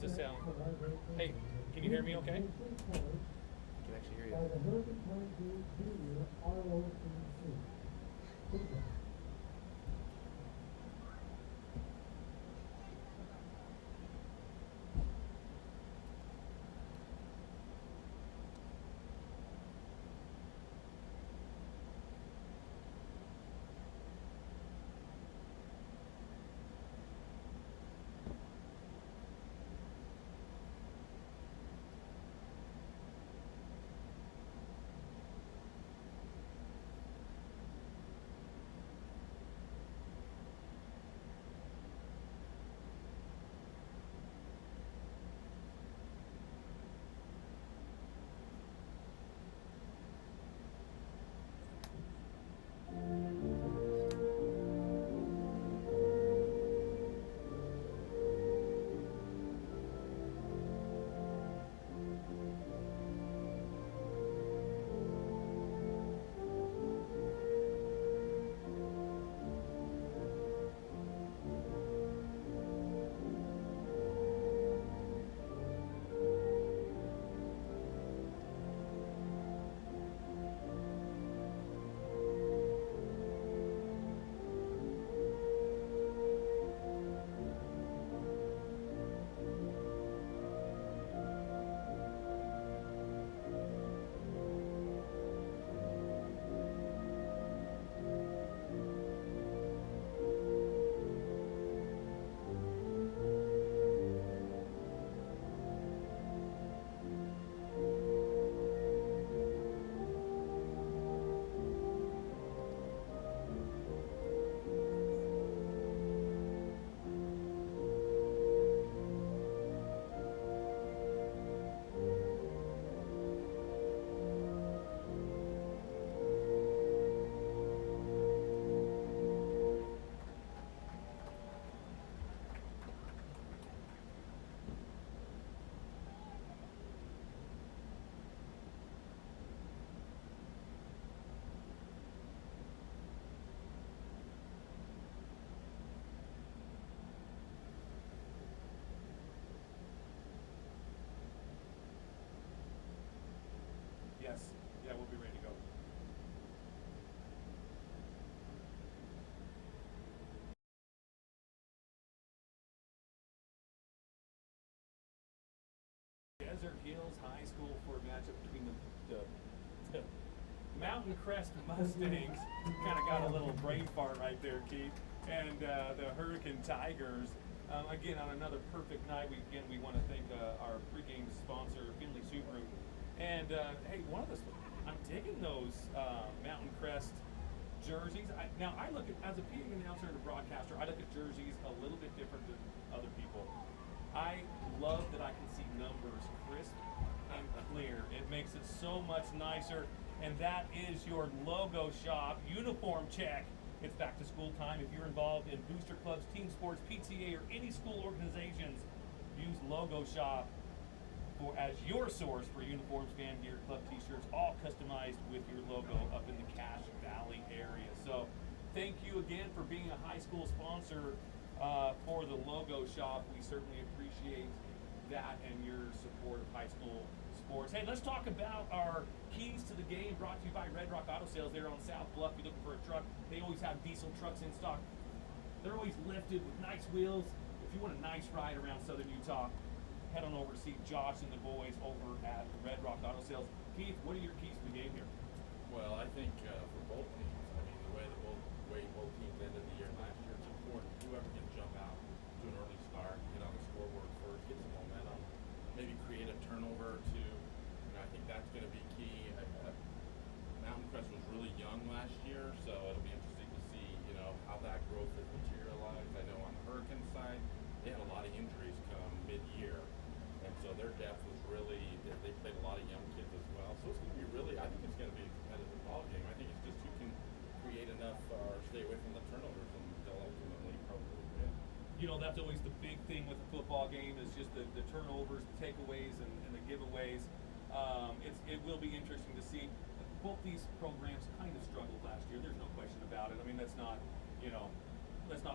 How's this sound? Hey, can you hear me okay? I can actually hear you. Yes. Yeah, we'll be ready to go. Desert Hills High School for a matchup between the Mountain Crest Mustangs. Kind of got a little brain fart right there, Keith. And the Hurricane Tigers. Again, on another perfect night, we want to thank our pregame sponsor, Finley Subaru. And hey, I'm digging those Mountain Crest jerseys. Now I look at, as a PA announcer and a broadcaster, I look at jerseys a little bit different than other people. I love that I can see numbers crisp and clear. It makes it so much nicer. And that is your logo shop uniform check. It's back to school time. If you're involved in booster clubs, team sports, PTA, or any school organizations, use Logo Shop as your source for uniforms, fan gear, club t-shirts, all customized with your logo up in the Cache Valley area. So thank you again for being a high school sponsor for the Logo Shop. We certainly appreciate that and your support of high school sports. Hey, let's talk about our keys to the game, brought to you by Red Rock Auto Sales. They're on South Bluff. You're looking for a truck. They always have diesel trucks in stock. They're always lifted with nice wheels. If you want a nice ride around Southern Utah, head on over to see Josh and the boys over at Red Rock Auto Sales. Keith, what are your keys to the game here? Well, I think for both teams, I mean, the way both teams ended the year last year, it's important. Whoever can jump out to an early start, get on the scoreboard first, get some momentum, maybe create a turnover or two. I think that's going to be key. Mountain Crest was really young last year, so it'll be interesting to see, how that growth has materialized. I know on the Hurricane side, they had a lot of injuries come mid-year, and so their depth was really, they played a lot of young kids as well. So it's going to be really, I think it's going to be a competitive ball game. I think it's just who can create enough or stay away from the turnovers, and they'll ultimately probably win. That's always the big thing with a football game is just the turnovers, the takeaways, and the giveaways. It will be interesting to see. Both these programs kind of struggled last year. There's no question about it. I mean, let's not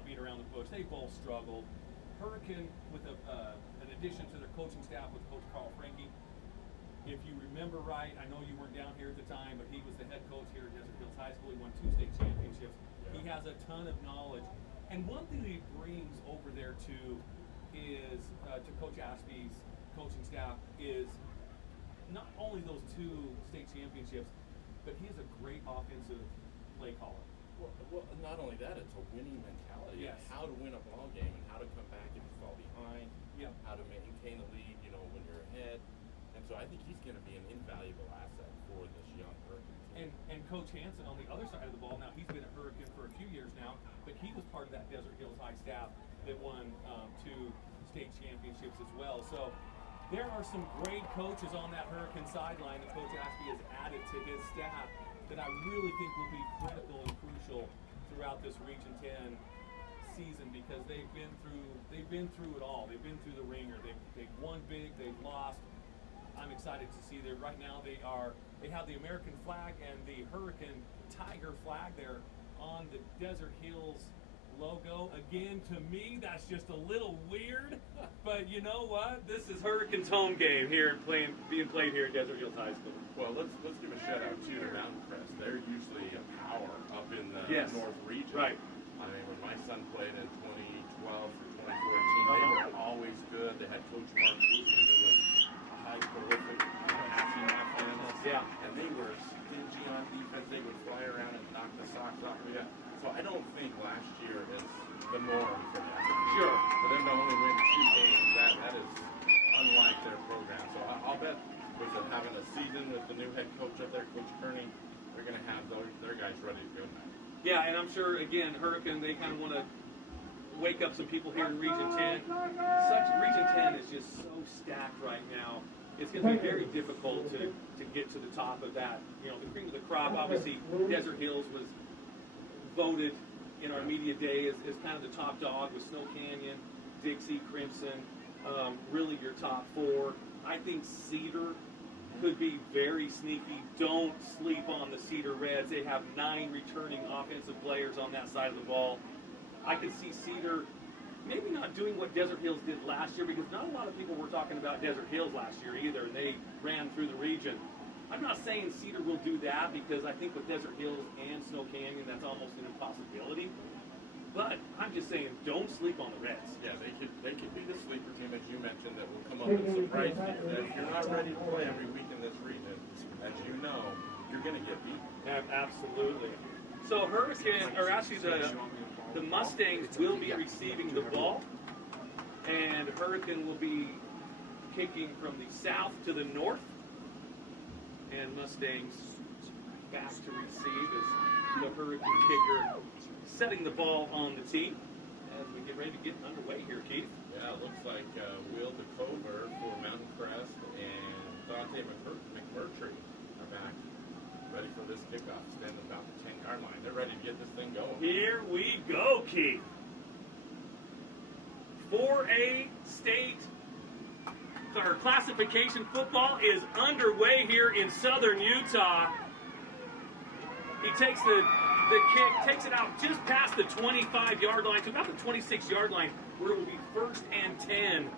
beat around the bush. They both struggled. Hurricane, with an addition to their coaching staff with Coach Carl Frankie. If you remember right, I know you weren't down here at the time, but he was the head coach here at Desert Hills High School. He won 2 state championships. Yeah. He has a ton of knowledge. And one thing that he brings over there too is, to Coach Ashby's coaching staff, is not only those 2 state championships, but he is a great offensive play caller. Well, not only that, it's a winning mentality. Yes. How to win a ball game and how to come back if you fall behind. Yep. How to maintain a lead, when you're ahead. And so I think he's going to be an invaluable asset for this young Hurricane team. And Coach Hansen on the other side of the ball, now he's been at Hurricane for a few years now, but he was part of that Desert Hills High staff that won 2 state championships as well. So there are some great coaches on that Hurricane sideline that Coach Ashby has added to his staff that I really think will be critical and crucial throughout this Region 10 season, because they've been through it all. They've been through the ringer. They've won big, they've lost. I'm excited to see that right now they have the American flag and the Hurricane Tiger flag there on the Desert Hills logo. Again, to me, that's just a little weird, but you know what? This is Hurricane's home game here being played here at Desert Hills High School. Well, let's give a shout out too to Mountain Crest. They're usually a power up in the Yes. North region. Right. I mean, when my son played in 2012 through 2014, they were always good. They had Coach Mark Wilson, who was a high prolific passing offense. Yeah. And they were stingy on defense. They would fly around and knock the socks off of you. So I don't think last year is the norm for them. Sure. For them to only win 2 games, that is unlike their program. So I'll bet with them having a season with the new head coach up there, Coach Kearney, they're going to have their guys ready to go now. Yeah, and I'm sure, again, Hurricane, they kind of want to wake up some people here in Region 10. Region 10 is just so stacked right now. It's going to be very difficult to get to the top of that. The cream of the crop, obviously, Desert Hills was voted in our media day as kind of the top dog with Snow Canyon, Dixie, Crimson, really your top 4. I think Cedar could be very sneaky. Don't sleep on the Cedar Reds. They have 9 returning offensive players on that side of the ball. I could see Cedar maybe not doing what Desert Hills did last year, because not a lot of people were talking about Desert Hills last year either, and they ran through the region. I'm not saying Cedar will do that, because I think with Desert Hills and Snow Canyon, that's almost an impossibility. But I'm just saying, don't sleep on the Reds. Yeah, they could be the sleeper team, as you mentioned, that will come up and surprise you. That if you're not ready to play every week in this region, as you know, you're going to get beat. Absolutely. So Hurricane, or actually the Mustangs will be receiving the ball, and Hurricane will be kicking from the south to the north, and Mustangs back to receive as the Hurricane kicker setting the ball on the tee as we get ready to get underway here, Keith. Yeah, it looks like Will DeCover for Mountain Crest and Dante McMurtry are back, ready for this kickoff, standing about the 10-yard line. They're ready to get this thing going. Here we go, Keith. 4A state or classification football is underway here in southern Utah. He takes the kick, takes it out just past the 25-yard line to about the 26-yard line, where it will be 1st and 10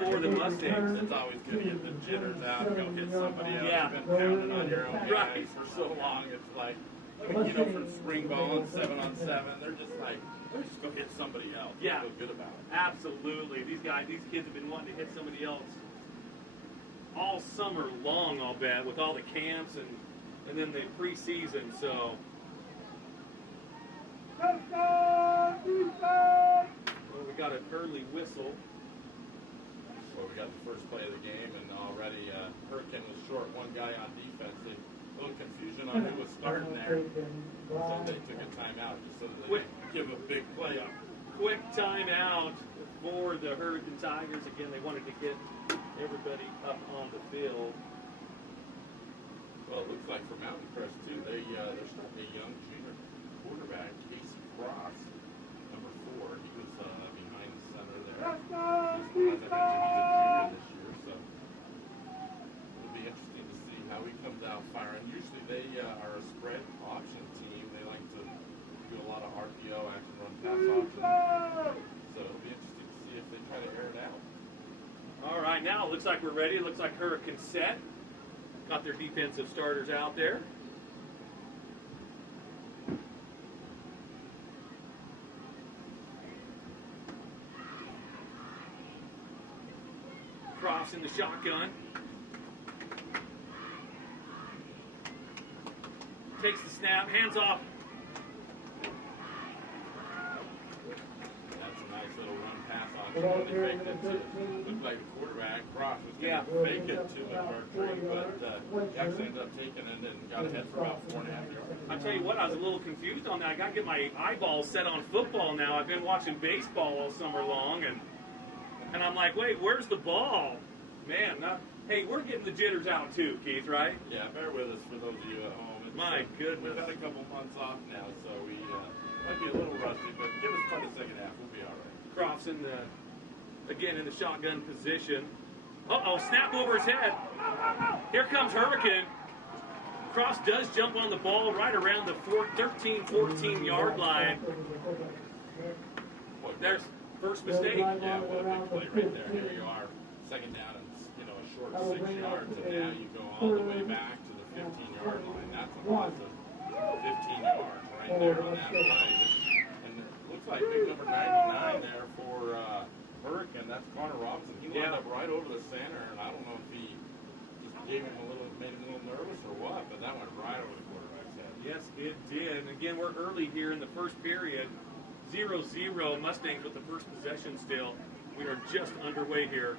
for the Mustangs. It's always good to get the jitters out, go hit somebody else. Yeah. You've been pounding on your own Right. guys for so long. It's like, from spring ball and 7-on-7, they're just like, let's just go hit somebody else. Yeah. Feel good about it. Absolutely. These kids have been wanting to hit somebody else all summer long, I'll bet, with all the camps and then the preseason. So we got an early whistle. Well, we got the first play of the game, and already Hurricane was short one guy on defense. A little confusion on who was starting there. So they took a timeout just so that they could give a big play up. Quick timeout for the Hurricane Tigers. Again, they wanted to get everybody up on the field. Well, it looks like for Mountain Crest, too, they're starting a young junior quarterback, Casey Cross, number 4. He was behind the center there. As I mentioned, he's a junior this year, so it'll be interesting to see how he comes out firing. Usually they are a spread option team. They like to do a lot of RPO, action run pass option. So it'll be interesting to they try to air it out. All right, now it looks like we're ready. It looks like Hurricane set. Got their defensive starters out there. Crofts in the shotgun. Takes the snap, hands off. That's a nice little run pass on someone. They faked it to, looked like the quarterback, Crofts, was going to fake it to McMurtry, but he actually ended up taking it and got ahead for about 4.5 yards. I tell you what, I was a little confused on that. I got to get my eyeballs set on football now. I've been watching baseball all summer long, and I'm like, wait, where's the ball? Man, hey, we're getting the jitters out too, Keith, right? Yeah, bear with us for those of you at home. My goodness. We've had a couple months off now, so we might be a little rusty, but give us quite a second half. We'll be all right. Crofts again in the shotgun position. Uh-oh, snap over his head. Here comes Hurricane. Crofts does jump on the ball right around the 13, 14-yard line. There's first mistake. Yeah, what a big play right there. Here you are, second down and a short 6 yards, and now you go all the way back to the 15-yard line. That's a positive 15 yards right there on that play. And it looks like big number 99 there for Hurricane. That's Connor Robinson. He lined up right over the center, and I don't know if he just made him a little nervous or what, but that went right over the quarterback's head. Yes, it did. And again, we're early here in the first period. 0-0 Mustangs with the first possession still. We are just underway here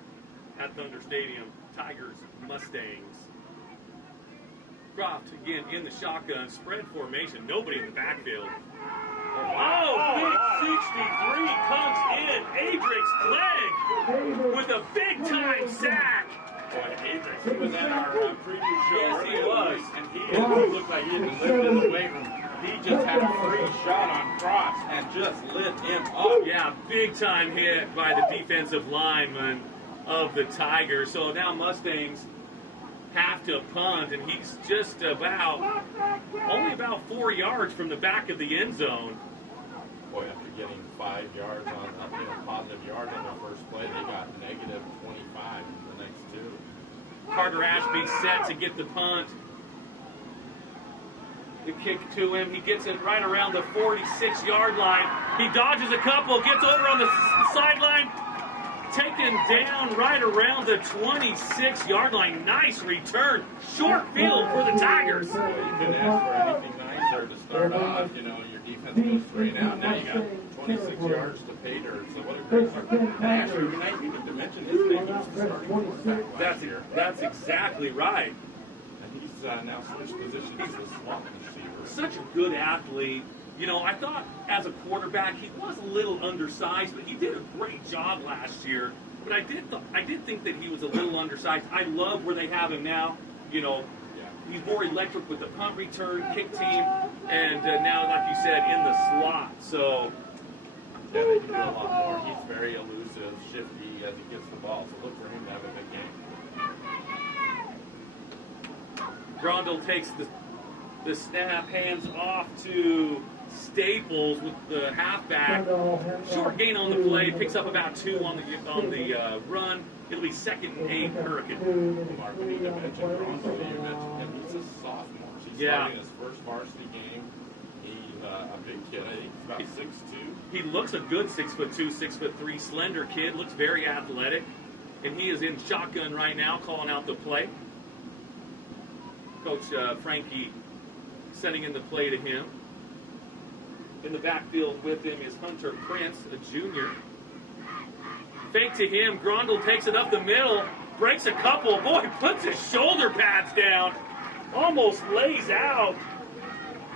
at Thunder Stadium. Tigers, Mustangs. Croft again in the shotgun, spread formation, nobody in the backfield. Oh, big 63 comes in. Adrix Clegg with a big-time sack. Boy, Adrix, he was at our preview show. Yes, he was. And he looked like he had been lifted in the weight room. He just had a free shot on Crofts and just lit him up. Yeah, big-time hit by the defensive lineman of the Tigers. So now Mustangs have to punt, and he's just only about 4 yards from the back of the end zone. Boy, after getting 5 yards on positive yard on the first play, they got negative 25 in the next two. Carter Ashby set to get the punt. The kick to him. He gets it right around the 46-yard line. He dodges a couple, gets over on the sideline, taken down right around the 26-yard line. Nice return. Short field for the Tigers. Well, you couldn't ask for anything nicer to start off. Your defense goes straight out. Now you got 26 yards to pay dirt. So what a great start. And actually, you're not even to mention his name. He was the starting quarterback last year. That's exactly right. And he's now switched positions to the slot receiver. Such a good athlete. I thought as a quarterback he was a little undersized, but he did a great job last year. But I did think that he was a little undersized. I love where they have him now. He's more electric with the punt return, kick team, and now, like you said, in the slot. So yeah, they can do a lot more. He's very elusive, shifty as he gets the ball. So look for him to have a big game. Grondel takes the snap, hands off to Staples with the halfback. Short gain on the play, picks up about 2 on the run. It'll be 2nd and 8 Hurricane. Mark, we need to mention Grondel. You mentioned him. He's a sophomore. He's starting his first varsity game. He's a big kid. I think he's about 6'2". He looks a good 6'2", 6'3", slender kid. Looks very athletic. And he is in shotgun right now, calling out the play. Coach Frankie sending in the play to him. In the backfield with him is Hunter Prince, a junior. Fake to him. Grondel takes it up the middle. Breaks a couple. Boy, puts his shoulder pads down. Almost lays out.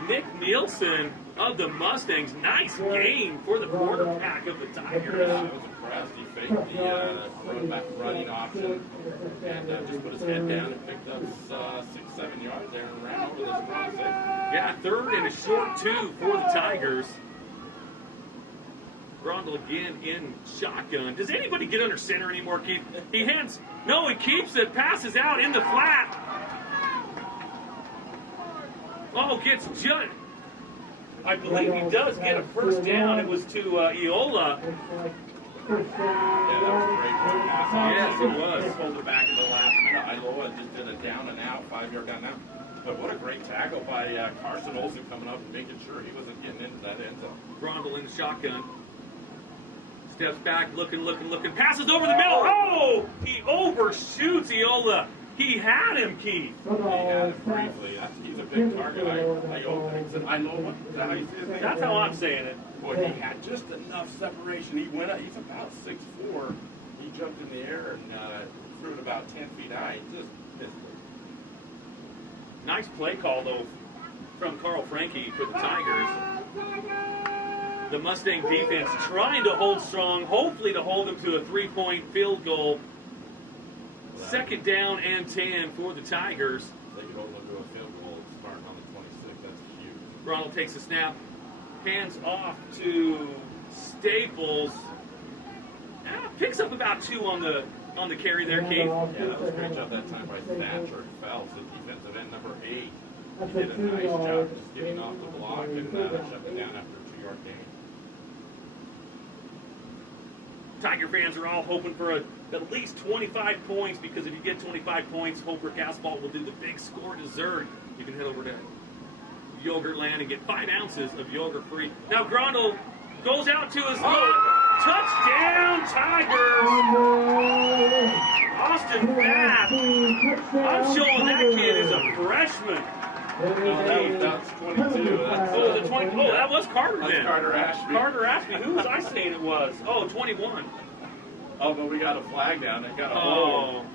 Nick Nielsen of the Mustangs. Nice game for the quarterback of the Tigers. I was impressed. He faked the running option and just put his head down and picked up 6-7 yards there and ran over the strong safety. Yeah, 3rd and a short 2 for the Tigers. Grondel again in shotgun. Does anybody get under center anymore, Keith? He keeps it, passes out in the flat. Oh, gets just. I believe he does get a first down. It was to Iola. Yeah, that was a great run pass. Yes, it was. They pulled it back at the last minute. Iloa just did a down and out, 5-yard down and out. But what a great tackle by Carson Olsen coming up and making sure he wasn't getting into that end zone. Grondel in the shotgun. Steps back, looking. Passes over the middle. Oh! He overshoots Iola. He had him, Keith. He had him briefly. He's a big target. Iloa. Is that how you say his name? That's how I'm saying it. Boy, he had just enough separation. He went up. He's about 6'4". He jumped in the air and threw it about 10 feet high. He just missed it. Nice play call, though, from Carl Franke for the Tigers. The Mustang defense trying to hold strong, hopefully to hold them to a 3-point field goal. Second down and 10 for the Tigers. They could hold them to a field goal starting on the 26. That's huge. Ronald takes the snap. Hands off to Staples. Picks up about 2 on the carry there, Keith. Yeah, that was a great job that time by Thatcher Phelps, the defensive end number 8. He did a nice job just getting off the block and shutting down after a 2-yard gain. Tiger fans are all hoping for at least 25 points, because if you get 25 points, Holbrook Asphalt will do the big score dessert. You can head over to Yogurtland and get 5 ounces of yogurt free. Now Grondel goes out to his left. Touchdown, Tigers! Austin Bath. I'm showing that kid is a freshman. No, that's 22. Was it 20? Oh, that was Carter then. That's Carter Ashby. Carter Ashby. Who was I saying it was? Oh, 21. Oh, but we got a flag down. They got a Oh. hold.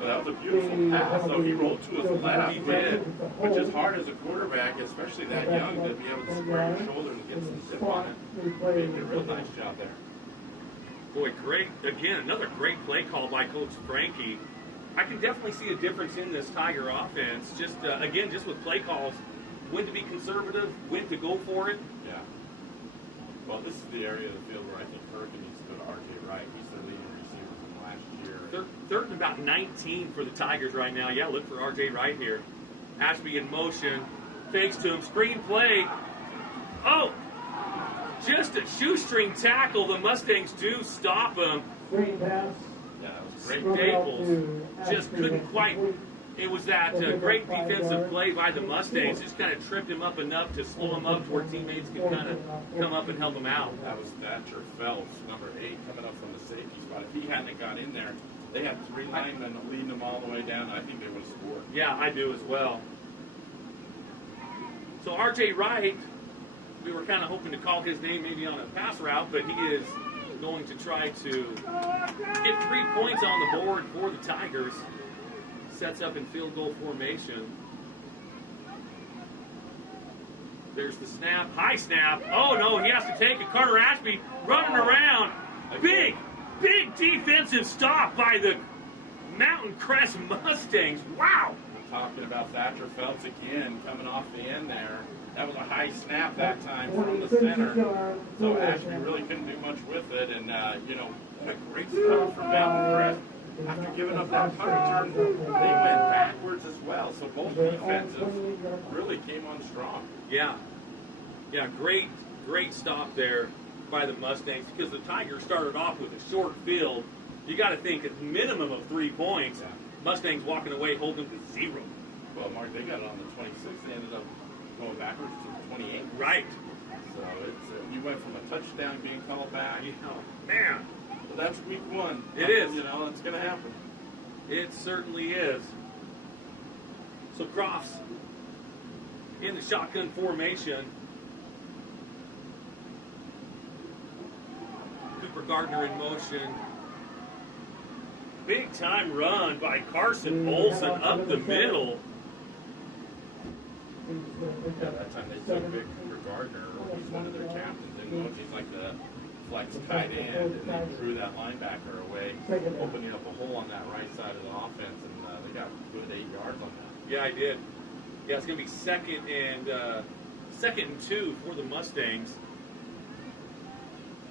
But that was a beautiful pass. So he rolled to his left. He did. Which is hard as a quarterback, especially that young, to be able to square your shoulders and get some zip on it. He did a real nice job there. Boy, great. Again, another great play call by Coach Franke. I can definitely see a difference in this Tiger offense. Just, again, just with play calls, when to be conservative, when to go for it. Yeah. Well, this is the area of the field where I think Hurricane needs to go to R.J. Wright. He's their leading receiver from last year. Third and about 19 for the Tigers right now. Yeah, look for R.J. Wright here. Ashby in motion. Fakes to him. Screen play. Oh! Just a shoestring tackle. The Mustangs do stop him. Screen pass. Yeah, that was great. Staples just couldn't quite. It was that great defensive play by the Mustangs. Just kind of tripped him up enough to slow him up to where teammates could kind of come up and help him out. That was Thatcher Phelps, number 8, coming up from the safety spot. If he hadn't got in there, they had 3 linemen leading them all the way down. I think they would have scored. Yeah, I do as well. So R.J. Wright, we were kind of hoping to call his name maybe on a pass route, but he is going to try to get 3 points on the board for the Tigers. Sets up in field goal formation. There's the snap. High snap. Oh, no, he has to take it. Carter Ashby running around. Big defensive stop by the Mountain Crest Mustangs. Wow. I'm talking about Thatcher Phelps again, coming off the end there. That was a high snap that time from the center. So Ashby really couldn't do much with it. And, what a great stop from Mountain Crest. After giving up that punt return, they went backwards as well. So both defenses really came on strong. Yeah, great stop there by the Mustangs, because the Tigers started off with a short field. You got to think at minimum of 3 points. Yeah. Mustangs walking away holding to 0. Well, Mark, they got it on the 26th. They ended up going backwards to the 28th. Right. So you went from a touchdown being called back. Man. So that's week 1. It is. It's going to happen. It certainly is. So Crofts in the shotgun formation. Cooper Gardner in motion. Big time run by Carson Olsen up the middle. Yeah, that time they took Big Cooper Gardner. He's one of their captains in motion. He's like the flex tight end, and they drew that linebacker away, opening up a hole on that right side of the offense, and they got a good 8 yards on that. Yeah, I did. Yeah, it's going to be second and 2 for the Mustangs.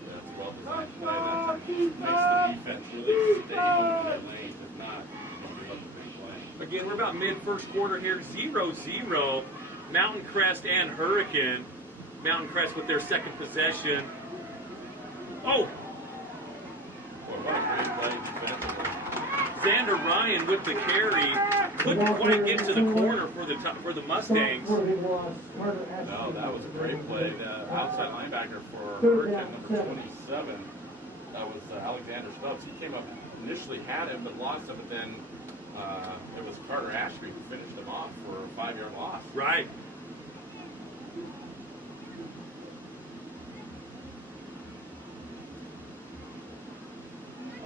Yeah, it's a well-designed play. That makes the defense really stay home in their lane. If not, it's going to be a big play. Again, we're about mid-first quarter here, 0-0. Mountain Crest and Hurricane. Mountain Crest with their second possession. Oh! what a great play defensively. Xander Ryan with the carry couldn't quite get to the corner for the Mustangs. No, that was a great play. The outside linebacker for Hurricane, number 27, that was Alexander Stubbs. He came up, initially had him, but lost him, but then it was Carter Ashby who finished him off for a 5-yard loss. Right.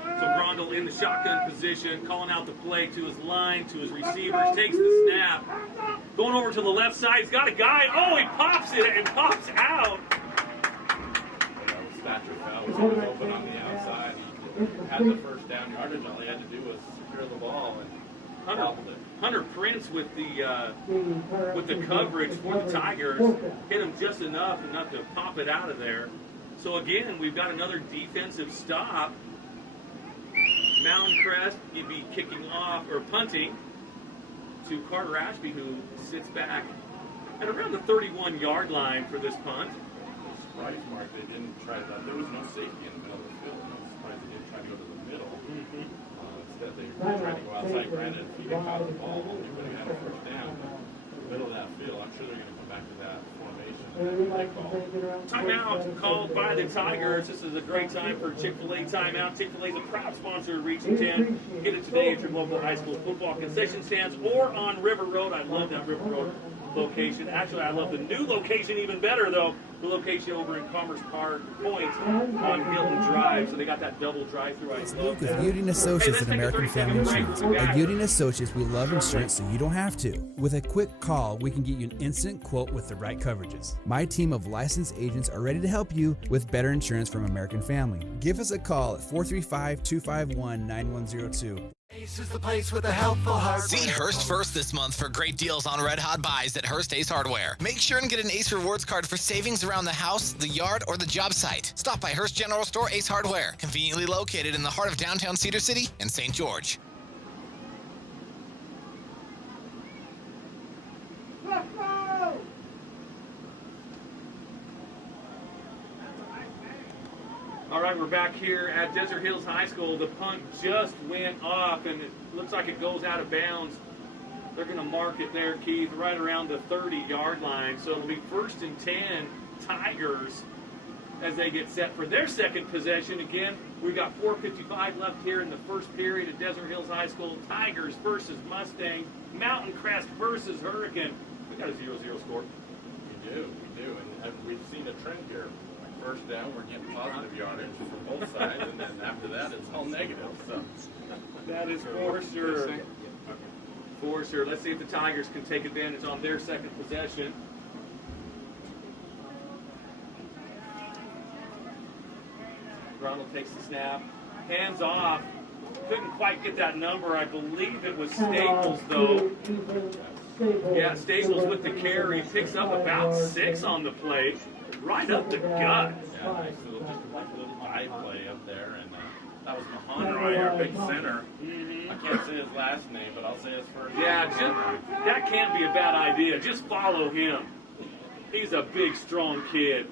So Grondel in the shotgun position, calling out the play to his line, to his receivers, takes the snap. Going over to the left side, he's got a guy. Oh, he pops it and pops out. Thatcher fell. Was always open on the outside. He had the first down yardage. All he had to do was secure the ball and bobbled it. Hunter Prince with the coverage for the Tigers hit him just enough to pop it out of there. So again, we've got another defensive stop. Mountain Crest, he'd be kicking off or punting to Carter Ashby, who sits back at around the 31-yard line for this punt. Surprise, Mark, they didn't try to. There was no safety in the middle of the field. I was surprised they didn't try to go to the middle. Instead, they tried to go outside. Granted, if he got caught the ball, he would have had a first down. In the middle of that field, I'm sure they're going to come back to that formation. Timeout called by the Tigers. This is a great time for Chick-fil-A timeout. Chick-fil-A is a proud sponsor of Region 10. Get it today at your local high school football concession stands or on River Road. I love that River Road location. Actually, I love the new location even better, though. The location over in Commerce Park Point on Hilton Drive. So they got that double drive-through. It's Luke with Udine Associates at American Family Insurance. At Udine Associates, we love insurance so you don't have to. With a quick call, we can get you an instant quote with the right coverages. My team of licensed agents are ready to help you with better insurance from American Family. Give us a call at 435-251-9102. Ace is the place with a helpful hardware. See Hearst first this month for great deals on red hot buys at Hearst Ace Hardware. Make sure and get an Ace Rewards card for savings around the house, the yard, or the job site. Stop by Hearst General Store Ace Hardware, conveniently located in the heart of downtown Cedar City and St. George. All right, we're back here at Desert Hills High School. The punt just went off, and it looks like it goes out of bounds. They're going to mark it there, Keith, right around the 30-yard line. So it'll be 1st and 10 Tigers as they get set for their second possession. Again, we've got 4:55 left here in the first period at Desert Hills High School. Tigers versus Mustang. Mountain Crest versus Hurricane. We got a 0-0 score. We do. And we've seen a trend here. First down, we're getting positive yardage from both sides, and then after that, it's all negative. So that is for sure. For sure. Let's see if the Tigers can take advantage on their second possession. Ronald takes the snap. Hands off. Couldn't quite get that number. I believe it was Staples, though. Yeah, Staples with the carry. Picks up about 6 on the play. Right up the gut. Yeah, nice little eye play up there, and that was Mahanrai, our big center. I can't say his last name, but I'll say his first name. Yeah, that can't be a bad idea. Just follow him. He's a big, strong kid.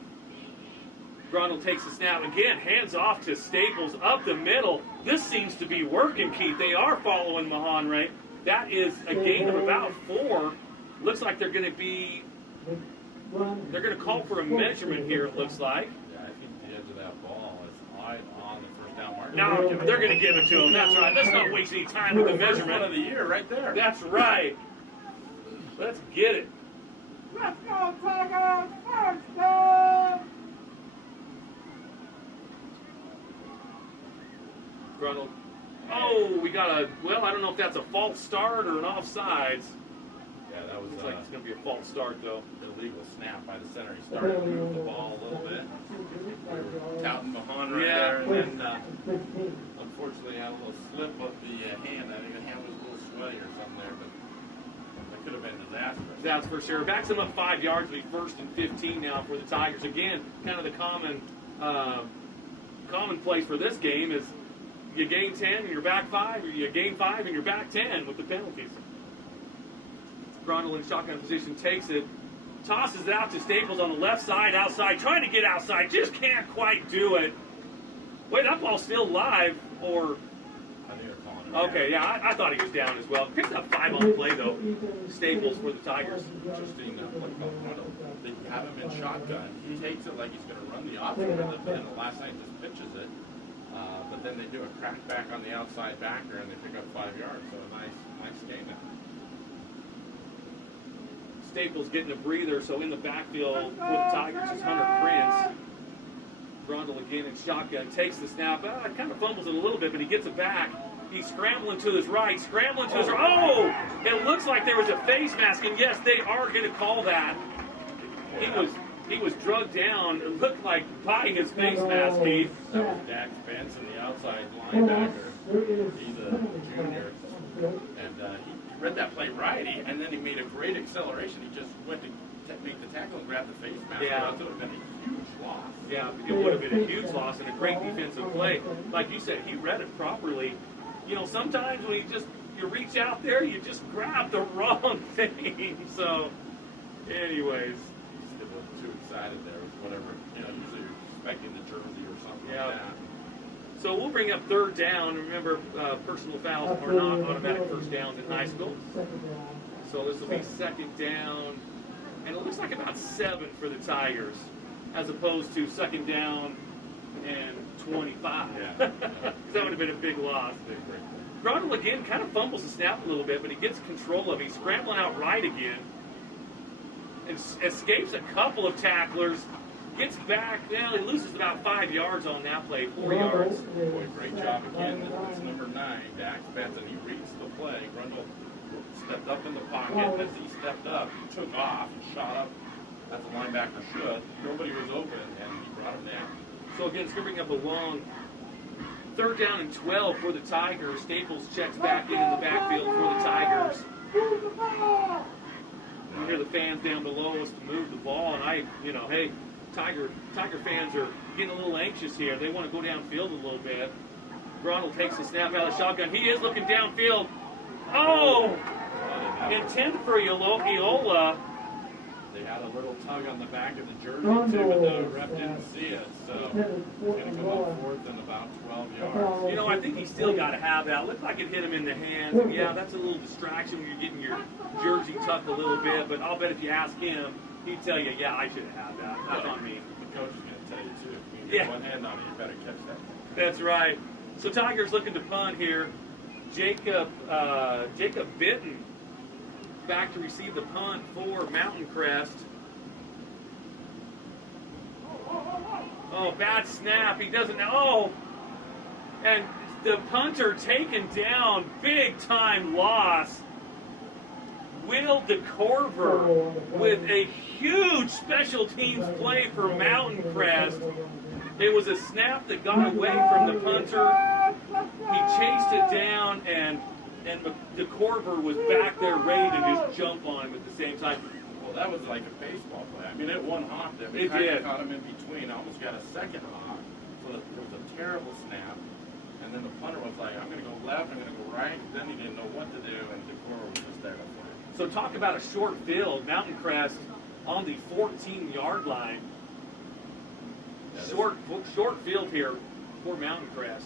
Grondel takes the snap again, hands off to Staples up the middle. This seems to be working, Keith. They are following Mahanrai. That is a gain of about 4. Looks like they're going to call for a measurement here, it looks like. Yeah, I think the edge of that ball is right on the first down marker. No, they're going to give it to him. That's right. Let's not waste any time with the measurement. One of the year right there. That's right. Let's get it. Let's go, Tigers! First down! Grondel. Oh, we got I don't know if that's a false start or an offsides. Yeah, that was Looks like it's going to be a false start, though. Illegal snap by the center. He started to move the ball a little bit. We were touting Mahan right there, and then unfortunately had a little slip of the hand. I think the hand was a little sweaty or something there, but that could have been disastrous. That's for sure. Backs them up 5 yards. It'll be 1st and 15 now for the Tigers. Again, kind of the commonplace for this game is you gain 10 and you're back 5, or you gain 5 and you're back 10 with the penalties. Grondel in shotgun position takes it, tosses it out to Staples on the left side, outside, trying to get outside, just can't quite do it. Wait, that ball's still live, or... I think they're calling him. Okay, yeah, I thought he was down as well. Picked up 5 on the play, though. Staples for the Tigers. Interesting play call. They have him in shotgun. He takes it like he's going to run the option with it, but then the last night just pitches it. But then they do a crack back on the outside backer, and they pick up 5 yards. So a nice game there. Staples getting a breather, so in the backfield for the Tigers is Hunter Prince. Grundle again in shotgun, takes the snap, kind of fumbles it a little bit, but he gets it back. He's scrambling to his right, Oh! It looks like there was a face mask, and yes, they are going to call that. He was drugged down, it looked like by his face mask, Keith. That was Dax Benson, the outside linebacker. He's a junior. And he read that play right, and then he made a great acceleration. He just went to make the tackle and grab the face mask. Yeah. That would have been a huge loss. Yeah, it would have been a huge loss and a great defensive play. Like you said, he read it properly. You know, sometimes when you reach out there, you just grab the wrong thing. So, anyways. He's a little too excited there with whatever. You know, usually you're expecting the jersey or something Yeah. like that. So we'll bring up 3rd down. Remember, personal fouls are not automatic first downs in high school. So this will be 2nd down. And it looks like about 7 for the Tigers, as opposed to 2nd down and 25. Yeah. That would have been a big loss. Big break. Grundle again kind of fumbles the snap a little bit, but he gets control of it. He's scrambling out right again. And escapes a couple of tacklers. Gets back. Well, he loses about 5 yards on that play, 4 yards. Boy, great job again. It's number 9, Dax Benson. He reads the play. Grundle stepped up in the pocket. As he stepped up, he took off and shot up as a linebacker should. Nobody was open, and he brought him down. So again, it's going to bring up a long 3rd down and 12 for the Tigers. Staples checks back in the backfield for the Tigers. You hear the fans down below us to move the ball, and hey, Tiger fans are getting a little anxious here. They want to go downfield a little bit. Grundle takes the snap out of the shotgun. He is looking downfield. Oh! Intended for Iola. They had a little tug on the back of the jersey, too, but the ref didn't see it. So it's going to come up 4th and about 12 yards. You know, I think he's still got to have that. Looked like it hit him in the hands. And yeah, that's a little distraction when you're getting your jersey tucked a little bit. But I'll bet if you ask him, he'd tell you, yeah, I should have had that. That's on me. The coach is going to tell you, too. If you get one hand on it, you better catch that. That's right. So Tigers looking to punt here. Jacob Bitton back to receive the punt for Mountain Crest. Oh, bad snap. He doesn't know. Oh, and the punter taken down. Big time loss. Will DeCorver with a huge special teams play for Mountain Crest. It was a snap that got away from the punter. He chased it down, and DeCorver was back there ready to just jump on him at the same time. Well, that was like a baseball play. I mean, it one hop that It kind did. of caught him in between. Almost got a second hop. So it was a terrible snap. And then the punter was like, I'm going to go left, I'm going to go right. Then he didn't know what to do, and DeCorver was just there to play. So talk about a short field. Mountain Crest on the 14-yard line. Yeah, Short field here for Mountain Crest.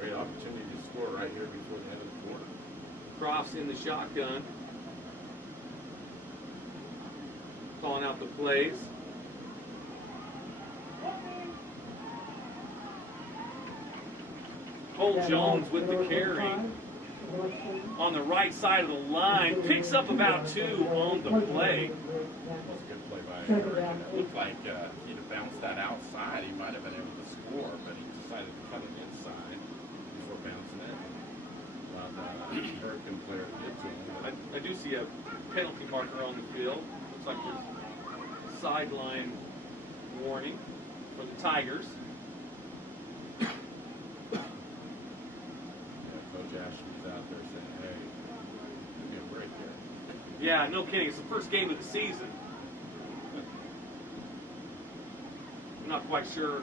Great opportunity to score right here before the end of the quarter. Crofts in the shotgun. Calling out the plays. Cole Jones with the carry on the right side of the line. Picks up about 2 on the play. That was a good play by Hurricane. It looked like he'd have bounced that outside. He might have been able to score, but he decided to cut it inside before bouncing it. But Hurricane player did to him. I do see a penalty marker on the field. Looks like there's a sideline warning for the Tigers. Coach Ashby's out there saying, hey, give me a break here. Yeah, no kidding. It's the first game of the season. I'm not quite sure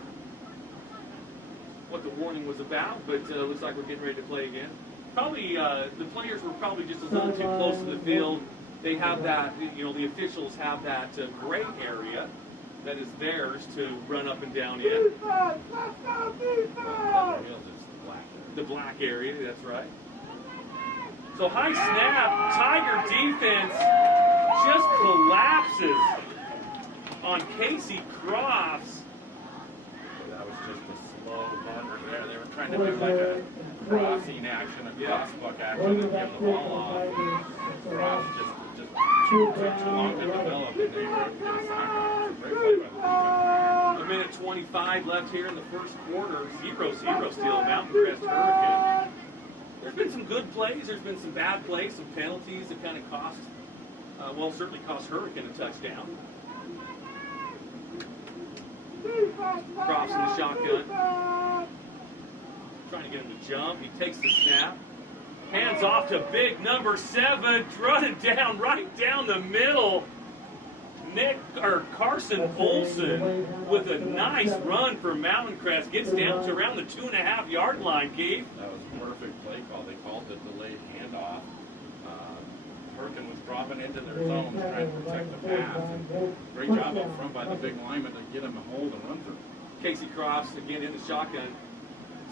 what the warning was about, but it looks like we're getting ready to play again. Probably, the players were probably just a little too close to the field. They have that, the officials have that gray area that is theirs to run up and down in. Defense! Let's go defense! Desert Hills is black. The black area, that's right. So high snap, Tiger defense just collapses on Casey Crofts. That was just a slow burner there. They were trying to do like a crossing action, a cross buck action, and give the ball off. Cross just took too long to develop, and they were able to get a sack on it. Great play by the defense. A minute 25 left here in the first quarter. 0-0 still, Mountain Crest Hurricane. There's been some good plays. There's been some bad plays, some penalties that kind of cost, certainly cost Hurricane a touchdown. Crofts in the shotgun. Trying to get him to jump. He takes the snap. Hands off to big number 7. Running down, right down the middle. Carson Olson with a nice run for Mountain Crest. Gets down to around the 2.5-yard line, Keith. That was a perfect play call. They called the delayed handoff. Hurricane was dropping into their zones trying to protect the pass. And great job up front by the big lineman to get him a hold and run through. Casey Crofts again in the shotgun.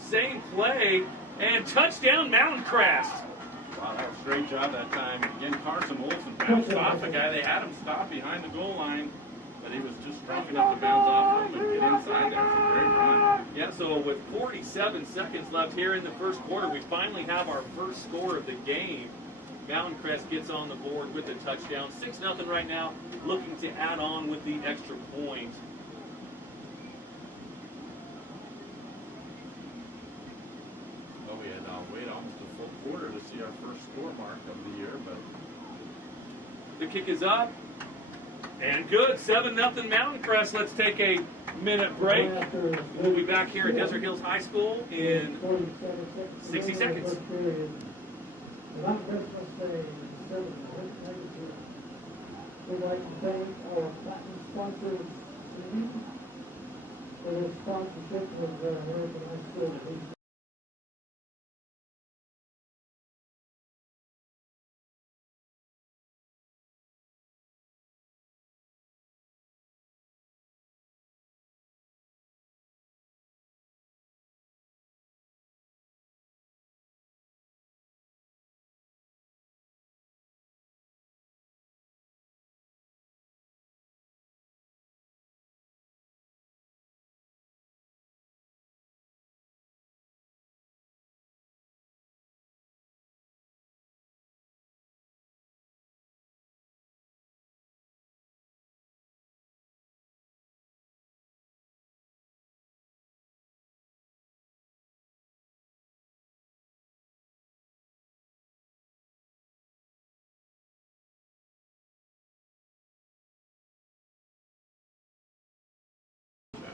Same play and touchdown Mountain Crest. Wow, that was a great job that time. Again, Carson Olson bounced off the guy. They had him stop behind the goal line, but he was just strong enough to bounce off him and get inside there. It's a great run. Yeah, so with 47 seconds left here in the first quarter, we finally have our first score of the game. Mountain Crest gets on the board with a touchdown. 6-0 right now, looking to add on with the extra point. Well, we had wait almost a full quarter to see our first score mark of the year, but The kick is up. And good. 7-0 Mountain Crest. Let's take a minute break. We'll be back here at Desert Hills High School in 60 seconds. We'd like to thank our platinum sponsors for their sponsorship of American High School.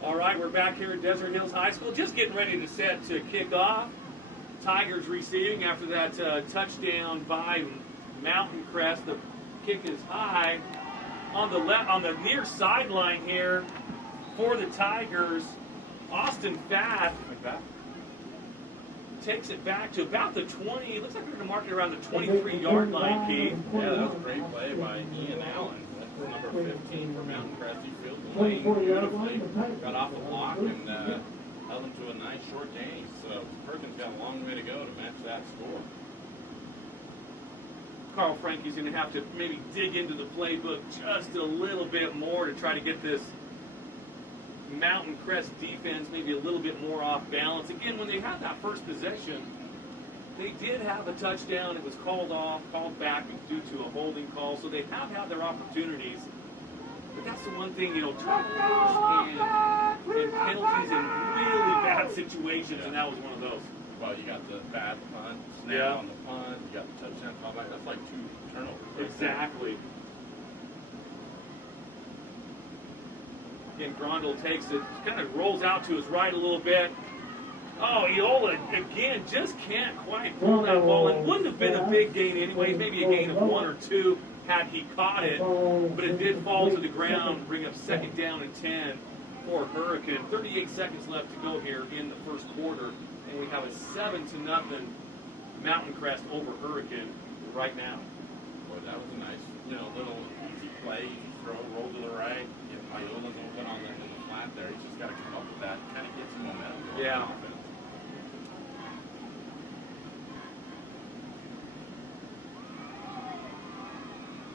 All right, we're back here at Desert Hills High School, just getting ready to set to kick off. Tigers receiving after that touchdown by Mountain Crest. The kick is high on the near sideline here for the Tigers. Austin Fath takes it back to about the 20. It looks like they're going to mark it around the 23-yard line, Keith. yeah, that was a great play by Ian Allen. That's number 15 for Mountain Crest. He filled the lane beautifully, got off the block, and held him to a nice short gain. So Perkins got a long way to go to match that score. Carl Frankie's going to have to maybe dig into the playbook just a little bit more to try to get this Mountain Crest defense maybe a little bit more off balance. Again, when they had that first possession, they did have a touchdown. It was called back due to a holding call. So they have had their opportunities. But that's the one thing, turnovers and penalties in really bad situations, and that was one of those. Well, you got the bad punt, snap on the punt, you got the touchdown callback. That's like 2 turnovers. Right Exactly. Again, Grondel takes it, kind of rolls out to his right a little bit. Oh, Eola, again, just can't quite pull that ball. It wouldn't have been a big gain anyways, maybe a gain of 1 or 2 had he caught it. But it did fall to the ground, bring up 2nd down and 10 for Hurricane. 38 seconds left to go here in the first quarter. And we have a 7-0 Mountain Crest over Hurricane right now. Boy, that was a nice, little easy play, easy throw, roll to the right. If Iola's open on in the flat there, he's just got to come up with that, kind of get some momentum. Yeah.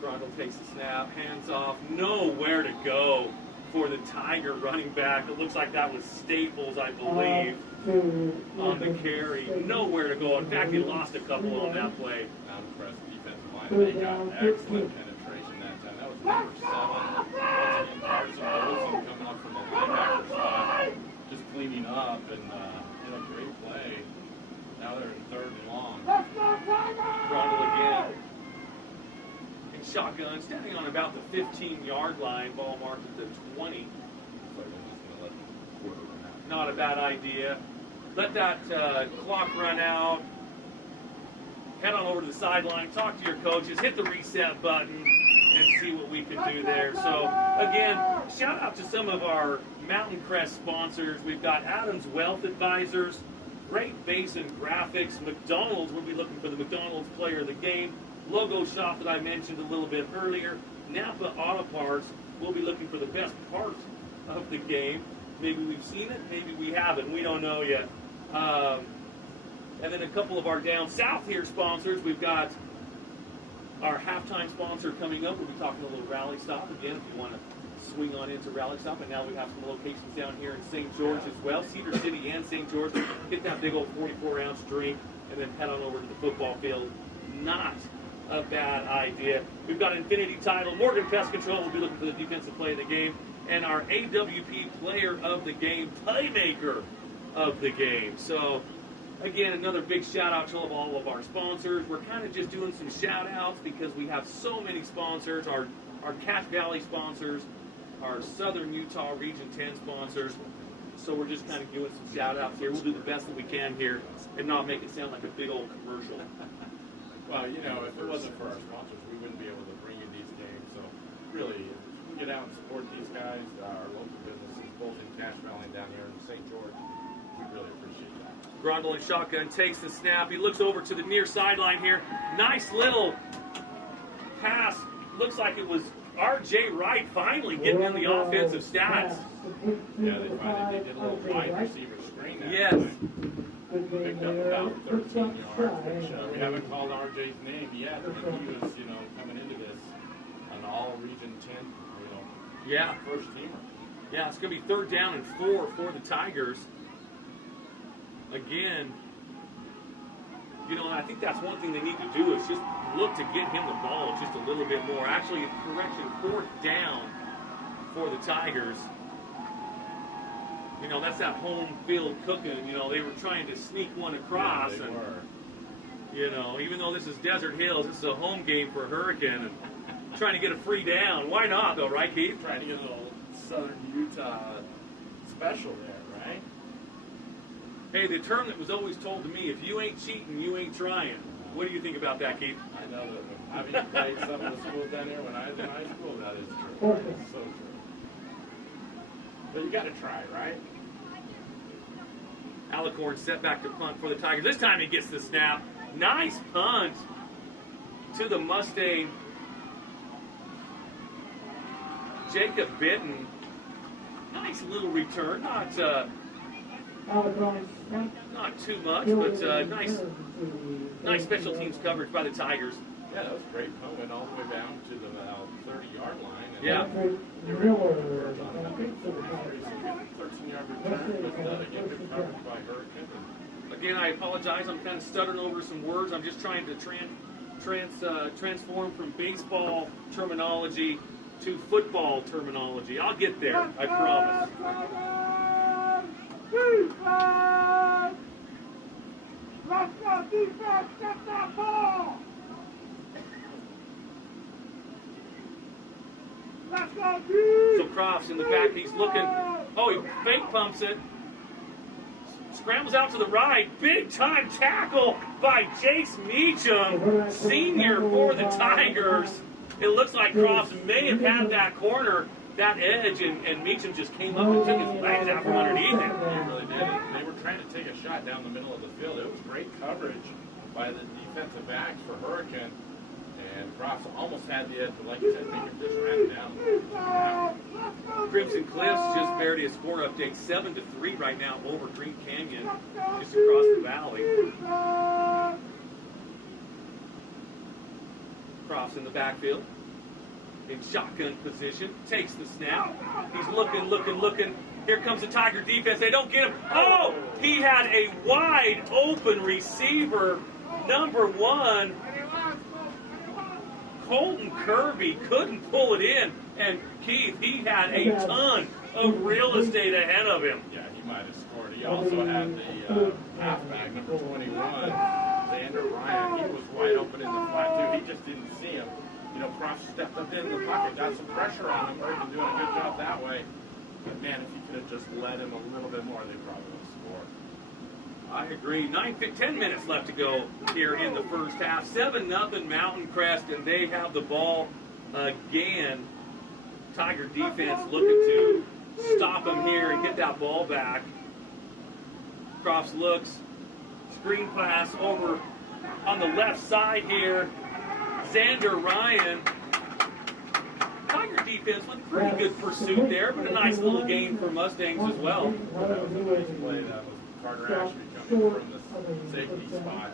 Grundle takes the snap, hands off, nowhere to go for the Tiger running back. It looks like that was Staples, I believe, on the carry. Nowhere to go. In fact, he lost a couple on that play. Now the Crest defensive line, they got excellent penetration that time. That was number 7. Once again, Carson Olsen coming up from the linebacker spot, just cleaning up and did a great play. Now they're in 3rd and long. Grundle again. In shotgun, standing on about the 15-yard line, ball marked at the 20. Looks like they're just going to let the quarter run out. Not a bad idea. Let that clock run out. Head on over to the sideline, talk to your coaches, hit the reset button, and see what we can do there. So, again, shout out to some of our Mountain Crest sponsors. We've got Adams Wealth Advisors, Great Basin Graphics, McDonald's. We'll be looking for the McDonald's Player of the Game. Logo Shop that I mentioned a little bit earlier. Napa Auto Parts. We'll be looking for the best part of the game. Maybe we've seen it, maybe we haven't. We don't know yet. And then a couple of our down south here sponsors. We've got our halftime sponsor coming up. We'll be talking a little Rally Stop again if you want to swing on into Rally Stop. And now we have some locations down here in St. George as well. Cedar City and St. George. Get that big old 44-ounce drink and then head on over to the football field. Not a bad idea. We've got Infinity Title. Morgan Pest Control will be looking for the defensive play of the game. And our AWP Player of the Game, Playmaker of the game. So, again, another big shout out to all of our sponsors. We're kind of just doing some shout outs because we have so many sponsors. Our Cache Valley sponsors, our Southern Utah Region 10 sponsors. So we're just kind of doing some shout outs here. We'll do the best that we can here and not make it sound like a big old commercial. Well, you know, if it wasn't for our sponsors, we wouldn't be able to bring you these games. So, really, if we can get out and support these guys, our local businesses, both in Cache Valley and down here in St. George, we really appreciate that. Grundle in shotgun takes the snap. He looks over to the near sideline here. Nice little pass. Looks like it was R.J. Wright finally getting in the offensive stats. Yeah, they finally did a little wide receiver screen that Yes. play. Picked up about 13 yards, which we haven't called RJ's name yet, but he was, you know, coming into this an all-region 10, you know, Yeah. first teamer. Yeah, it's going to be 3rd down and 4 for the Tigers. Again, you know, I think that's one thing they need to do is just look to get him the ball just a little bit more. Actually, correction, 4th down for the Tigers. You know, that's that home field cooking. You know, they were trying to sneak one across. Yeah, they and, were. you know, even though this is Desert Hills, this is a home game for Hurricane. And trying to get a free down. Why not, though, right, Keith? Trying to get a little Southern Utah special there, right? Hey, the term that was always told to me, if you ain't cheating, you ain't trying. What do you think about that, Keith? I know that having played some of the schools down here when I was in high school, that is true. It's so true. But you got to try, right? Alicorn set back to punt for the Tigers. This time he gets the snap. Nice punt to the Mustang. Jacob Bitton. Nice little return. Not too much, but nice special teams coverage by the Tigers. Yeah, that was great. Punt went all the way down to the 30-yard line. And Yeah. They were able to convert on that. 13-yard return, but again, good coverage by Hurricane. Again, I apologize. I'm kind of stuttering over some words. I'm just trying to transform from baseball terminology to football terminology. I'll get there, I promise. Let's go, defense, get that ball! Let's go, defense! So Crofts in the back, he's looking. Oh, he fake pumps it. Scrambles out to the right. Big time tackle by Jace Meacham, senior for the Tigers. It looks like Crofts may have had that corner, that edge, and Meacham just came up and took his legs out from underneath him. They really did. They were trying to take a shot down the middle of the field. It was great coverage by the defensive backs for Hurricane. And Crofts almost had the edge, but like you said, they just ran it down. Crimson Cliffs just buried a score update, 7-3 right now over Green Canyon, just across the valley. Crofts in the backfield, in shotgun position, takes the snap. He's looking. Here comes the Tiger defense. They don't get him. Oh, he had a wide open receiver, number 1. Colton Kirby couldn't pull it in, and Keith, he had a ton of real estate ahead of him. Yeah, he might have scored. He also had the halfback, number 21, Xander Ryan. He was wide open in the flat, too. He just didn't see him. You know, Crofts stepped up in the pocket, got some pressure on him. Bergen doing a good job that way. But, man, if he could have just led him a little bit more, they probably would have scored. I agree. 10 minutes left to go here in the first half. 7-0 Mountain Crest, and they have the ball again. Tiger defense looking to stop them here and get that ball back. Crofts looks. Screen pass over on the left side here. Xander Ryan. Tiger defense with pretty good pursuit there, but a nice little gain for Mustangs as well. That was a nice play. That was Carter Ashby coming from the safety spot.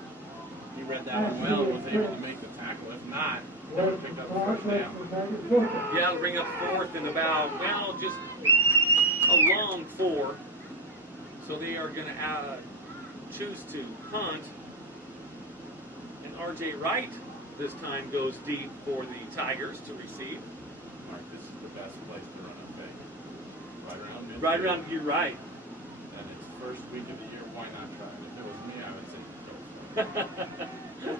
He read that one well and was able to make the tackle. If not, he would have picked up the first down. Yeah, it'll bring up fourth and about, well, just a long 4. So they are going to choose to punt. And R.J. Wright this time goes deep for the Tigers to receive. Mark, this is the best place to run a fake. Right around midfield. Right around, you're right. And it's the first week of the year, why not try it? If it was me, I would say go for it.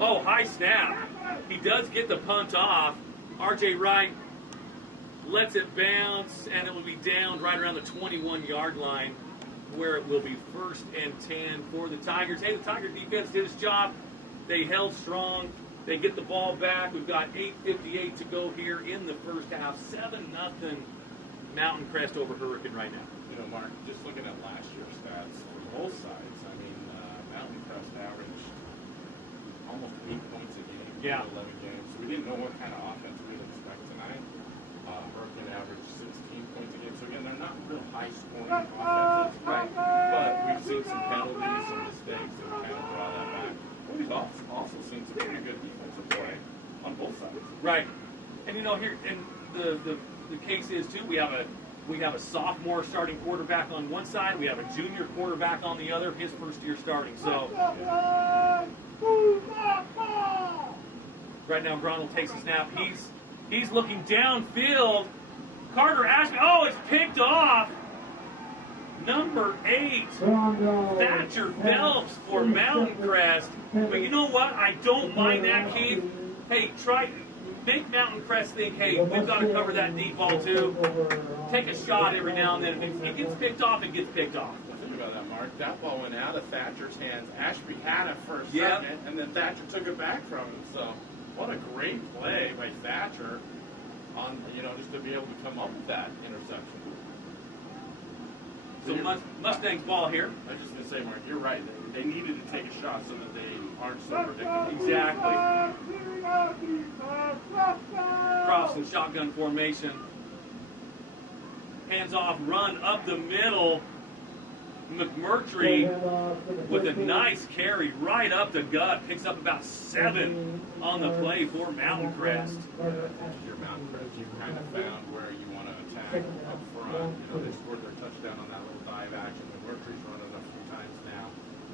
Oh, high snap. He does get the punt off. R.J. Wright lets it bounce, and it will be downed right around the 21-yard line, where it will be 1st and 10 for the Tigers. Hey, the Tiger defense did its job. They held strong. They get the ball back. We've got 8:58 to go here in the first half. 7-0 Mountain Crest over Hurricane right now. You know, Mark, just looking at last year's stats from both sides, I mean, Mountain Crest averaged almost 8 points a game in 11 games. So we didn't know what kind of offense we'd expect tonight. Hurricane averaged 16 points a game. So again, they're not real high-scoring offenses, right? But we've seen some penalties, some mistakes, and kind of draw that back. But we've also seen some pretty good defensive play on both sides. Right, and you know here, and the case is too. We have a sophomore starting quarterback on one side. We have a junior quarterback on the other. His first year starting. So right now, Gronald takes a snap. He's looking downfield. Carter Ashby. Oh, it's picked off. Number 8, Thatcher Phelps for Mountain Crest. But you know what? I don't mind that, Keith. Hey, make Mountain Crest think, hey, we've got to cover that deep ball too. Take a shot every now and then. If it gets picked off, it gets picked off. Think about that, Mark. That ball went out of Thatcher's hands. Ashby had it for a second, and then Thatcher took it back from him. So, what a great play by Thatcher on, just to be able to come up with that interception. So Mustangs ball here. I was just going to say, Mark, you're right. They needed to take a shot so that they aren't so predictable. Exactly. Cross and shotgun formation. Hands off, run up the middle. McMurtry with a nice carry right up the gut. Picks up about 7 on the play for Mountain Crest. Your Mountain Crest, you kind of found where you want to attack up front. They scored their touchdown on that little dive action. McMurtry's run it a few times now.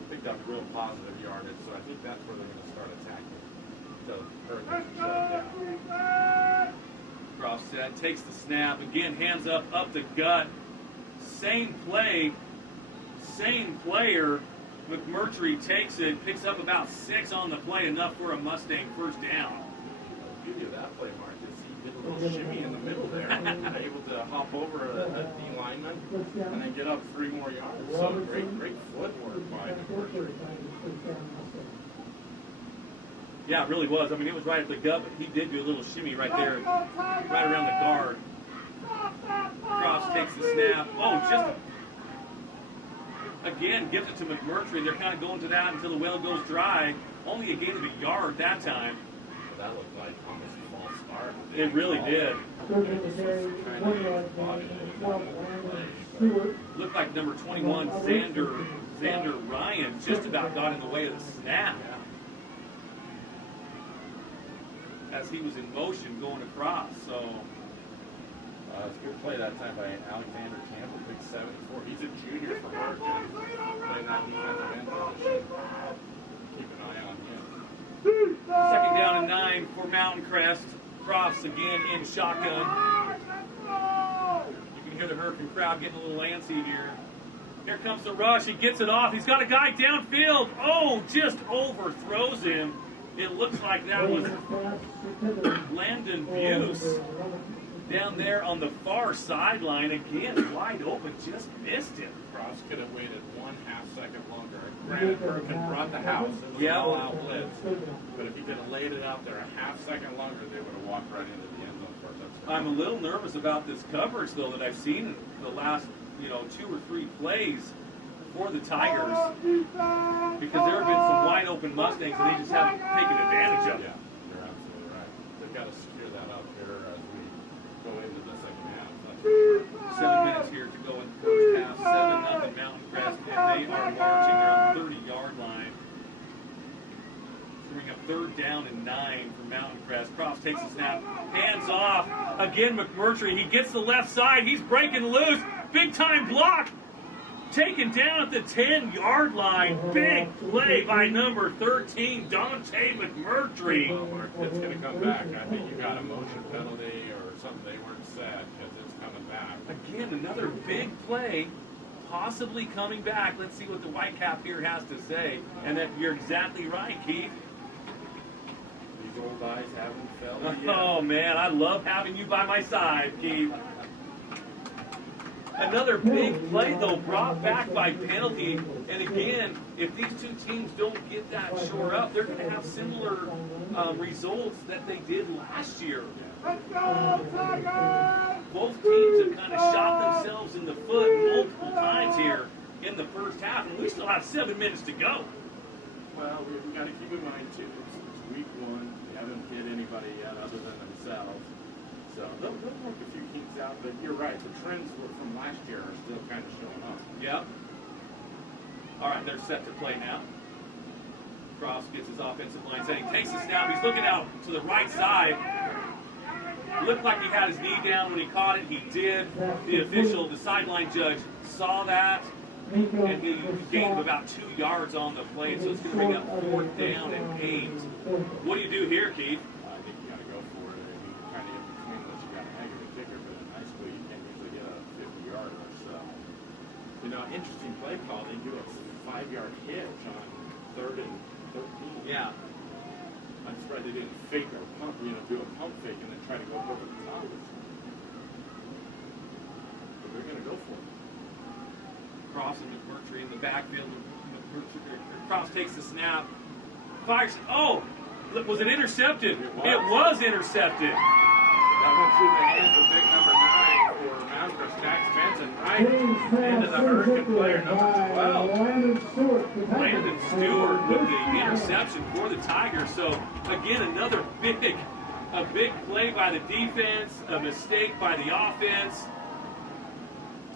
Picked up real positive yardage, so I think that's where they're going to start attacking. So Hurricane can shut it down. Cross set, takes the snap. Again, hands up the gut. Same play. Same player. McMurtry takes it, picks up about 6 on the play, enough for a Mustang first down. The beauty of that play, Mark, is he did a little shimmy in the middle there, able to hop over a D lineman and then get up 3 more yards. So great footwork by McMurtry. Yeah, it really was. I mean, it was right at the gut, but he did do a little shimmy right there, right around the guard. Cross takes the snap. Oh, just again, gives it to McMurtry. They're kind of going to that until the well goes dry. Only a gain of a yard that time. That looked like almost a false start. It really did. Looked like number 21, Xander Ryan, just about got in the way of the snap. As he was in motion going across, so. It's a good play that time by Alexander Campbell, big 7'4". He's a junior for Hurricane, playing that defensive end position. Keep an eye on him. Second down and 9 for Mountain Crest. Crofts again in shotgun. You can hear the Hurricane crowd getting a little antsy here. Here comes the rush. He gets it off. He's got a guy downfield. Oh, just overthrows him. It looks like that was Landon Buse down there on the far sideline. Again, wide open, just missed him. Cross could have waited 1/2 second longer. Granted, Hurricane brought the house. It was an all-out blitz. But if he could have laid it out there 1/2 second longer, they would have walked right into the end zone for a touchdown. I'm a little nervous about this coverage, though, that I've seen in the last, 2 or 3 plays for the Tigers, because there have been some wide open Mustangs and they just haven't taken advantage of it. Yeah, you're absolutely right. They've got to secure that up here as we go into the second half. 7 minutes here to go in the first half. 7-0 Mountain Crest, and they are marching around the 30-yard line. Bring up 3rd down and 9 for Mountain Crest. Crofts takes the snap, hands off. Again, McMurtry. He gets the left side. He's breaking loose. Big time block. Taken down at the 10-yard line. Big play by number 13, Dante McMurtry. Well, it's going to come back. I think you got a motion penalty or something they weren't set because it's coming back. Again, another big play, possibly coming back. Let's see what the Whitecap here has to say. And that you're exactly right, Keith. These old eyes haven't felt yet. Oh, man, I love having you by my side, Keith. Another big play, though, brought back by penalty. And again, if these two teams don't get that shore up, they're going to have similar results that they did last year. Let's go, Tigers! Both teams have kind of shot themselves in the foot multiple times here in the first half, and we still have 7 minutes to go. Well, we've got to keep in mind, too, it's week 1. They haven't hit anybody yet other than themselves. So they'll work a few kinks out, but you're right. The trends from last year are still kind of showing up. Yep. All right, they're set to play now. Cross gets his offensive line set. He takes the snap. He's looking out to the right side. Looked like he had his knee down when he caught it. He did. The official, the sideline judge, saw that, and he gained about 2 yards on the play. So it's going to bring up 4th down and 8. What do you do here, Keith? I think you got to go for it. You can kind of in between unless you got a negative kicker, but in high school you can't usually get a 50-yarder. So, interesting play call. They do a 5-yard hitch on 3rd and 13. Yeah. I'm surprised they didn't fake or pump, do a pump fake and then try to go over the top. But they're going to go for it. Cross and McMurtry in the backfield. Cross takes the snap. Fires. Oh! Was it intercepted? It was intercepted. That went through the hands of big number 9 for Mountain Crest, Dax Benson, right into the Hurricane player, number 12. Landon Stewart with the interception for the Tigers. So, again, another big play by the defense, a mistake by the offense.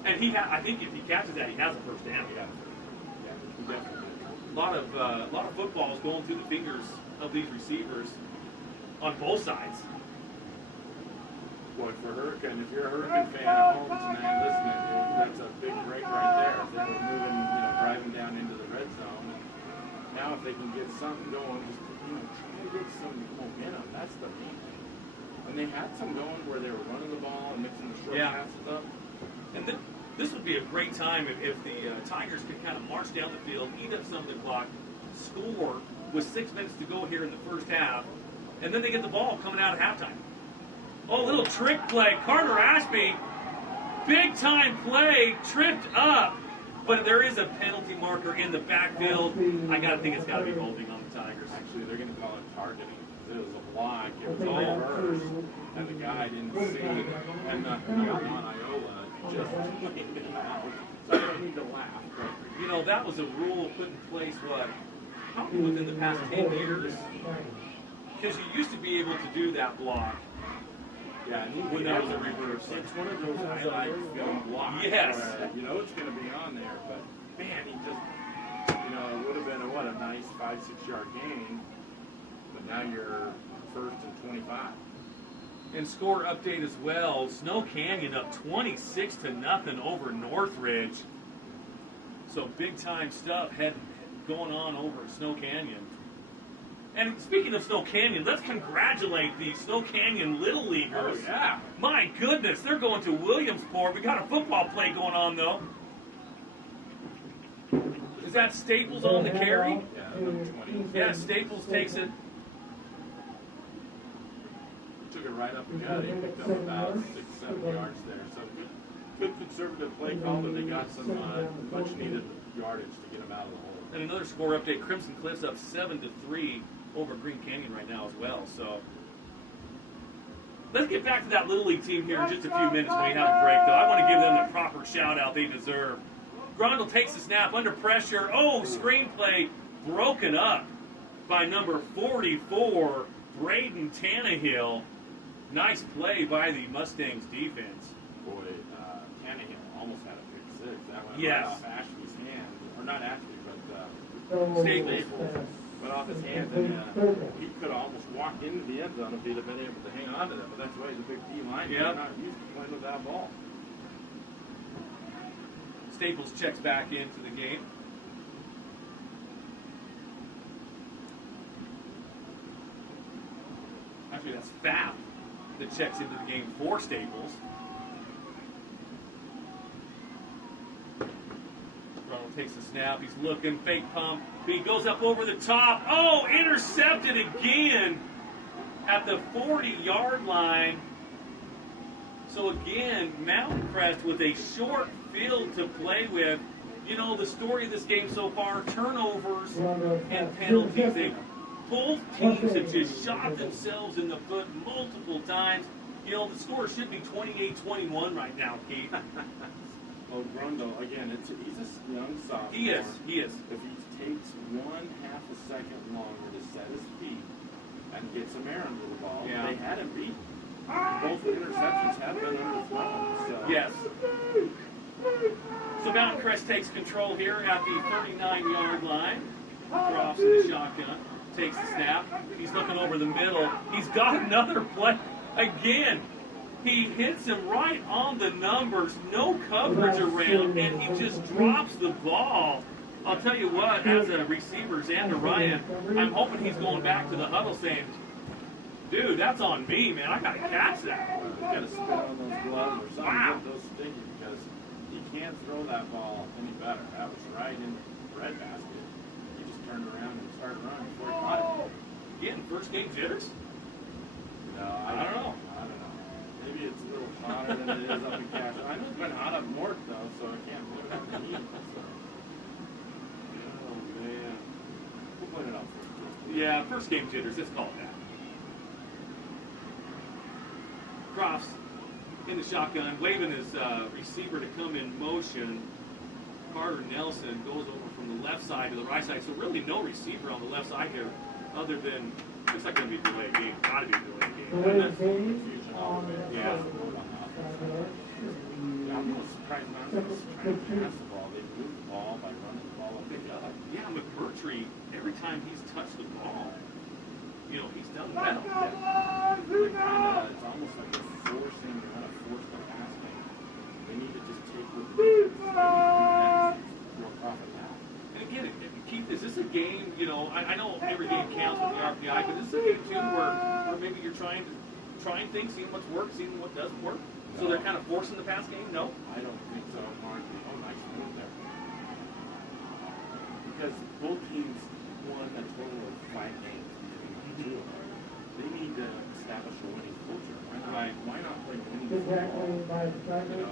And I think if he catches that, he has a first down. Yeah, definitely. A lot of footballs going through the fingers of these receivers on both sides. Boy, for Hurricane, if you're a Hurricane fan at home tonight listening, that's a big break right there. If they were moving, driving down into the red zone. And now if they can get something going, just, try to get some momentum. That's the main thing. And they had some going where they were running the ball and mixing the short passes up. And this would be a great time if the Tigers could kind of march down the field, eat up some of the clock, score with 6 minutes to go here in the first half, and then they get the ball coming out at halftime. Oh, little trick play. Carter Ashby, big time play, tripped up. But there is a penalty marker in the backfield. I got to think it's got to be holding on the Tigers. Actually, they're going to call it targeting. It was a block. It was all reversed, and the guy didn't see it. And not on Iola, just pointed him out. So I don't need to laugh. But You know, that was a rule put in place, probably within the past 10 years. Because you used to be able to do that block. yeah, and When there was a reverse. It's one of those highlight film blocks. Yes. Where, you know it's going to be on there, but man, he just, it would have been a nice 5-6 yard gain. But now you're 1st and 25. And score update as well. Snow Canyon up 26-0 over Northridge. So big time stuff going on over at Snow Canyon. And speaking of Snow Canyon, let's congratulate the Snow Canyon Little Leaguers. Oh, yeah. My goodness, they're going to Williamsport. We got a football play going on though. Is that Staples on the carry? Yeah, number 20. Yeah, Staples takes it. Took it right up the gut. He picked up about 6-7 yards there. So good conservative play call, but they got some much needed yardage to get him out of the hole. And another score update, Crimson Cliffs up 7-3 over Green Canyon right now as well. So let's get back to that Little League team here in just a few minutes when we have a break, though. I want to give them the proper shout-out they deserve. Grondel takes the snap under pressure. Oh, screenplay broken up by number 44, Braden Tannehill. Nice play by the Mustangs defense. Boy, Tannehill almost had a pick six. That went Yes. right off Ashby's hand. Or not Ashby, but Staples. went off his hand. And he could have almost walked into the end zone if he'd have been able to hang on to that. But that's why he's a big D line. Yep. They're not used to playing with that ball. Staples checks back into the game. Actually, that's Fab that checks into the game for Staples. Ronald takes the snap. He's looking, fake pump. He goes up over the top. Oh, intercepted again at the 40-yard line. So again, Mountain Crest with a short field to play with. You know, the story of this game so far, turnovers and penalties. Both teams have just shot themselves in the foot multiple times. You know, the score should be 28-21 right now, Keith. Oh, Grundle, again, he's a young sophomore. He is. If he takes 1/2 a second longer to set his feet and get some air under the ball, Yeah. they had him beat. Both interceptions have been underthrown. So. Yes. So Mountain Crest takes control here at the 39-yard line. Drops in the shotgun. Takes the snap. He's looking over the middle. He's got another play. Again, he hits him right on the numbers. No coverage around, and he just drops the ball. I'll tell you what, as a receiver, Xander Ryan, I'm hoping he's going back to the huddle saying, dude, that's on me, man. I got to catch that. You got to spit on those gloves or something. Wow. Get those sticky because he can't throw that ball any better. That was right in the bread basket. He just turned around and started running before he caught it. Again, first game jitters? No, I don't know. Maybe it's a little hotter than it is up in Cash. I know it's been hot up north though, so I can't blame it on the heat. So. Oh man, we'll point it out first. Yeah, first game jitters. Let's call it that. Crofts in the shotgun, waving his receiver to come in motion. Carter Nelson goes over from the left side to the right side. So really no receiver on the left side here other than, looks like going to be a delayed game. Got to be a delayed game. Confusion all the way. Yeah. I'm not surprised not to pass the ball. They moved the ball by running the ball up the gut. Yeah, McMurtry, every time he's touched the ball, you know, he's done well. It's almost like they're forcing, they're kind of forced the passing. They need to just take what the defense is and work off of that. And again, Keith, is this a game, you know, I know every game counts with the RPI, but this is a game too where maybe you're trying things, seeing what's worked, seeing what doesn't work. So they're kind of forcing the pass game? No? I don't think so, Mark. Oh, nice move there. Because both teams won a total of 5 games between the two of them. They need to establish a winning culture. Why not play winning football? You know,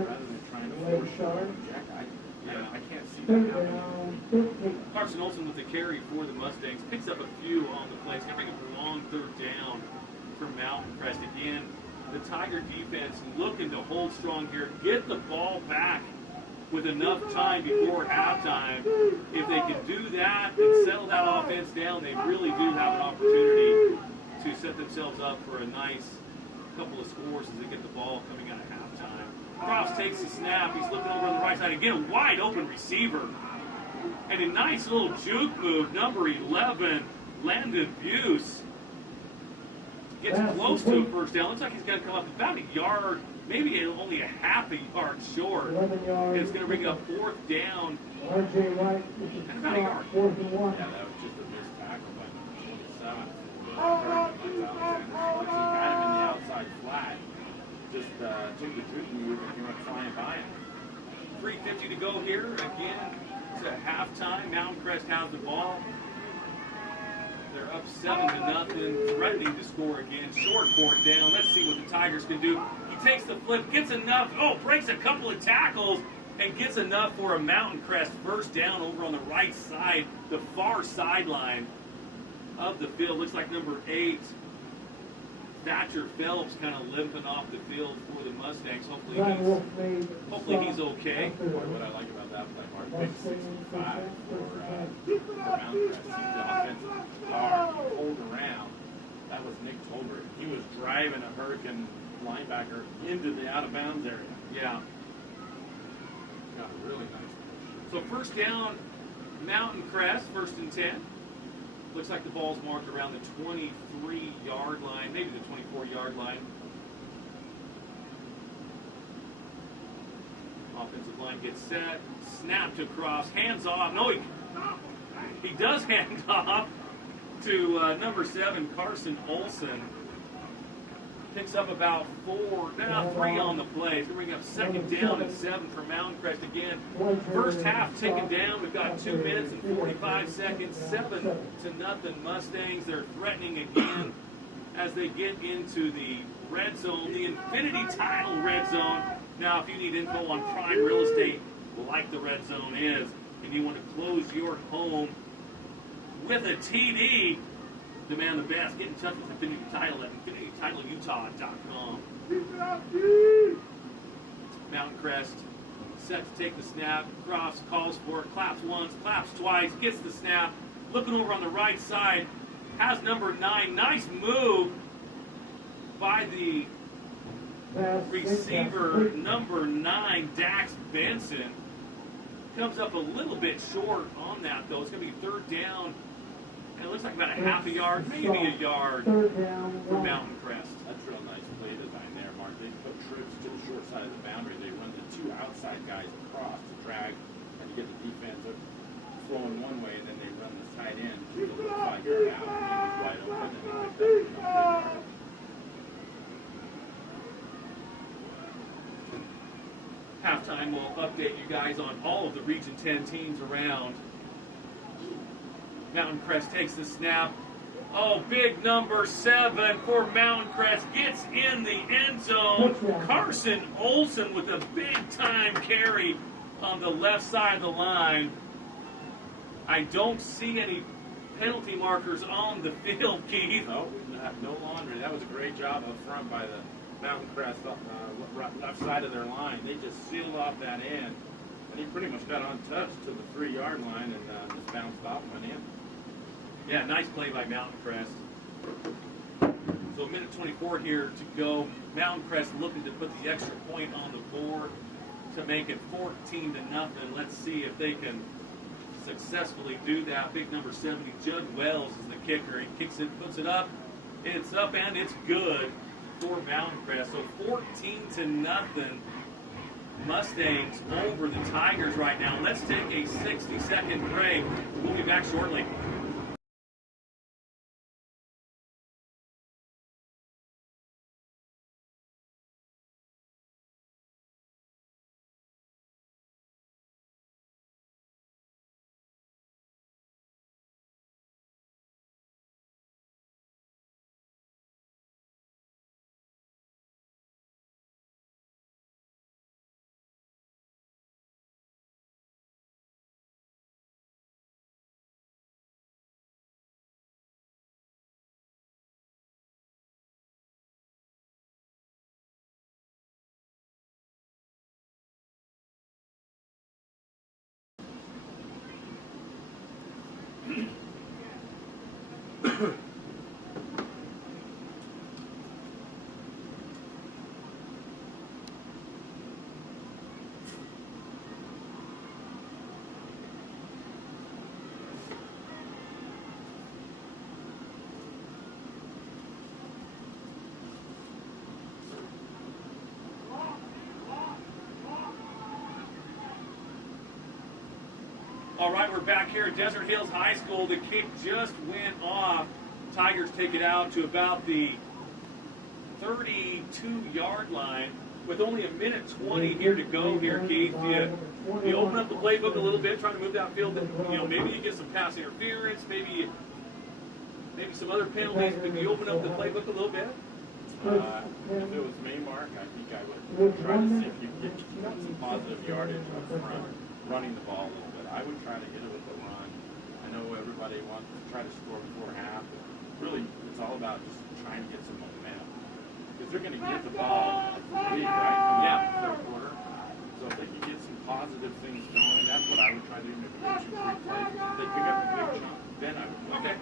rather than trying to force shot. I can't see that happening. Carson Olsen with the carry for the Mustangs. Picks up a few on the play. It's going to make a long third down for Mountain Crest. Again, the Tiger defense looking to hold strong here, get the ball back with enough time before halftime. If they can do that and settle that offense down, they really do have an opportunity to set themselves up for a nice couple of scores as they get the ball coming out of halftime. Crofts takes the snap. He's looking over on the right side. Again, a wide open receiver. And a nice little juke move, number 11, Landon Buse. Gets close to a first down. Looks like he's going to come up about a yard, maybe only a half a yard short. And it's going to bring up fourth down. RJ White, And about a yard. 4th and 1. Yeah, that was just a missed tackle by number 27. He had him in the outside flat. Just took the juke move and he went flying by him. 3:50 to go here. Again, it's at halftime. Mountain Crest has the ball. They're up 7-0, threatening to score again. Short court down. Let's see what the Tigers can do. He takes the flip, gets enough. Oh, breaks a couple of tackles and gets enough for a Mountain Crest first down over on the right side, the far sideline of the field. Looks like number 8, Thatcher Phelps, kind of limping off the field for the Mustangs. Hopefully he's okay. Boy, what I like about that play, Mark, big 65 for Mountain Crest. He's the offensive star. Hold around. That was Nick Tolbert. He was driving a Hurricane linebacker into the out-of-bounds area. Yeah. Got a really nice push. So first down, Mountain Crest, 1st and 10. Looks like the ball's marked around the 23-yard line, maybe the 24-yard line. Offensive line gets set, snapped across, hands off. No, he does hand off to number 7, Carson Olson. Picks up about 3 on the play. It's going to bring up 2nd down and 7 for Mountain Crest again. First half ticking down. We've got 2 minutes and 45 seconds. 7-0 Mustangs. They're threatening again as they get into the red zone, the Infinity Title red zone. Now, if you need info on prime real estate, like the red zone is, and you want to close your home with a TD, demand the best. Get in touch with Infinity Title at infinitytitleutah.com. Mountain Crest set to take the snap. Crofts calls for it, claps once, claps twice, gets the snap. Looking over on the right side, has number 9. Nice move by the receiver, number 9, Dax Benson. Comes up a little bit short on that, though. It's going to be 3rd down. And it looks like about a half a yard, maybe a yard for Mountain Crest. That's real nice play design there, Mark. They put trips to the short side of the boundary. They run the 2 outside guys across to drag and get the defense flowing one way, and then they run the tight end to the 5-yard out, and he's wide open, and they pick that up. Halftime, we'll update you guys on all of the Region 10 teams around. Mountain Crest takes the snap. Oh, big number 7 for Mountain Crest. Gets in the end zone. Carson Olson with a big-time carry on the left side of the line. I don't see any penalty markers on the field, Keith. No laundry. That was a great job up front by the Mountain Crest left side of their line. They just sealed off that end, and he pretty much got untouched to the 3-yard line and just bounced off and went in. Yeah, nice play by Mountain Crest. So 1:24 here to go. Mountain Crest looking to put the extra point on the board to make it 14-0. Let's see if they can successfully do that. Big number 70, Judd Wells is the kicker. He kicks it, puts it up. It's up and it's good for Mountain Crest. So 14-0. Mustangs over the Tigers right now. Let's take a 60-second break. We'll be back shortly. All right, we're back here at Desert Hills High School. The kick just went off. Tigers take it out to about the 32-yard line with only a minute 20 here to go here, Keith. You open up the playbook a little bit, trying to move downfield. Maybe you get some pass interference, maybe some other penalties. Maybe you open up the playbook a little bit. If it was me, Mark, I think I would try to see if you could get some positive yardage up front, running the ball a little bit. I would try to hit it with the run. I know everybody wants to try to score before half, but really it's all about just trying to get some momentum. Because they're going to get the ball at the lead, right? Coming out in the third quarter. So if they can get some positive things going, that's what I would try to do. Maybe go 2-3 plays. If they pick up a big chunk, then I would. Okay.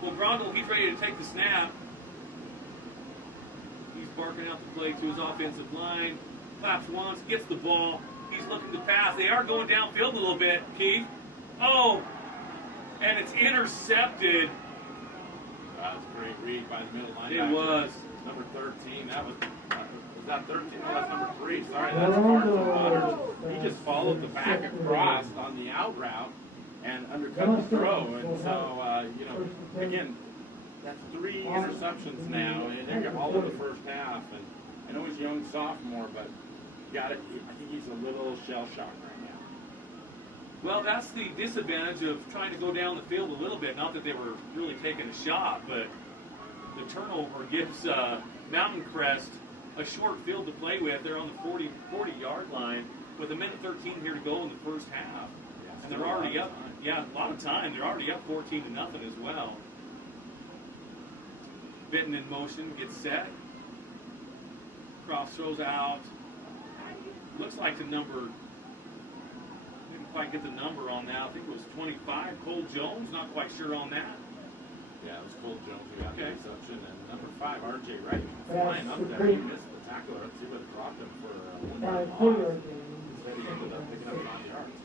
Well, Grondel, he's ready to take the snap. He's barking out the play to his offensive line. Claps once, gets the ball. He's looking to pass. They are going downfield a little bit, Keith. Oh, and it's intercepted. That's a great read by the middle linebacker. It was. Number 13. That was that 13? No, that's number 3. Sorry, that's Carson Waters. He just followed the back across on the out route and undercut the throw. And so, again, that's 3 interceptions now, and they're all in the first half. And I know he's a young sophomore, but I think he's a little shell-shocked right now. Well, that's the disadvantage of trying to go down the field a little bit. Not that they were really taking a shot, but the turnover gives Mountain Crest a short field to play with. They're on the 40-yard line with a minute 13 here to go in the first half. And they're already up. Yeah, a lot of time. They're already up 14-0 as well. Benton in motion, gets set. Cross throws out. Looks like the number, didn't quite get the number on that. I think it was 25, Cole Jones, not quite sure on that. Yeah, it was Cole Jones who got the reception. And number 5, R.J. Wright, flying up there. He missed the tackle. Let's see what it dropped him for a 1-yard loss. Instead he ended up picking up 9 yards.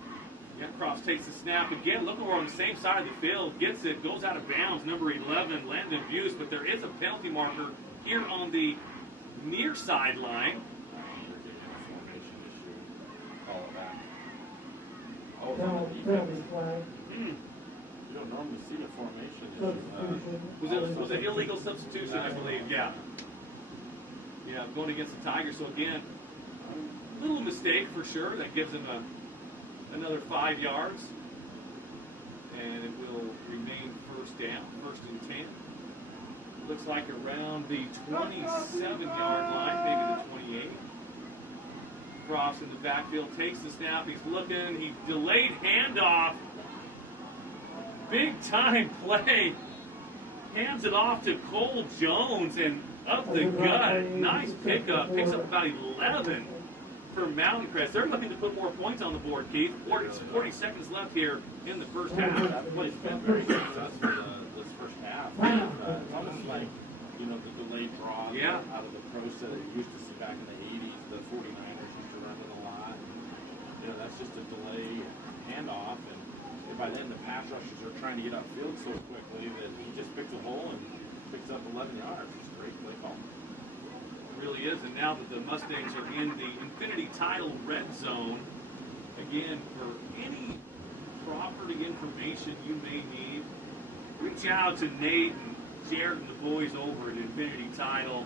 Yeah, Cross takes the snap again. Look, we're on the same side of the field. Gets it, goes out of bounds. Number 11, Landon Buse. But there is a penalty marker here on the near sideline. Oh, you don't normally see the formation. Was it illegal substitution, I believe? Yeah. Yeah, going against the Tigers. So again, little mistake for sure. That gives them another 5 yards. And it will remain first down, 1st and 10. Looks like around the 27-yard line, maybe the 28. Cross in the backfield, takes the snap, he's looking, he delayed handoff. Big time play. Hands it off to Cole Jones and up the gut. Nice pickup. Picks up about 11 for Mountain Crest. They're looking to put more points on the board, Keith. 40 seconds left here in the first half. That play's been very successful this first half. It's almost like, the delayed draw out of the pro set that you used to see back in the 80s. The 49ers used to run it a lot. That's just a delay handoff. And by then, the pass rushers are trying to get upfield so quickly that he just picks a hole and picks up 11 yards. It's a great play call. It really is. And now that the Mustangs are in the Infinity Title red zone, again, for any property information you may need, reach out to Nate and Jared and the boys over at Infinity Title.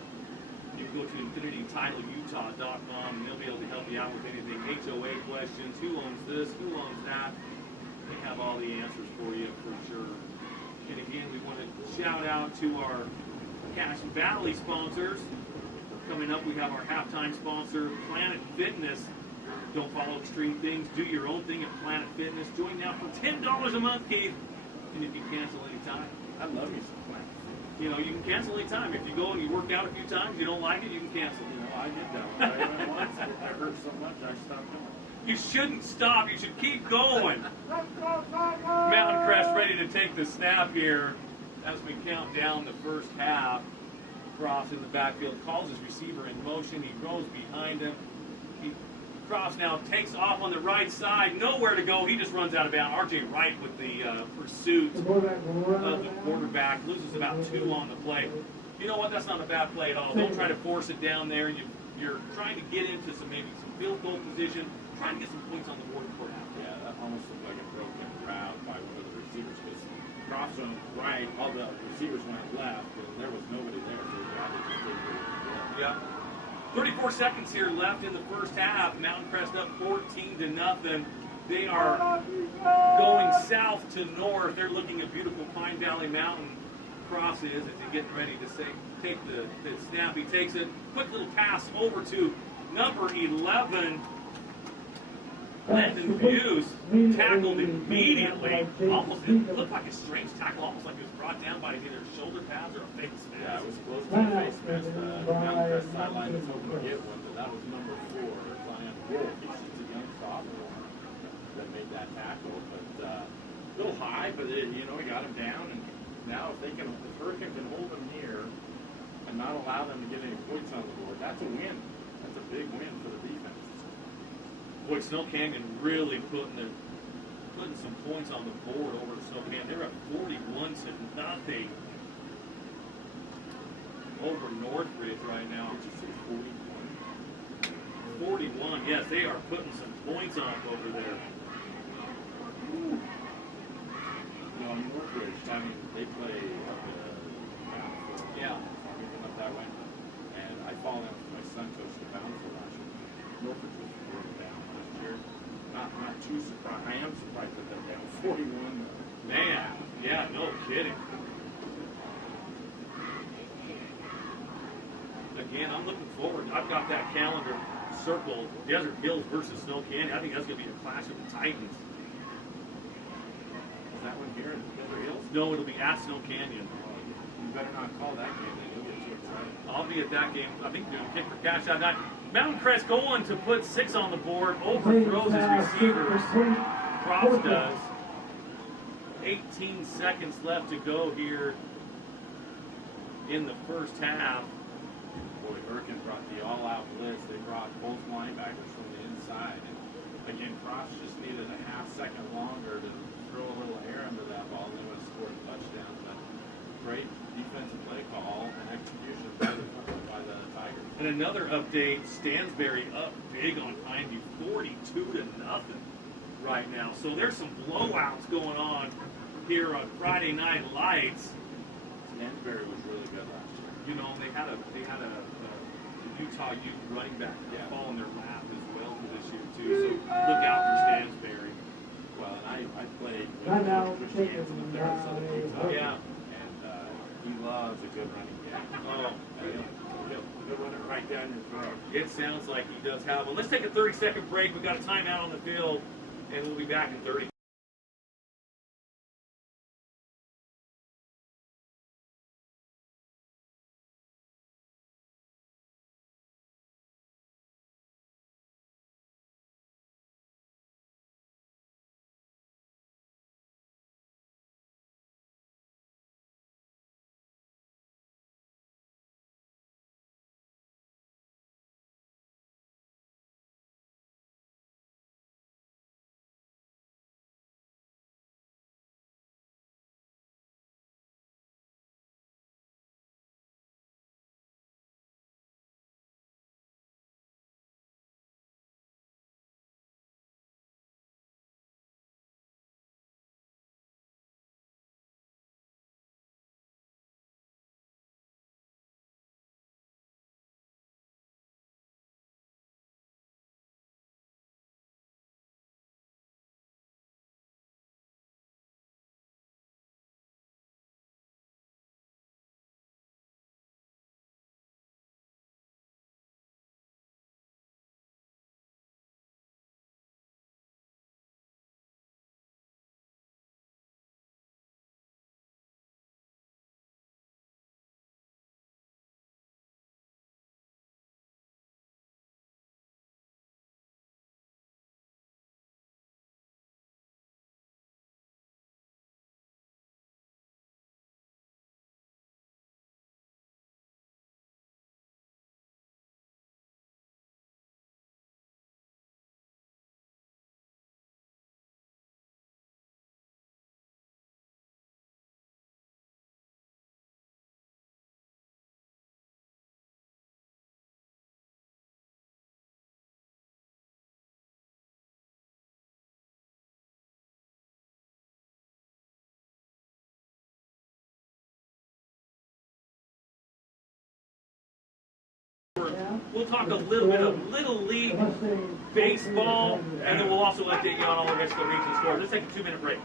You can go to infinitytitleutah.com and they'll be able to help you out with anything. HOA questions, who owns this, who owns that. They have all the answers for you for sure. And again, we want to shout out to our Cache Valley sponsors. Coming up, we have our halftime sponsor, Planet Fitness. Don't follow extreme things. Do your own thing at Planet Fitness. Join now for $10 a month, Keith. And if you cancel anytime. I love you some Planet. You can cancel anytime. If you go and you work out a few times, you don't like it, you can cancel. I did that. I went once. It hurt so much, I stopped going. You shouldn't stop. You should keep going. Mountain Crest ready to take the snap here as we count down the first half. Cross in the backfield, calls his receiver in motion. He goes behind him. Cross now takes off on the right side. Nowhere to go. He just runs out of bounds. R.J. Wright with the pursuit of the quarterback. Loses about 2 on the play. You know what? That's not a bad play at all. Don't try to force it down there. You're trying to get into maybe some field goal position, trying to get some points on the board for now. Yeah, that almost looked like a broken route by one of the receivers because Crofts went right, all the receivers went left, and there was nobody there, so the guy that just didn't do it. Yeah. 34 seconds here left in the first half. Mountain Crest up 14-0. They are going south to north. They're looking at beautiful Pine Valley Mountain crosses as they're getting ready to take the snap. He takes it. Quick little pass over to number 11. Landon Hughes tackled immediately. Almost, it looked like a strange tackle, almost like it was brought down by either shoulder pads or a face mask. Yeah, it was close to a face mask. Mountain Crest sideline was hoping to get one, but that was number 4, Ryan Wolf. He's a young sophomore that made that tackle, but a little high, but he got him down. And now if Hurricane can hold them here and not allow them to get any points on the board, that's a win. That's a big win for the defense. Boy, Snow Canyon really putting some points on the board over to Snow Canyon. They're up 41-0 over Northridge right now. Did you say 41? 41, yes, they are putting some points on over there. No, Northridge, they play up in Yeah. up that way. And I followed them with my son coached the Bountiful last year. Northridge was broken down last year. Not too surprised. I am surprised that they're down 41. Man, yeah, no kidding. Again, I'm looking forward. I've got that calendar circled. Desert Hills versus Snow Canyon. I think that's going to be a clash of the Titans. Is that one here in Desert Hills? No, it'll be at Snow Canyon. You better not call that game, then you'll get too excited. I'll be at that game. I think they're going to kick for cash out night. Mountain Crest going to put 6 on the board. Overthrows his receivers. Crofts does. 18 seconds left to go here in the first half. Boy, Hurricane brought the all-out blitz. They brought both linebackers from the inside. And again, Crofts just needed a half second longer to throw a little air under that ball, and they would have scored a touchdown. But great defensive play call and execution by the Tigers. And another update, Stansbury up big on Pineview, 42-0 right now. So there's some blowouts going on here on Friday Night Lights. Stansbury was really good last year. You know, they had a Utah youth running back fall in their lap as well for this year too. So look out for Stansbury. Well, and I played with Timeout Coach taken Jansen up there in Southern Utah. Yeah. And he loves a good running game. Oh, He'll run it right down your throat. it sounds like he does have one. Let's take a 30-second break. We've got a timeout on the field, and we'll be back in 30. we'll talk a little bit of Little League baseball, and then we'll also update you on all the rest of the region scores. Let's take a 2-minute break.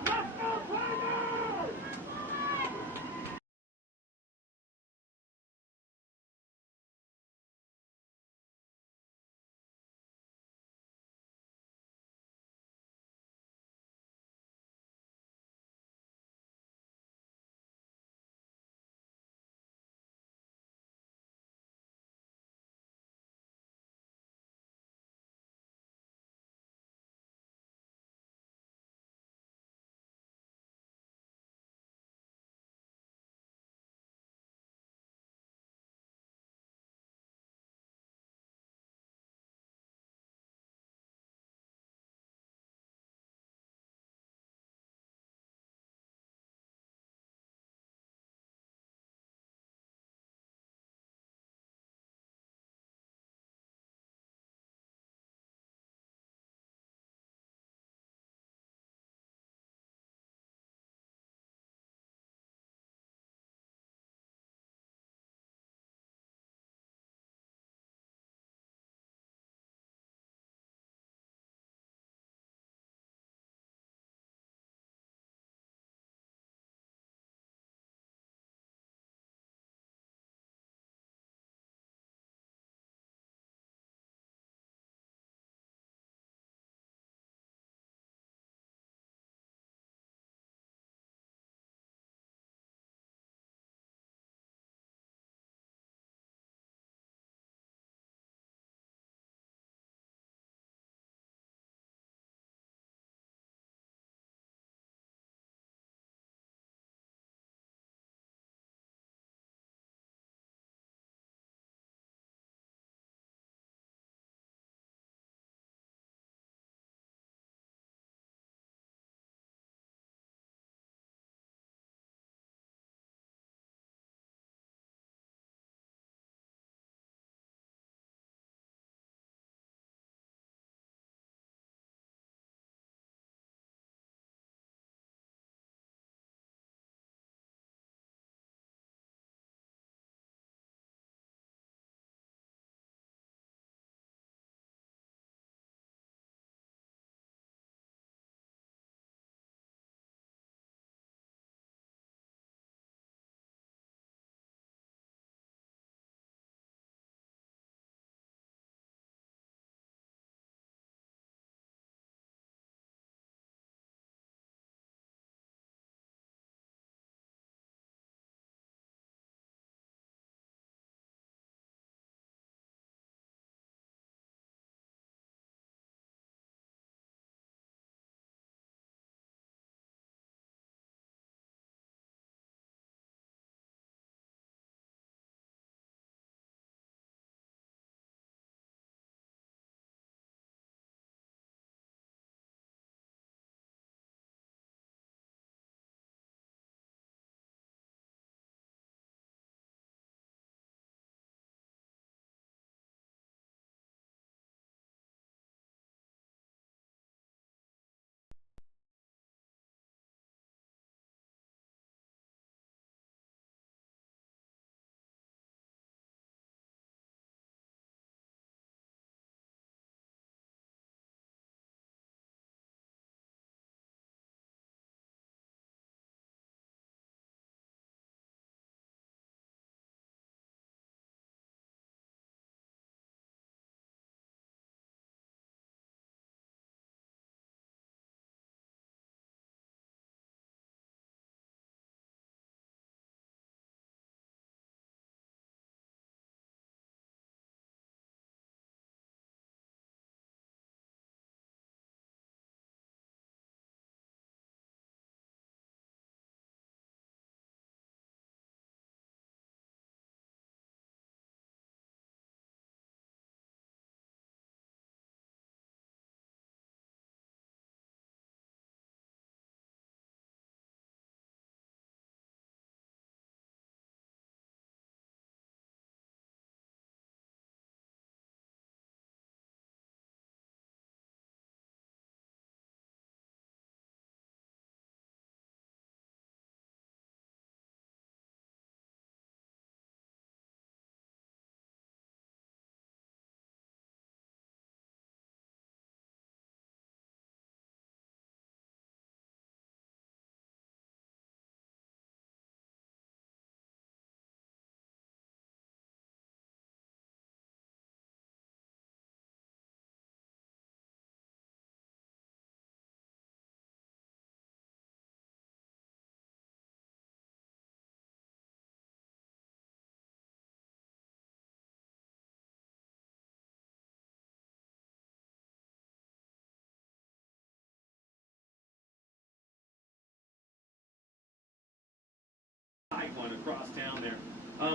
going across town there.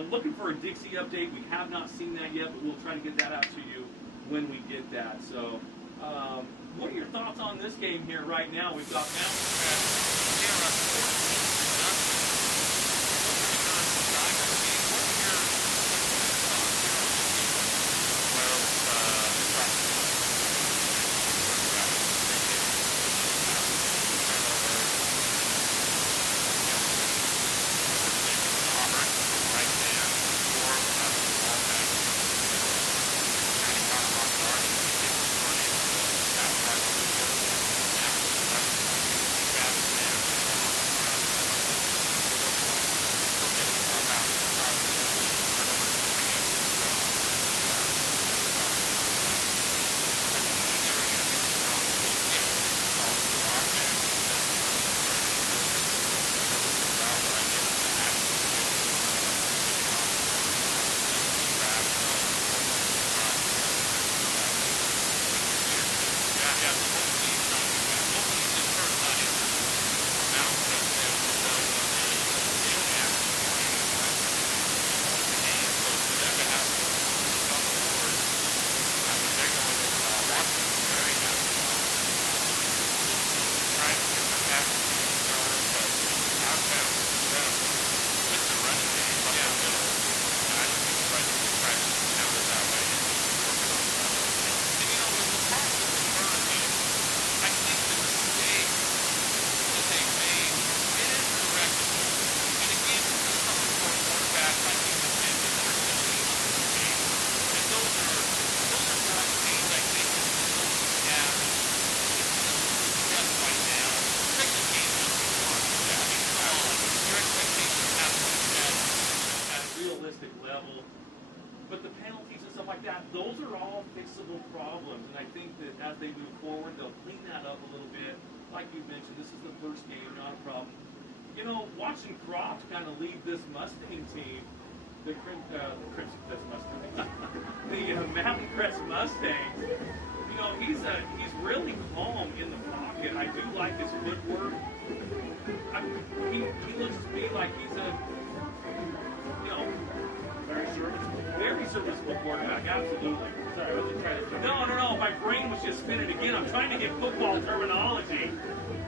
Looking for a Dixie update. We have not seen that yet, but we'll try to get that out to you when we get that. So, what are your thoughts on this game here right now? We've got Mountain Crest. Level, but the penalties and stuff like that, those are all fixable problems, and I think that as they move forward, they'll clean that up a little bit. Like you mentioned, this is the first game, not a problem. You know, watching Croft kind of lead this Mustang team, the Crimson Crest Mustang, the Mountain Crest Mustangs. You know, he's really calm in the pocket. I do like his footwork. He looks to me like he's a, you know, very serviceable quarterback, absolutely. Sorry, I wasn't trying to... No, my brain was just spinning again. I'm trying to get football terminology.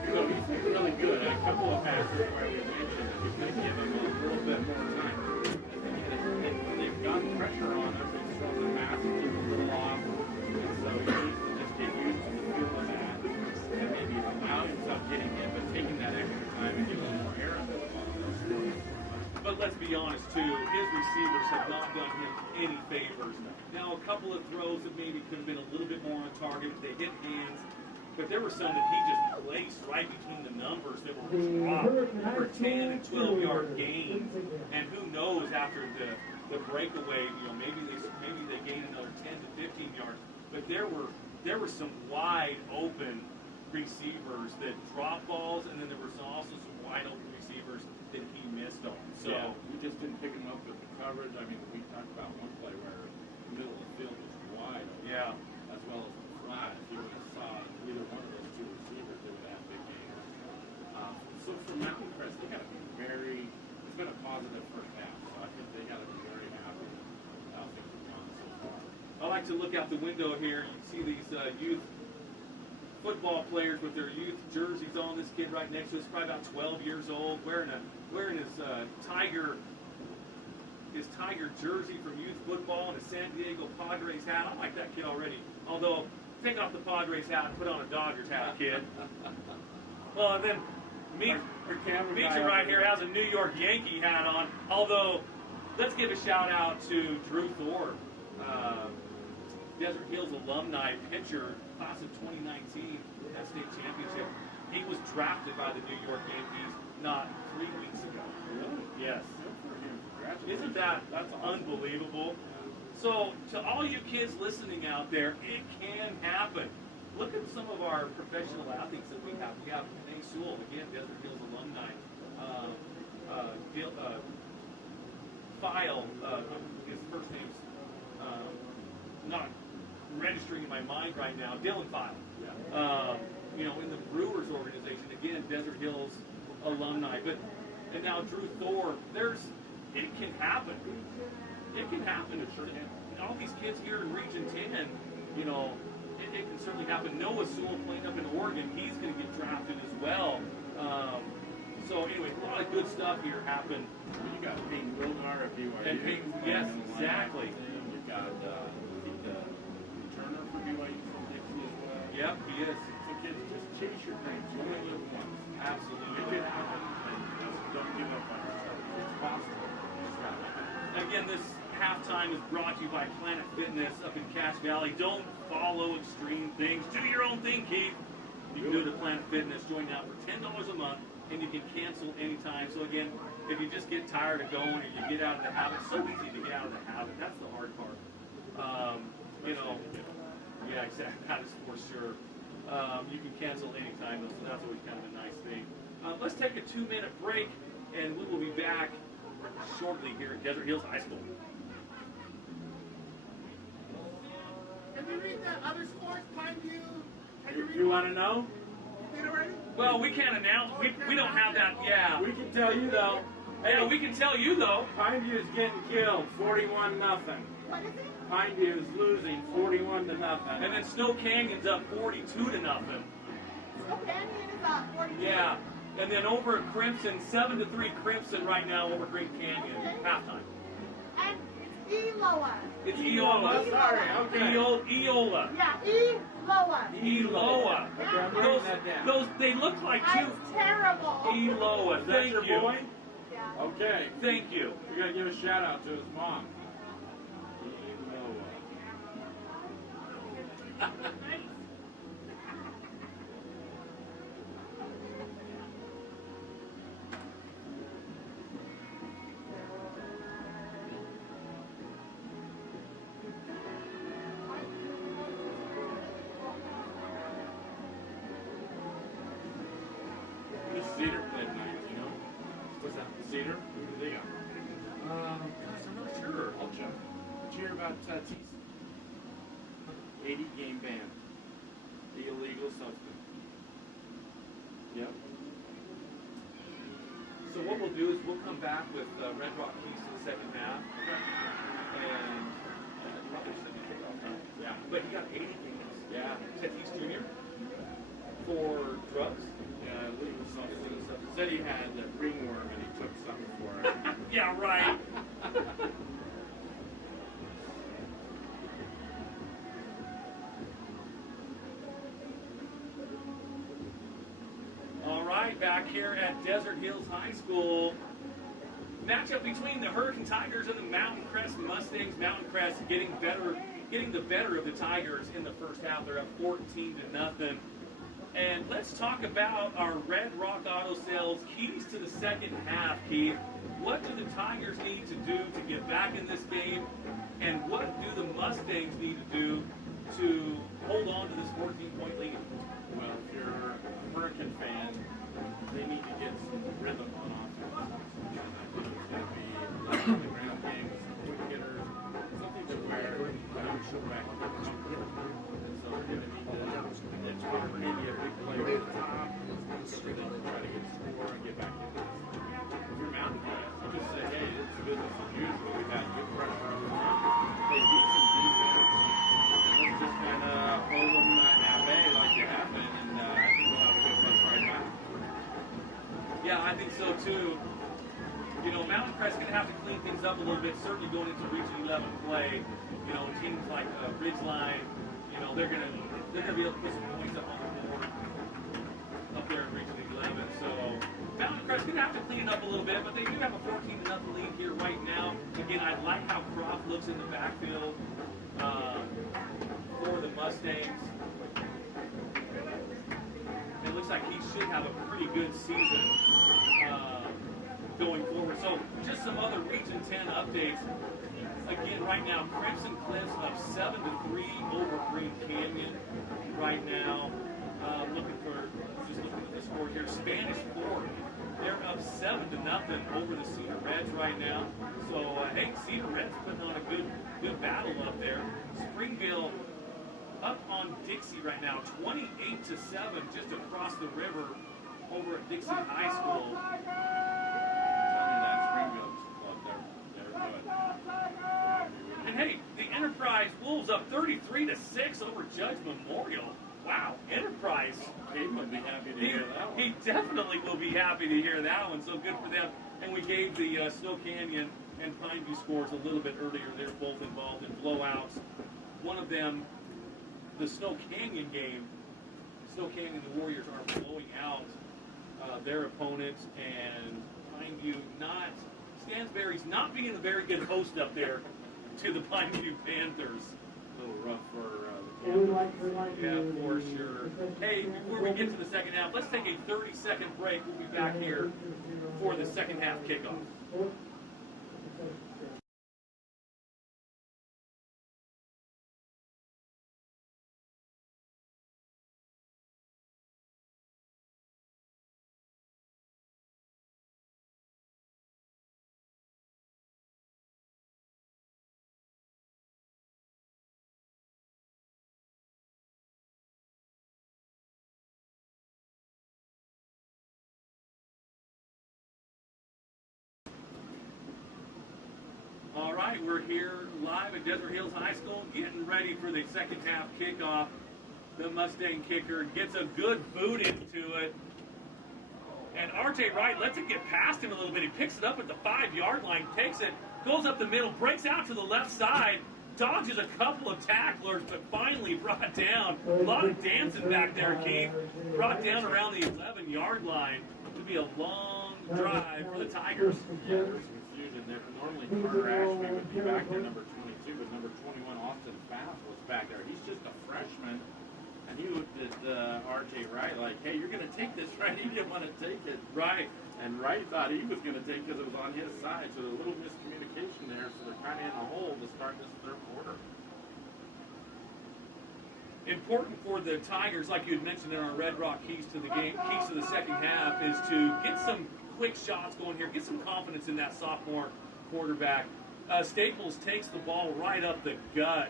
So he's really good. A couple of passes where we mentioned that he's going to give him a little bit more time. When they've got pressure on him, he's throwing the passes a little off. And so he needs to just get used to the feel of that. And maybe allow himself getting it, but taking that extra time and get a little more air under the ball. But let's be honest, too, his receivers have not done him any favors. Now, a couple of throws that maybe could have been a little bit more on target. They hit hands, but there were some that he just placed right between the numbers that were dropped for 10 and 12-yard gains. And who knows, after the breakaway, you know, maybe they gained another 10 to 15 yards. But there were some wide open receivers that dropped balls, and then there was also some wide open receivers that he missed on. So yeah, we just didn't pick him up with the coverage. I mean, we talked about one play where the middle of the field was wide open, yeah, as well as the front. If you would have saw either one of those two receivers, they would have big games. So for Mountain Crest, they got to be it's been a positive first half, so I think they got to be very happy with how things have gone so far. I like to look out the window here. You see these youth football players with their youth jerseys on. This kid right next to us, probably about 12 years old, wearing his Tiger jersey from youth football and a San Diego Padres hat. I like that kid already. Although, take off the Padres hat and put on a Dodgers hat, kid. Well, and then Meacher right here has a New York Yankee hat on. Although, let's give a shout out to Drew Thorpe, Desert Hills alumni pitcher, class of 2019, that state championship. He was drafted by the New York Yankees not 3 weeks ago. Really? Yes. Good for him. Congratulations. Isn't that's unbelievable? So, to all you kids listening out there, it can happen. Look at some of our professional athletes that we have. We have Nate Sewell, again, Desert Hills alumni. File, his first name's not registering in my mind right now. Dylan File. You know, in the Brewers organization, again, Desert Hills alumni. But and now Drew Thor. It can happen. It can happen. All these kids here in Region 10, you know, it can certainly happen. Noah Sewell playing up in Oregon, he's going to get drafted as well. So anyway, a lot of good stuff here happened. You got Peyton Wilgar at BYU. And Peyton, yes, exactly. You got Turner for BYU from Dixie as well. Yep, he is. So kids, just chase your dreams. You only live once. Absolutely. It can happen, and just don't give up on yourself. It's possible. Just try it. Again, this halftime is brought to you by Planet Fitness up in Cache Valley. Don't follow extreme things. Do your own thing, Keith. You can do it at Planet Fitness. Join now for $10 a month, and you can cancel anytime. So again, if you just get tired of going or you get out of the habit, it's so easy to get out of the habit. That's the hard part. You know, yeah, exactly. That is for sure. You can cancel anytime, though, so that's always kind of a nice thing. Let's take a 2-minute break, and we will be back shortly here at Desert Hills High School. Can you read the other scores? Pineview? Can you read You want to know? You did already? Well, we can't announce. We don't have that. Yeah. We can tell you though. Yeah, we can tell you though. Pineview is getting killed, 41-0. What is it? Pineview is losing 41-0. And then Snow Canyon's up 42-0. Oh, Canyon is up 42. Yeah. And then over at Crimson, 7-3 Crimson right now over Great Canyon. Halftime. And it's Eloa. It's Eola. Sorry, okay. Eola. Yeah, Eloa. Eloa. Okay, I'm writing that down. Those, they look like two. That's terrible. Eloa. Is that Thank your you. boy? Yeah. Okay. Thank you. You gotta give a shout out to his mom. This Cedar played tonight, you know? What's that? Cedar? Who do they got? Gosh, I'm not sure. I'll check. Did you hear about Tatis? 80-game ban. The illegal substance. Yep. So what we'll do is we'll come back with Red Rock Keys in the second half. And probably should be kickoff time. Yeah. But he got 80 games. Yeah. Tatis Jr. for drugs. Yeah, illegal substance. Said he had ringworm and he took something for it. Yeah, right. All right, back here at Desert Hills High School. Matchup between the Hurricane Tigers and the Mountain Crest Mustangs. Mountain Crest getting the better of the Tigers in the first half. They're up 14-0. And let's talk about our Red Rock Auto Sales keys to the second half, Keith. What do the Tigers need to do to get back in this game? And what do the Mustangs need to do to hold on to this 14-point lead? Well, if you're a Hurricane fan, they need to get some rhythm on offense. And I think it's going to be on the ground games, quick hitters, something to where I'm sure back and so they're going to need to educate maybe a big player at the top, so they can try to get a score and get back in this. If you're Mountain Crest, you just say, hey, it's business as usual. We've had good pressure up front. They do some defense. Let's just kind of hold them at bay like you have been, and I think we'll have a good run right back. Yeah, I think so too. You know, Mountain Crest's going to have to clean things up a little bit, certainly going into Region 11 play. You know, teams like Ridgeline, you know, they're going to be able to put some points up on the board up there in Region 11. So Mountain Crest's going to have to clean it up a little bit, but they do have a 14-0 lead here right now. Again, I like how Croft looks in the backfield for the Mustangs. It looks like he should have a pretty good season going forward. So just some other Region 10 updates. Again, right now, Crimson Cliffs up 7-3 over Green Canyon right now. Looking at the score here. Spanish Fort, they're up 7-0 over the Cedar Reds right now. So, hey, Cedar Reds putting on a good battle up there. Springville up on Dixie right now, 28-7, just across the river over at Dixie High School. Enterprise Wolves up 33-6 over Judge Memorial. Wow, Enterprise. He would be happy to hear that one. He definitely will be happy to hear that one. So good for them. And we gave the Snow Canyon and Pineview scores a little bit earlier. They're both involved in blowouts. One of them, the Snow Canyon game, Snow Canyon, the Warriors are blowing out their opponent, and Pineview not, Stansbury's not being a very good host up there to the Pineview Panthers. A little rough for We the would Panthers. like to remind Yeah, you for the sure. defensive Hey, before we get to the stands second half, let's take a 30-second break. We'll be back here for the second half kickoff. All right, we're here live at Desert Hills High School, getting ready for the second half kickoff. The Mustang kicker gets a good boot into it. And RJ Wright lets it get past him a little bit. He picks it up at the 5-yard line, takes it, goes up the middle, breaks out to the left side, dodges a couple of tacklers, but finally brought down. A lot of dancing back there, Keith. Brought down around the 11-yard line. To be a long drive for the Tigers. Yeah, there's confusion there. Normally Carter Ashby would be back there, number 22, but number 21, Austin Fath, was back there. He's just a freshman, and he looked at RJ Wright like, hey, you're going to take this, right? He didn't want to take it. Right. And Wright thought he was going to take it because it was on his side, so there's a little miscommunication there, so they're kind of in a hole to start this third quarter. Important for the Tigers, like you had mentioned in our Red Rock keys to the game, keys to the second half, is to get some quick shots going here, get some confidence in that sophomore quarterback. Staples takes the ball right up the gut,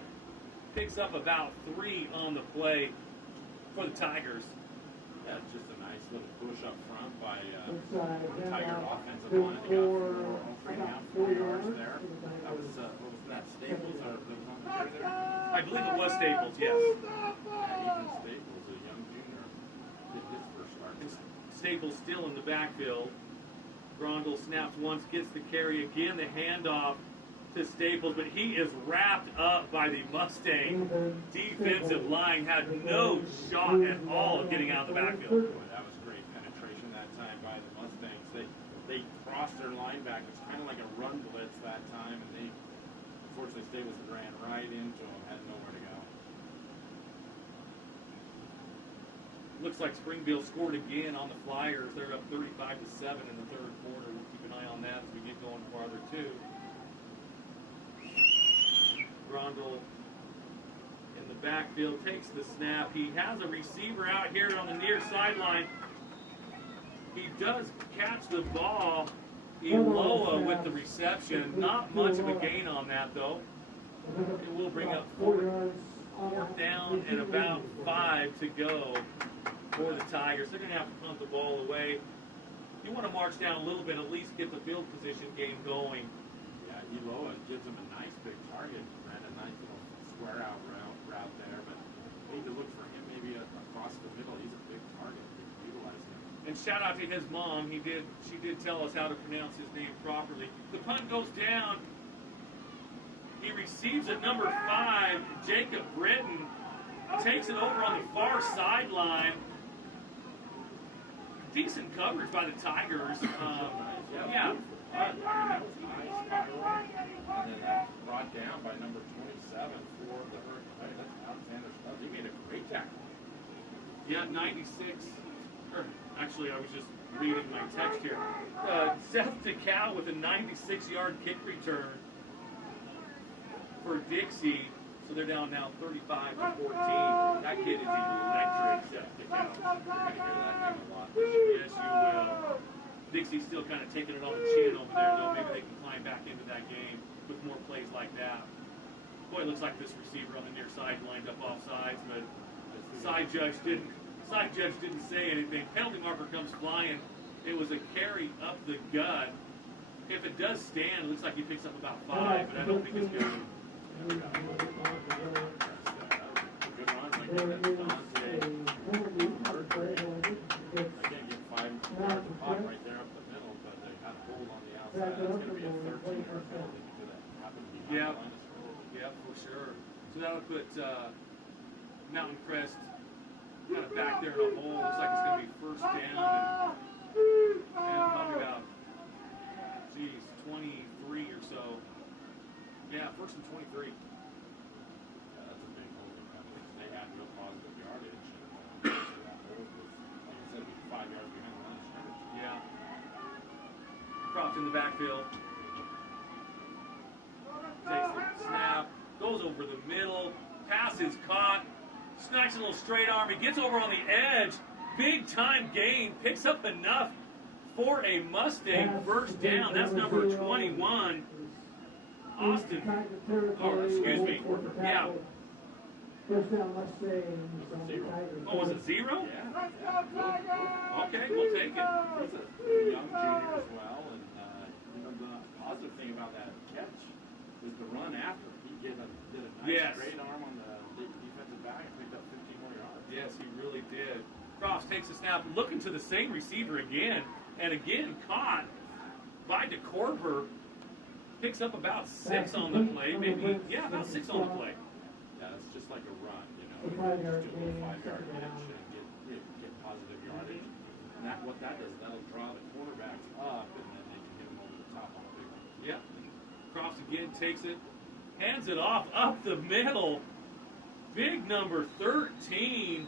picks up about 3 on the play for the Tigers. Yeah, just a nice little push up front by inside Tiger handoff offensive to line. They got four, bringing out about 4 yards there. to the That was, Tigers. what was that, Staples or that was on the play there? I believe it was Staples, yes. Yeah, Ethan Staples, a young junior, did his first start. And Staples still in the backfield. Grondel snaps once, gets the carry again, the handoff to Staples, but he is wrapped up by the Mustang defensive line, had no shot at all of getting out of the backfield. Boy, that was great penetration that time by the Mustangs. They crossed their linebackers, kind of like a run blitz that time, and they, unfortunately, Staples ran right into him, had nowhere to go. Looks like Springfield scored again on the Flyers. They're up 35-7 in the third quarter. We'll keep an eye on that as we get going farther too. Grondel in the backfield takes the snap. He has a receiver out here on the near sideline. He does catch the ball. Eloa with the reception. Not much of a gain on that though. It will bring up fourth down and about 5 to go for the Tigers. They're going to have to punt the ball away. You want to march down a little bit, at least get the field position game going. Yeah, Eloa gives him a nice big target, ran a nice little square out route there, but we need to look for him maybe across the middle. He's a big target. We can utilize him. And shout out to his mom. She did tell us how to pronounce his name properly. The punt goes down. He receives at number 5. Jacob Britton takes it over on the far sideline. Decent coverage by the Tigers. Yeah. That was nice spiral. And then that brought down by number 27 for the Hurricane. That's Alexander Stubbs. He made a great tackle. Yeah, 96. Actually, I was just reading my text here. Seth DeCal with a 96-yard kick return for Dixie. So they're down now 35-14. That kid is electric, Seth DeCal. You're going to hear that name a lot. Yes, you will. Dixie's still kind of taking it on the chin over there, though. Maybe they can climb back into that game with more plays like that. Boy, it looks like this receiver on the near side lined up off sides, but side judge didn't say anything. Penalty marker comes flying. It was a carry up the gut. If it does stand, it looks like he picks up about 5, but I don't think it's going to Never got hold of Dante. Good run. Like that Dante. Again, get 5 yards of punt right there up the middle, but they got hold on the outside. It's going to be a 13-yard penalty because that happened behind the line of scrimmage. Yeah, for sure. So that'll put Mountain Crest kind of back there in a hole. Looks like it's going to be first down and probably about, 23 or so. Yeah, first and 23. Yeah, that's a big holding penalty. They had real positive yardage. And that hold was, like I said, it'd be 5 yards behind the line of scrimmage. Yeah. Croft in the backfield. Takes the snap. Goes over the middle. Pass is caught. Snacks a little straight arm. He gets over on the edge. Big time gain. Picks up enough for a Mustang first down. That's number 21. Austin. Oh, excuse me. Yeah. First down Mustangs. Oh, was it 0? Yeah. Okay, we'll take it. He's a young junior as well, and the positive thing about that catch was the run after. He did a nice straight arm on the defensive back and picked up 15 more yards. Yes, he really did. Crofts takes a snap, looking to the same receiver again, and again caught by DeCorver. Picks up about 6 on the play, maybe. Yeah, about 6 on the play. Yeah, it's just like a run, you know. Just do a little 5-yard hitch and get positive yardage. And what that does, that'll draw the quarterbacks up, and then they can hit them over the top on a big one. Yep. Crofts again takes it, hands it off up the middle. Big number 13,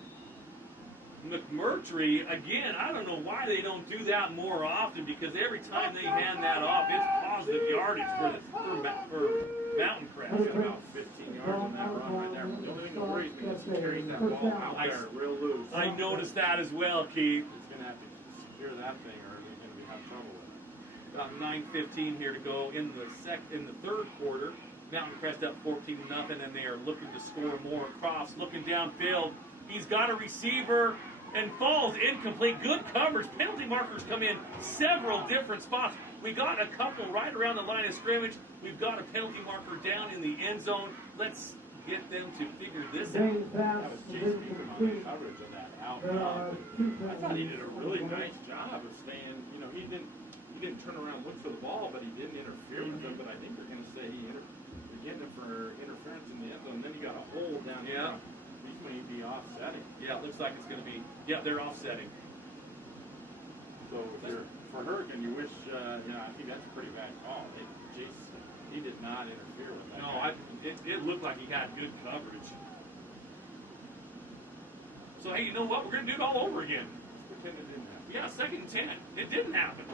McMurtry. Again, I don't know why they don't do that more often, because every time they hand that off, it's positive yardage for Mountain Crest. About 15 yards on that run right there. The only thing that worries me is he carries that ball out there real loose. I noticed that as well, Keith. He's going to have to secure that thing, or he's going to have trouble with it. About 9:15 here to go in the third quarter. Mountain Crest up 14-0, and they are looking to score more. Crofts looking downfield. He's got a receiver and falls incomplete. Good coverage. Penalty markers come in several different spots. We got a couple right around the line of scrimmage. We've got a penalty marker down in the end zone. Let's get them to figure this out. That was Chase Beacon on the coverage of that out route. I thought he did a really nice job of staying. You know, he didn't turn around and look for the ball, but he didn't interfere with them. But I think they're going to say they're getting him for interference in the end zone. Then you got a hole down here. He's going to be offsetting. Yeah, it looks like it's going to be. Yeah, they're offsetting. So for Hurricane, you wish. I think that's a pretty bad call. Chase, he did not interfere with that. No, it looked like he had good coverage. So hey, you know what? We're going to do it all over again. Let's pretend it didn't happen. Yeah, 2nd and 10. It didn't happen.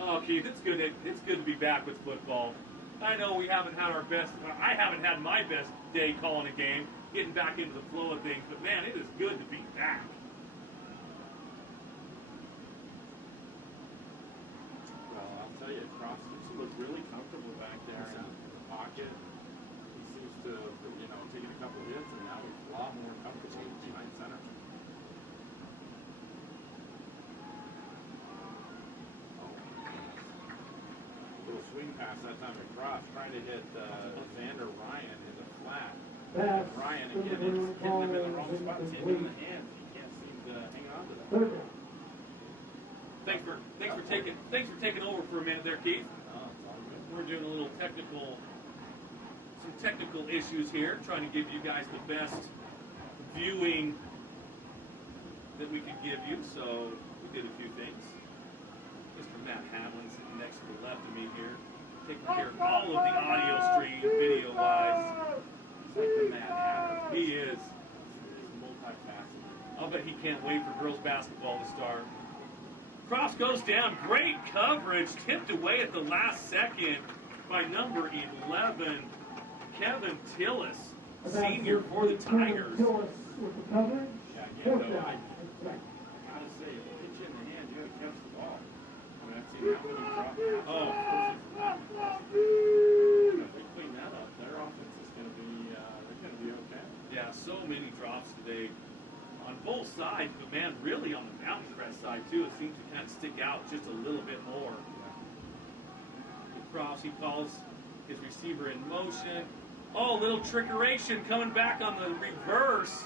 Oh, Keith, it's good to be back with football. I know we haven't had our best. I haven't had my best day calling a game, getting back into the flow of things. But man, it is good to be back. Well, I'll tell you, Crofts looks really comfortable back there in the pocket. He seems to, taking a couple hits, and now he's a lot more comfortable behind center. Little swing pass that time to Crofts, trying to hit Xander Ryan in the flat. And Ryan again, it's hitting him in the wrong spot. It's hitting him in the hands. He can't seem to hang on to that. Thanks for taking over for a minute there, Keith. Oh, it's all good. We're doing a little some technical issues here, trying to give you guys the best viewing that we could give you. So we did a few things. Mr. Matt Hamlin sitting next to the left of me here, taking care of all of the audio stream, video-wise. He's like the Mad Hatter. He is. He's multifaceted. I'll bet he can't wait for girls basketball to start. Crofts goes down. Great coverage. Tipped away at the last second by number 11, Kevin Tillis, senior for the Tigers. Tillis with the coverage. Yeah, Fourth no, down. I gotta say, if it hits you in the hand, you gotta catch the ball. I mean, I've seen that one drop half. If they clean that up, their offense is gonna be, they're gonna be okay. Yeah, so many drops today on both sides, but man, really on the Mountain Crest side too, it seems to kind of stick out just a little bit more. Crofts, he calls His receiver in motion. Oh, little trickeration coming back on the reverse.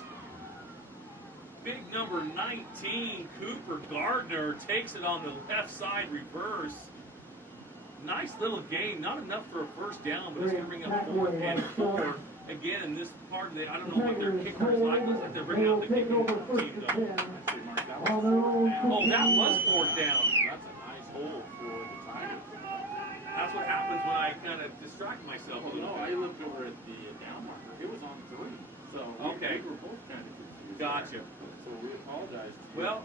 Big number 19, Cooper Gardner, takes it on the left side reverse. Nice little gain. Not enough for a first down, but it's going to bring up 4th and 4. Again, in this part of the, I don't know what their kicker is like. Looks like they're bringing out the kicking team, though. Oh, that was 4th down. That's a nice hole for the Tigers. That's what happens when I kind of distract myself a Well, little no, I bit. looked over at the down marker. It was on 3. So Okay. we were both kind of confused. Gotcha. So we apologize to you. Well,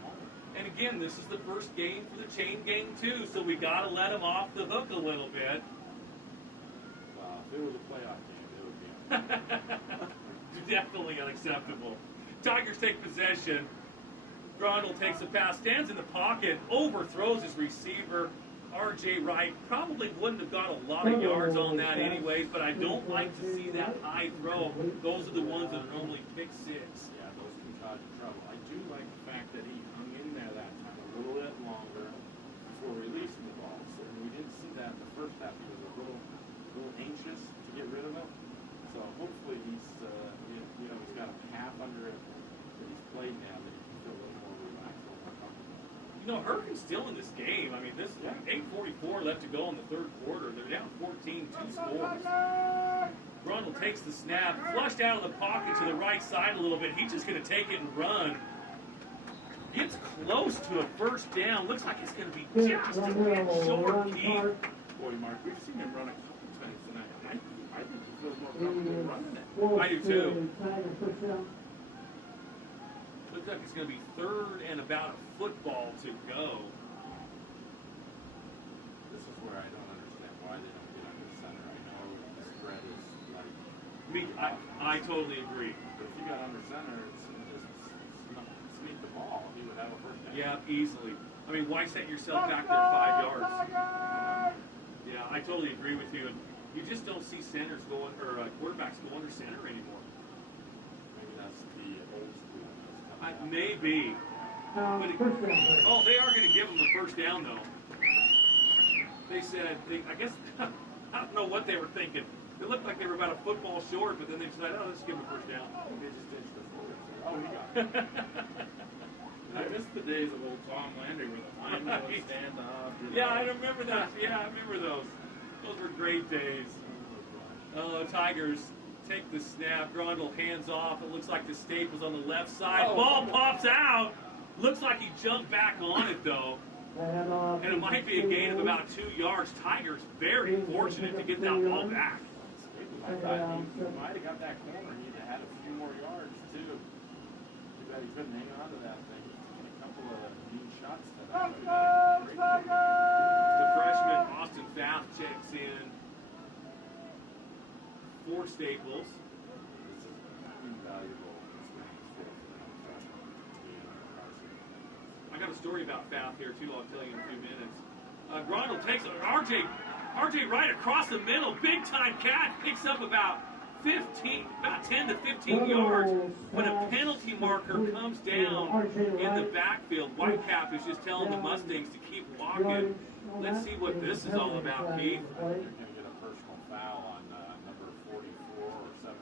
and again, this is the first game for the chain gang, too, so we got to let them off the hook a little bit. If it was a playoff game, it would be Definitely unacceptable. Tigers take possession. Grondel takes a pass, stands in the pocket, overthrows his receiver. R.J. Wright probably wouldn't have got a lot of yards on that anyways, but I don't like to see that high throw. Those are the ones that are normally pick 6. Yeah, those can cause you trouble. I do like the fact that he hung in there that time a little bit longer before releasing the ball. So we didn't see that in the first half. He was a little anxious to get rid of it. So hopefully he's he's got a half under it that he's played now that he can feel a little more relaxed, a little more comfortable. You know, Hurricane's still in this game. I mean, this 8:44 left to go in the third quarter. They're down 14, 2 scores. Grondel takes the snap, flushed out of the pocket to the right side a little bit. He's just going to take it and run. Gets close to a first down. Looks like it's going to be just a bit short, Keith. Boy, Mark, we've seen him run a couple times tonight. I think he feels more comfortable running it. I do too. Looks like it's going to be 3rd and about a football to go. This is where I don't understand why they don't get under center. I know the spread is like. I totally agree. But if you got under center, it's just sneak the ball. He would have a first down. Yeah, easily. I mean, why set yourself back there 5 yards? Yeah, I totally agree with you. And you just don't see centers going, or quarterbacks go under center anymore. Maybe that's the old school. Maybe. But they are going to give them the first down, though. They said, I guess, I don't know what they were thinking. It looked like they were about a football short, but then they decided, let's give them a first down. They just ditched the forward. Oh, he got it. I miss the days of old Tom Landry where the lineman would stand up. Yeah, I remember that. Yeah, I remember those. Those were great days. Tigers take the snap. Grondel hands off. It looks like the State was on the left side. Ball pops out. Looks like he jumped back on it, though. And it might be a gain of about 2 yards. Tigers very fortunate to get that ball back. I thought he might have got that corner. He'd have had a few more yards, too. Too bad he couldn't hang on to that thing. He's taken a couple of neat shots tonight. The freshman Austin Pfaff checks in for Staples. This is invaluable experience for them. I got a story about Pfaff here, too. I'll tell you in a few minutes. Grondel takes R.J. Wright across the middle. Big-time catch. Picks up about 10 to 15 yards. When a penalty marker comes down in the backfield, Whitecap is just telling the Mustangs to keep walking. Let's see what this is all about, Keith. They're going to get a personal foul on number 44 or 17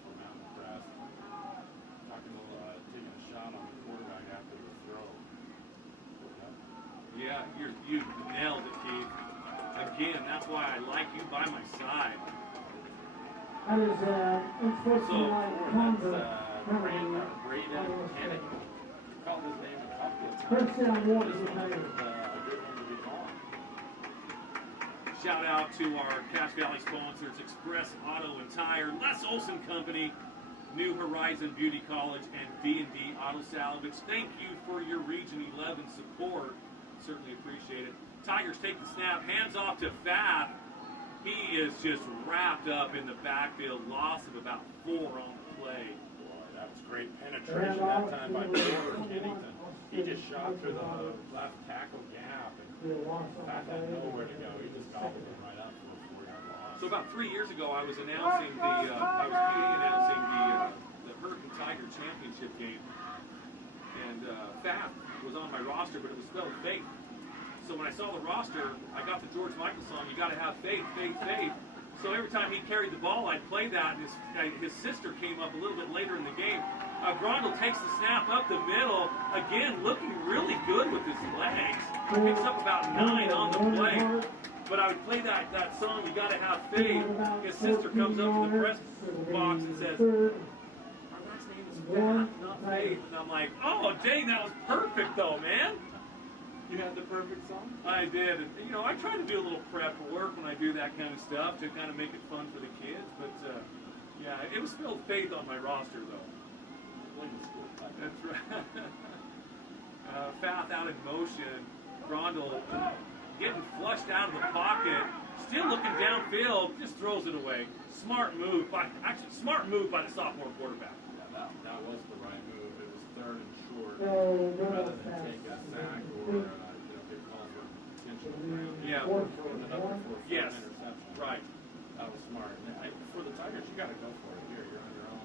for Mountain Crest. Taking a shot on the quarterback after the throw. Yeah, you nailed it, Keith. Again, that's why I like you by my side. That is unsportsmanlike conduct. Braden Kenny. He called his name a couple of times. First down, This one was a good one to be called. Shout out to our Cache Valley sponsors, Express Auto and Tire, Les Olson Company, New Horizon Beauty College, and D&D Auto Salvage. Thank you for your Region 11 support. Certainly appreciate it. Tigers take the snap, hands off to Pfaff. He is just wrapped up in the backfield, loss of about 4 on the play. Boy, that was great penetration that time by Porter Kennington. He just shot through the left tackle gap, and Pfaff had nowhere to go. He just gobbled him right up for a 4-yard loss. So about 3 years ago, I was announcing announcing the Hurricane Tiger Championship game, and Pfaff was on my roster, but it was spelled Faith. So when I saw the roster, I got the George Michael song, "You Gotta Have Faith, Faith, Faith." So every time he carried the ball, I'd play that, and his sister came up a little bit later in the game. Grondel takes the snap up the middle, again looking really good with his legs. Picks up about 9 on the play. But I would play that song, You Gotta Have Faith. His sister comes up to the press box and says, our last name is Faith, not Faith. And I'm like, oh, dang, that was perfect though, man. You had the perfect song? I did. And, you know, I try to do a little prep work when I do that kind of stuff to kind of make it fun for the kids. But, yeah, it was spelled Faith on my roster, though. That's right. Fath out in motion. Grondel getting flushed out of the pocket. Still looking downfield. Just throws it away. Smart move by the sophomore quarterback. Yeah, that was the right move. It was 3rd and short. Rather than take a sack or get called for intentional ground. Yeah. Or throwing it up for an Yes. interception. Right. That was smart. And for the Tigers, you got to go for it here. You're on your own.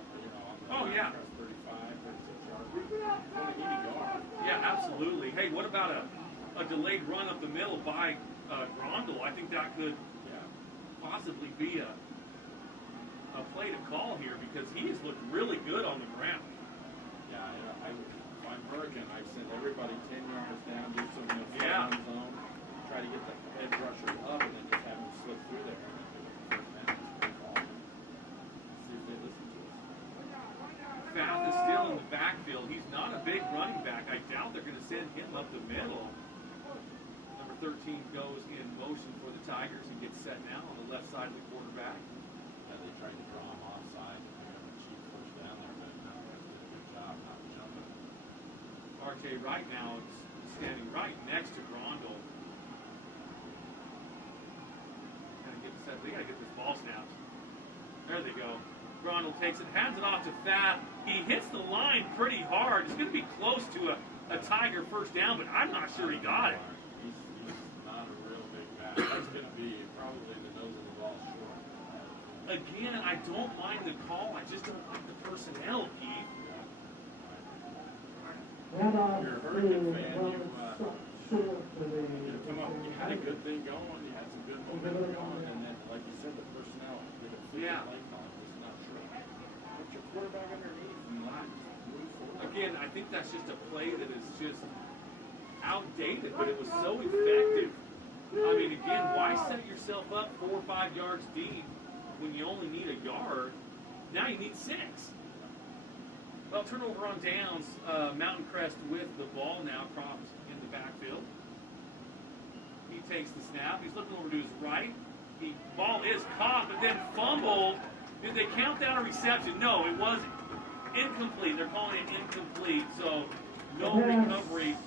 Oh, yeah. 35, 36 yards. What an easy yard. Yeah, absolutely. Hey, what about a delayed run up the middle by Grondel? I think that could possibly be a play to call here because he has looked really good on the ground. Yeah, if I'm Hurricane, I'd send everybody 10 yards down, do some Yeah. zone, try to get the edge rushers up, and then just have them slip through there. See if they listen to us. Fath is still in the backfield. He's not a big running back. I doubt they're going to send him up the middle. Number 13 goes in motion for the Tigers and gets set now on the left side of the quarterback. Yeah, they tried to draw him offside. They have a cheap push down there, but not did a good job not jumping. RJ right now is standing right next to Grondel. They got to get this ball snapped. There they go. Grondel takes it, hands it off to Fath. He hits the line pretty hard. It's going to be close to a Tiger first down, but I'm not sure he got it. He's not a real big back. That's going to be probably the nose of the ball short. Again, I don't mind the call. I just don't like the personnel, Keith. You're a Hurricane fan. You had a good thing going. You had some good momentum going, and then, like you said, the personnel did a play call. It's not sure. Put your quarterback underneath and move forward. Again, I think that's just a play that is just outdated, but it was so effective. I mean, again, why set yourself up 4 or 5 yards deep when you only need a yard? Now you need 6. Well, turnover on downs. Mountain Crest with the ball now. Croft in the backfield. He takes the snap. He's looking over to his right. The ball is caught, but then fumbled. Did they count that a reception? No, it wasn't. Incomplete. They're calling it incomplete. So no recovery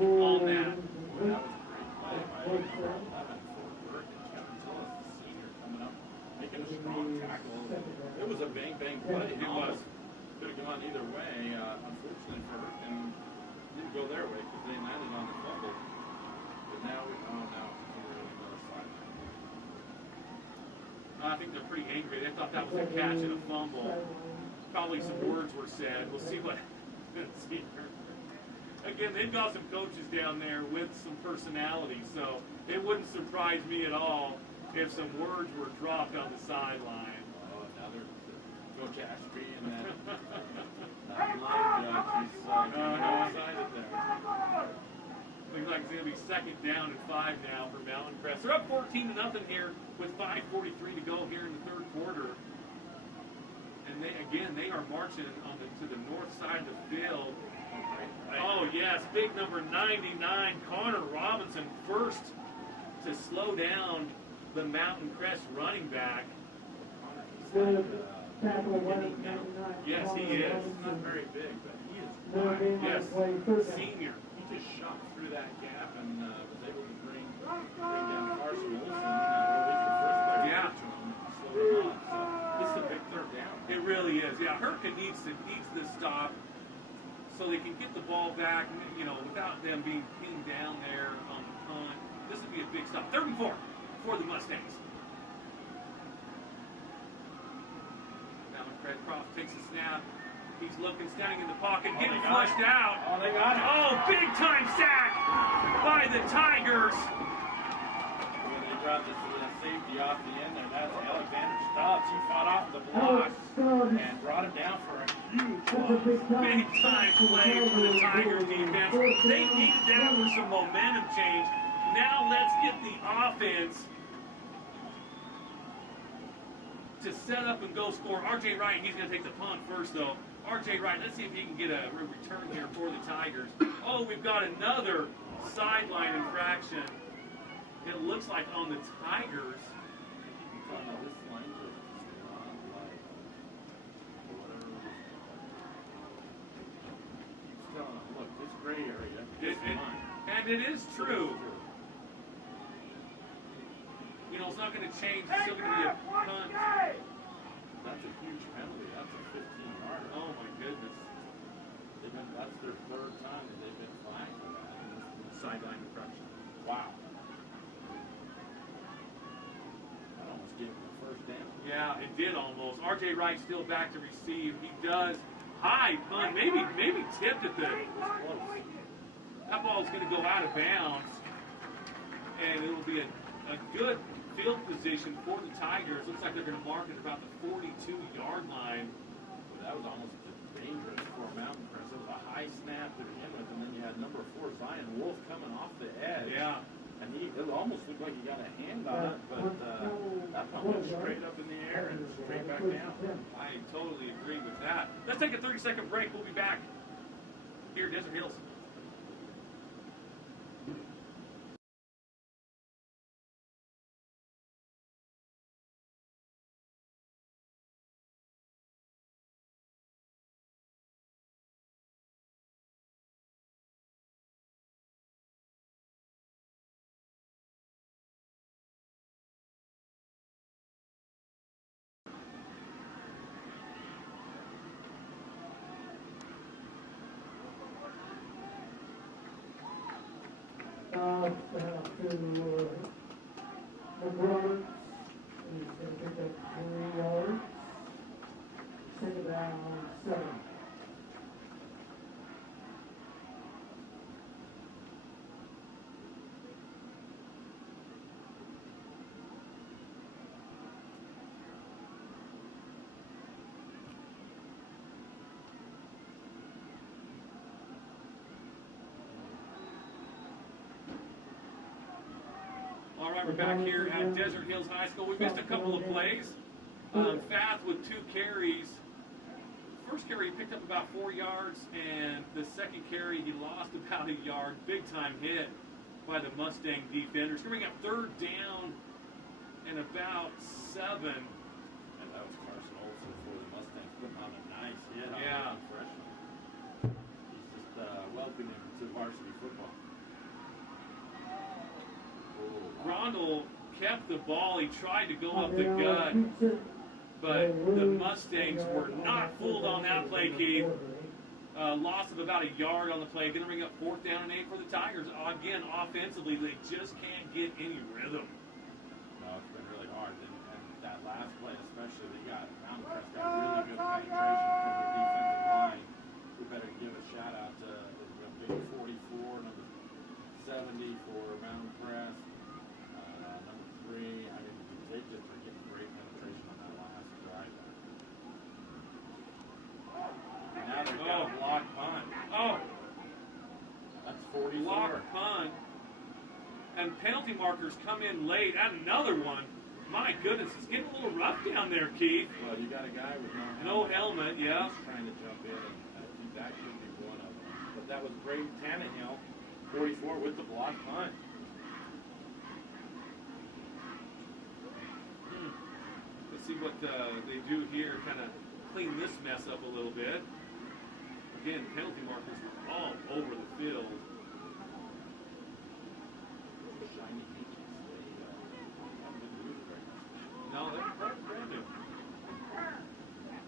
on that. Well, that was a great play by number 11 for Hurricane. Kevin Tillis, the senior, coming up, making a strong tackle. It was a bang-bang play. It was. Could have gone either way. Unfortunately for Hurricane, didn't go their way because they landed on the fumble. But now we're on another sideline. I think they're pretty angry. They thought that was a catch and a fumble. Probably some words were said. We'll see what happens here. Again, they've got some coaches down there with some personality, so it wouldn't surprise me at all if some words were dropped on the sideline. Oh, now they're Coach Ashby and that line judge. He's excited there. Looks like it's going to be 2nd down and 5 now for Mountain Crest. They're up 14-0 here with 5:43 to go here in the 3rd quarter. And they are marching on to the north side of the field. Oh yes, big number 99, Connor Robinson, first to slow down the Mountain Crest running back. Yes, he is. He's not very big, but he is wide. Yes, senior. He just shot through that gap and was able to bring down Carson Wilson, release the first player to him and slow him up. So it's a big 3rd down. It really is. Yeah, Hurricane needs this stop so they can get the ball back, without them being pinned down there on the punt. This would be a big stop. 3rd and 4 for the Mustangs. Now Croft takes a snap. He's looking, standing in the pocket, getting flushed out. Oh, they got it. Oh, big time sack by the Tigers. When they dropped this to the safety off the end there. That's Alexander Stubbs. He fought off the block and brought him down for a huge loss. Big time play for the Tigers defense. They needed that for some momentum change. Now let's get the offense to set up and go score. R.J. Wright, he's going to take the punt first, though. R.J. Wright, let's see if he can get a return here for the Tigers. Oh, we've got another sideline infraction. It looks like on the Tigers. This line just is not like whatever. He's telling them, look, this gray area is mine. And it is true. You know, it's not going to change. It's still going to be a punt. That's a huge penalty. That's a 15-yarder. Oh, my goodness. That's their third time that they've been flagged for that. Sideline infraction. Wow. That almost gave him the first down. Yeah, it did almost. R.J. Wright still back to receive. He does. High punt. Maybe tipped at the. That ball's going to go out of bounds. And it'll be a good field position for the Tigers. Looks like they're going to mark it about the 42-yard line. Well, that was almost dangerous for Mountain Crest. It was a high snap to begin with, and then you had number 4 Zion Wolf coming off the edge. Yeah. And it almost looked like he got a hand on it, but that one went straight up in the air and straight back down. I totally agree with that. Let's take a 30-second break. We'll be back here at Desert Hills. To McGraw, he's going to pick up 3 yards. Second down on 7. All right, we're back here at Desert Hills High School. We missed a couple of plays. Fath with 2 carries. First carry, he picked up about 4 yards, and the second carry, he lost about a yard. Big time hit by the Mustang defenders. Coming up 3rd down and about 7. And that was Carson Olsen for the Mustangs putting on a nice hit on Yeah. the freshman. He's just welcoming him to varsity football. Grondel kept the ball. He tried to go up the gut, but the Mustangs were not fooled on that play, Keith. Loss of about a yard on the play. Going to bring up 4th down and 8 for the Tigers. Again, offensively, they just can't get any rhythm. No, it's been really hard. And that last play especially, Mountain Crest got really good penetration from their defensive line. We better give a shout out to big 44, number 70 for Mountain Crest. Number 3, I mean, they just are getting great penetration on that last drive. And now they've got a block punt. Oh, That's 44. block punt. And penalty markers come in late. And another one. My goodness, it's getting a little rough down there, Keith. Well, you got a guy with No helmet, yeah. He's trying to jump in, and I think that could be one of them. But that was Brady Tannehill, 44 with the block punt. Let's see what they do here, kind of clean this mess up a little bit. Again, penalty markers all over the field. Shiny beaches. They haven't been used very much. No, they're brand new.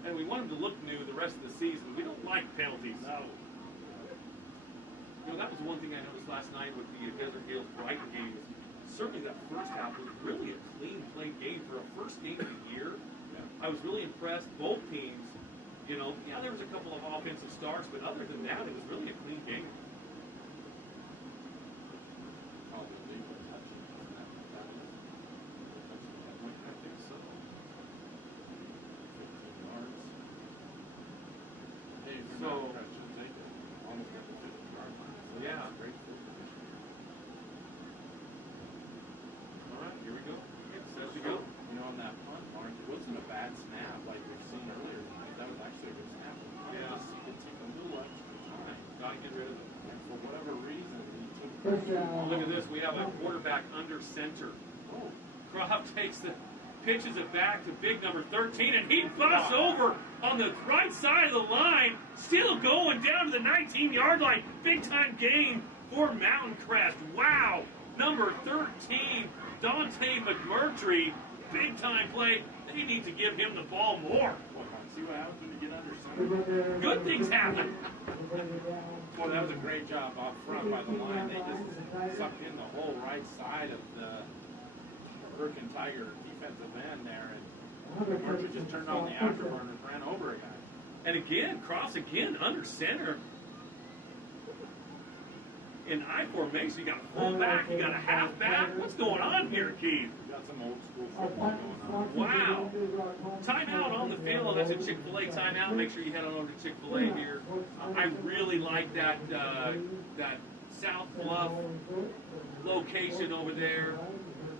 And we want them to look new the rest of the season. We don't like penalties. No. You know, that was one thing I noticed last night with the Desert Hills Brighton game. Certainly that first half was really a clean played game for a first game of the year. Yeah. I was really impressed. Both teams, you know, yeah, there was a couple of offensive starts, but other than that, it was really a clean game. Probably legal touching. That is great field position. All right, here we go. Set to go. You know, on that punt, Mark, it wasn't a bad snap like we've seen earlier. That was actually a good snap. Yeah. Just he could take a little extra time. Gotta get rid of it. And for whatever reason, he took First down. Oh, look at this. We have a quarterback under center. Oh, Croft takes pitches it back to big number 13, and he busts over on the right side of the line, still going down to the 19-yard line. Big time gain for Mountain Crest. Wow. Number 13, Dante McMurtry. Big time play. They need to give him the ball more. see what happens when you get under center? Good things happen. Well, that was a great job off front by the line. They just sucked in the whole right side of the Hurricane Tiger defensive end there, and Murphy just turned on the afterburners, ran over a guy. And again, Cross again under center. In I formation, you got a fullback, you got a halfback. What's going on here, Keith? You got some old school football going on. Wow. Timeout on the field. That's a Chick-fil-A timeout. Make sure you head on over to Chick-fil-A here. I really like that that South Bluff location over there.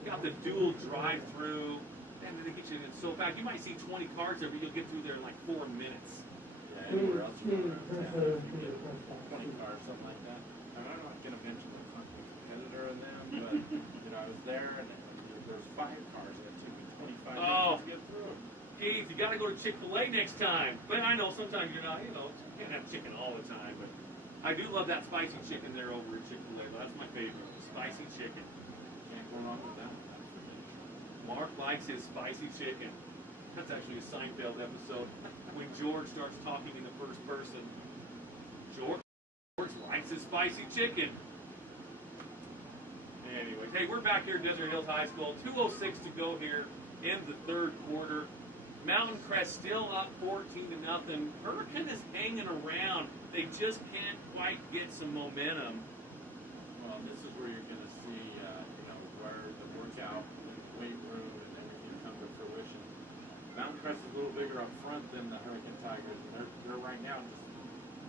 Got the dual drive-through. And they get you in so fast. You might see 20 cars there, but you'll get through there in like 4 minutes. Yeah, anywhere else you go around town, you get 20 cars, something like that. And I'm not going to mention the competitor in them, but you know, I was there and there was 5 cars and it took me 25 minutes to get through. Keith, you got to go to Chick-fil-A next time. But I know sometimes you're not, you can't have chicken all the time. But I do love that spicy chicken there over at Chick-fil-A. That's my favorite, the spicy chicken. Can't go wrong with that. Mark likes his spicy chicken. That's actually a Seinfeld episode. When George starts talking in the first person, George likes his spicy chicken. Anyway, hey, we're back here at Desert Hills High School. 2:06 to go here in the third quarter. Mountain Crest still up 14-0. Hurricane is hanging around. They just can't quite get some momentum. Well, this is where you're going to see, where the workout and weight room and everything come to fruition. Mountain Crest is a little bigger up front than the Hurricane Tigers. And they're right now just,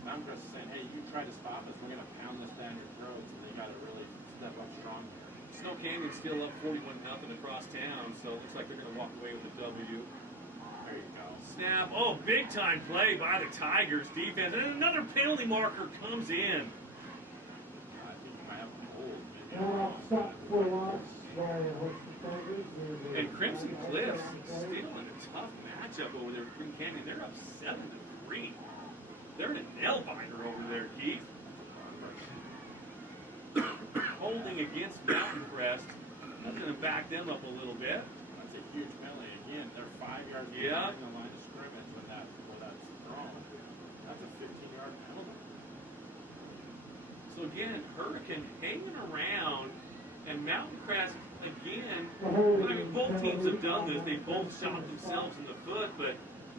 Mountain Crest is saying, hey, you try to stop us, we're going to pound this down your throats. And they got to really step up strong here. Snow Canyon's still up 41-0 across town, so it looks like they're going to walk away with a W. There you go. Snap. Oh, big time play by the Tigers defense. And another penalty marker comes in. I think you might have to hold. Stop for loss by the Tigers. And Crimson Cliffs still in a tough matchup over there with Green Canyon. They're up 7-3. They're in a nail biter over there, Keith. Holding against Mountain Crest. That's going to back them up a little bit. That's a huge penalty. Again, they're 5 yards Yeah. behind the line of scrimmage when that's thrown. That's a 15-yard penalty. So again, Hurricane hanging around, and Mountain Crest again. I mean, both teams have done this. They both shot themselves in the foot, but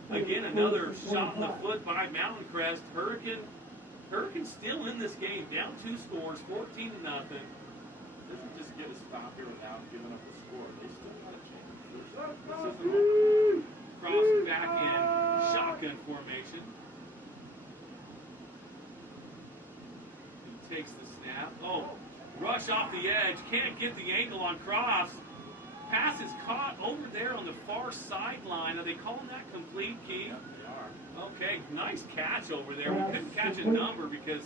again, another shot in the foot by Mountain Crest. Hurricane's still in this game, down 2 scores, 14-0. Doesn't just get a stop here without giving up the score. They still got a chance. This isn't Cross back in shotgun formation. He takes the snap. Oh, rush off the edge. Can't get the angle on Cross. Pass is caught over there on the far sideline. Are they calling that complete, Keith? Yep, they are. Okay, nice catch over there. We couldn't catch a number because,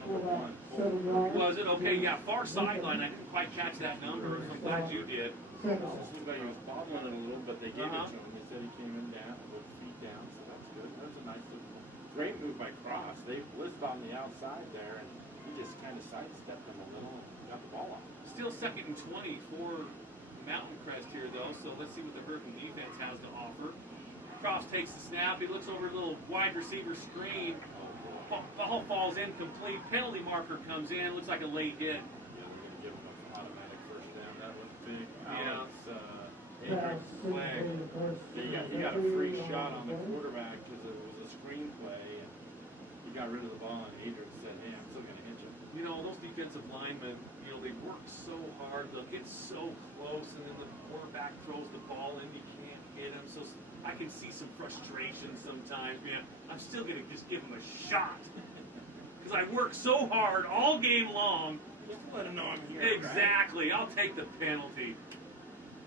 That was number 1. was it? Okay, yeah, far sideline. I didn't quite catch that number. I'm glad you did. It seemed like he was bobbling it a little, but they gave it to him. They said he came in down with feet down, so that's good. That was a nice little, great move by Cross. They blitzed on the outside there, and he just kind of sidestepped them a little and got the ball on. Still 2nd and 20 for Mountain Crest here, though, so let's see what the Hurricane defense has to offer. Cross takes the snap. He looks over a little wide receiver screen. Ball falls incomplete. Penalty marker comes in. Looks like a late hit. Yeah, they're going to give him an automatic first down. That was big. Yeah. Alex, play. He got a free shot on the quarterback because it was a screen play, and he got rid of the ball, and Adrian said, hey, I'm still going to hit you. You know, those defensive linemen, they work so hard. They'll get so close, and then the quarterback throws the ball in. You can't hit him. So I can see some frustration sometimes. Man, I'm still going to just give him a shot. because I work so hard all game long. Just let them know I'm here. Exactly. I'll take the penalty.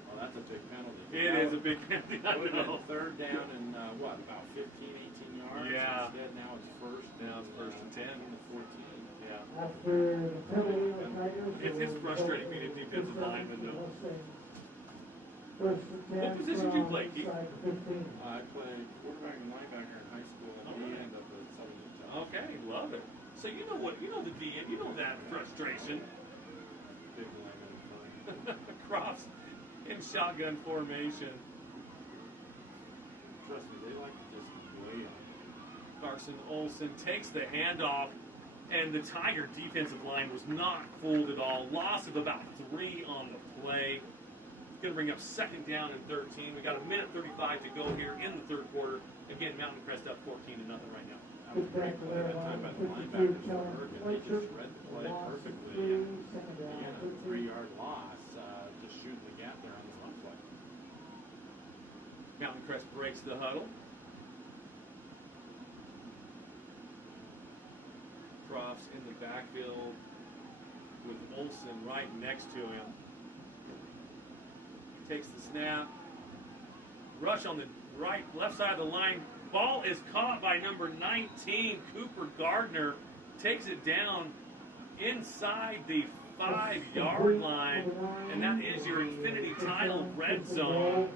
Well, that's a big penalty. It is a big penalty. I Would have know. been third down and what, about 15, 18 yards? Yeah. Instead, now it's first. Now it's first and 10. To 14. Yeah. After the penalty, the Tigers. It's frustrating being a defensive lineman, though. First and 10. What position do you play, Keith? Inside 15. I played quarterback and linebacker in high school and the end of the Southern Utah. Okay, love it. So you know what? You know the DM. You know that frustration. Big lineman. Cross in shotgun formation. Trust me, they like to just lay on. Carson Olsen takes the handoff, and the Tiger defensive line was not fooled at all. Loss of about 3 on the play. It's going to bring up second down and 13. We got a minute 35 to go here in the third quarter. Again, Mountain Crest up 14-0 right now. That was a great play. That time by the linebackers for Oregon. They just read the play perfectly. And again, a 3-yard loss. Just shooting the gap there on the run play. Mountain Crest breaks the huddle. Crofts in the backfield with Olsen right next to him. Takes the snap. Rush on the left side of the line. Ball is caught by number 19, Cooper Gardner. Takes it down inside the 5-yard line. And that is your Infinity Title red zone.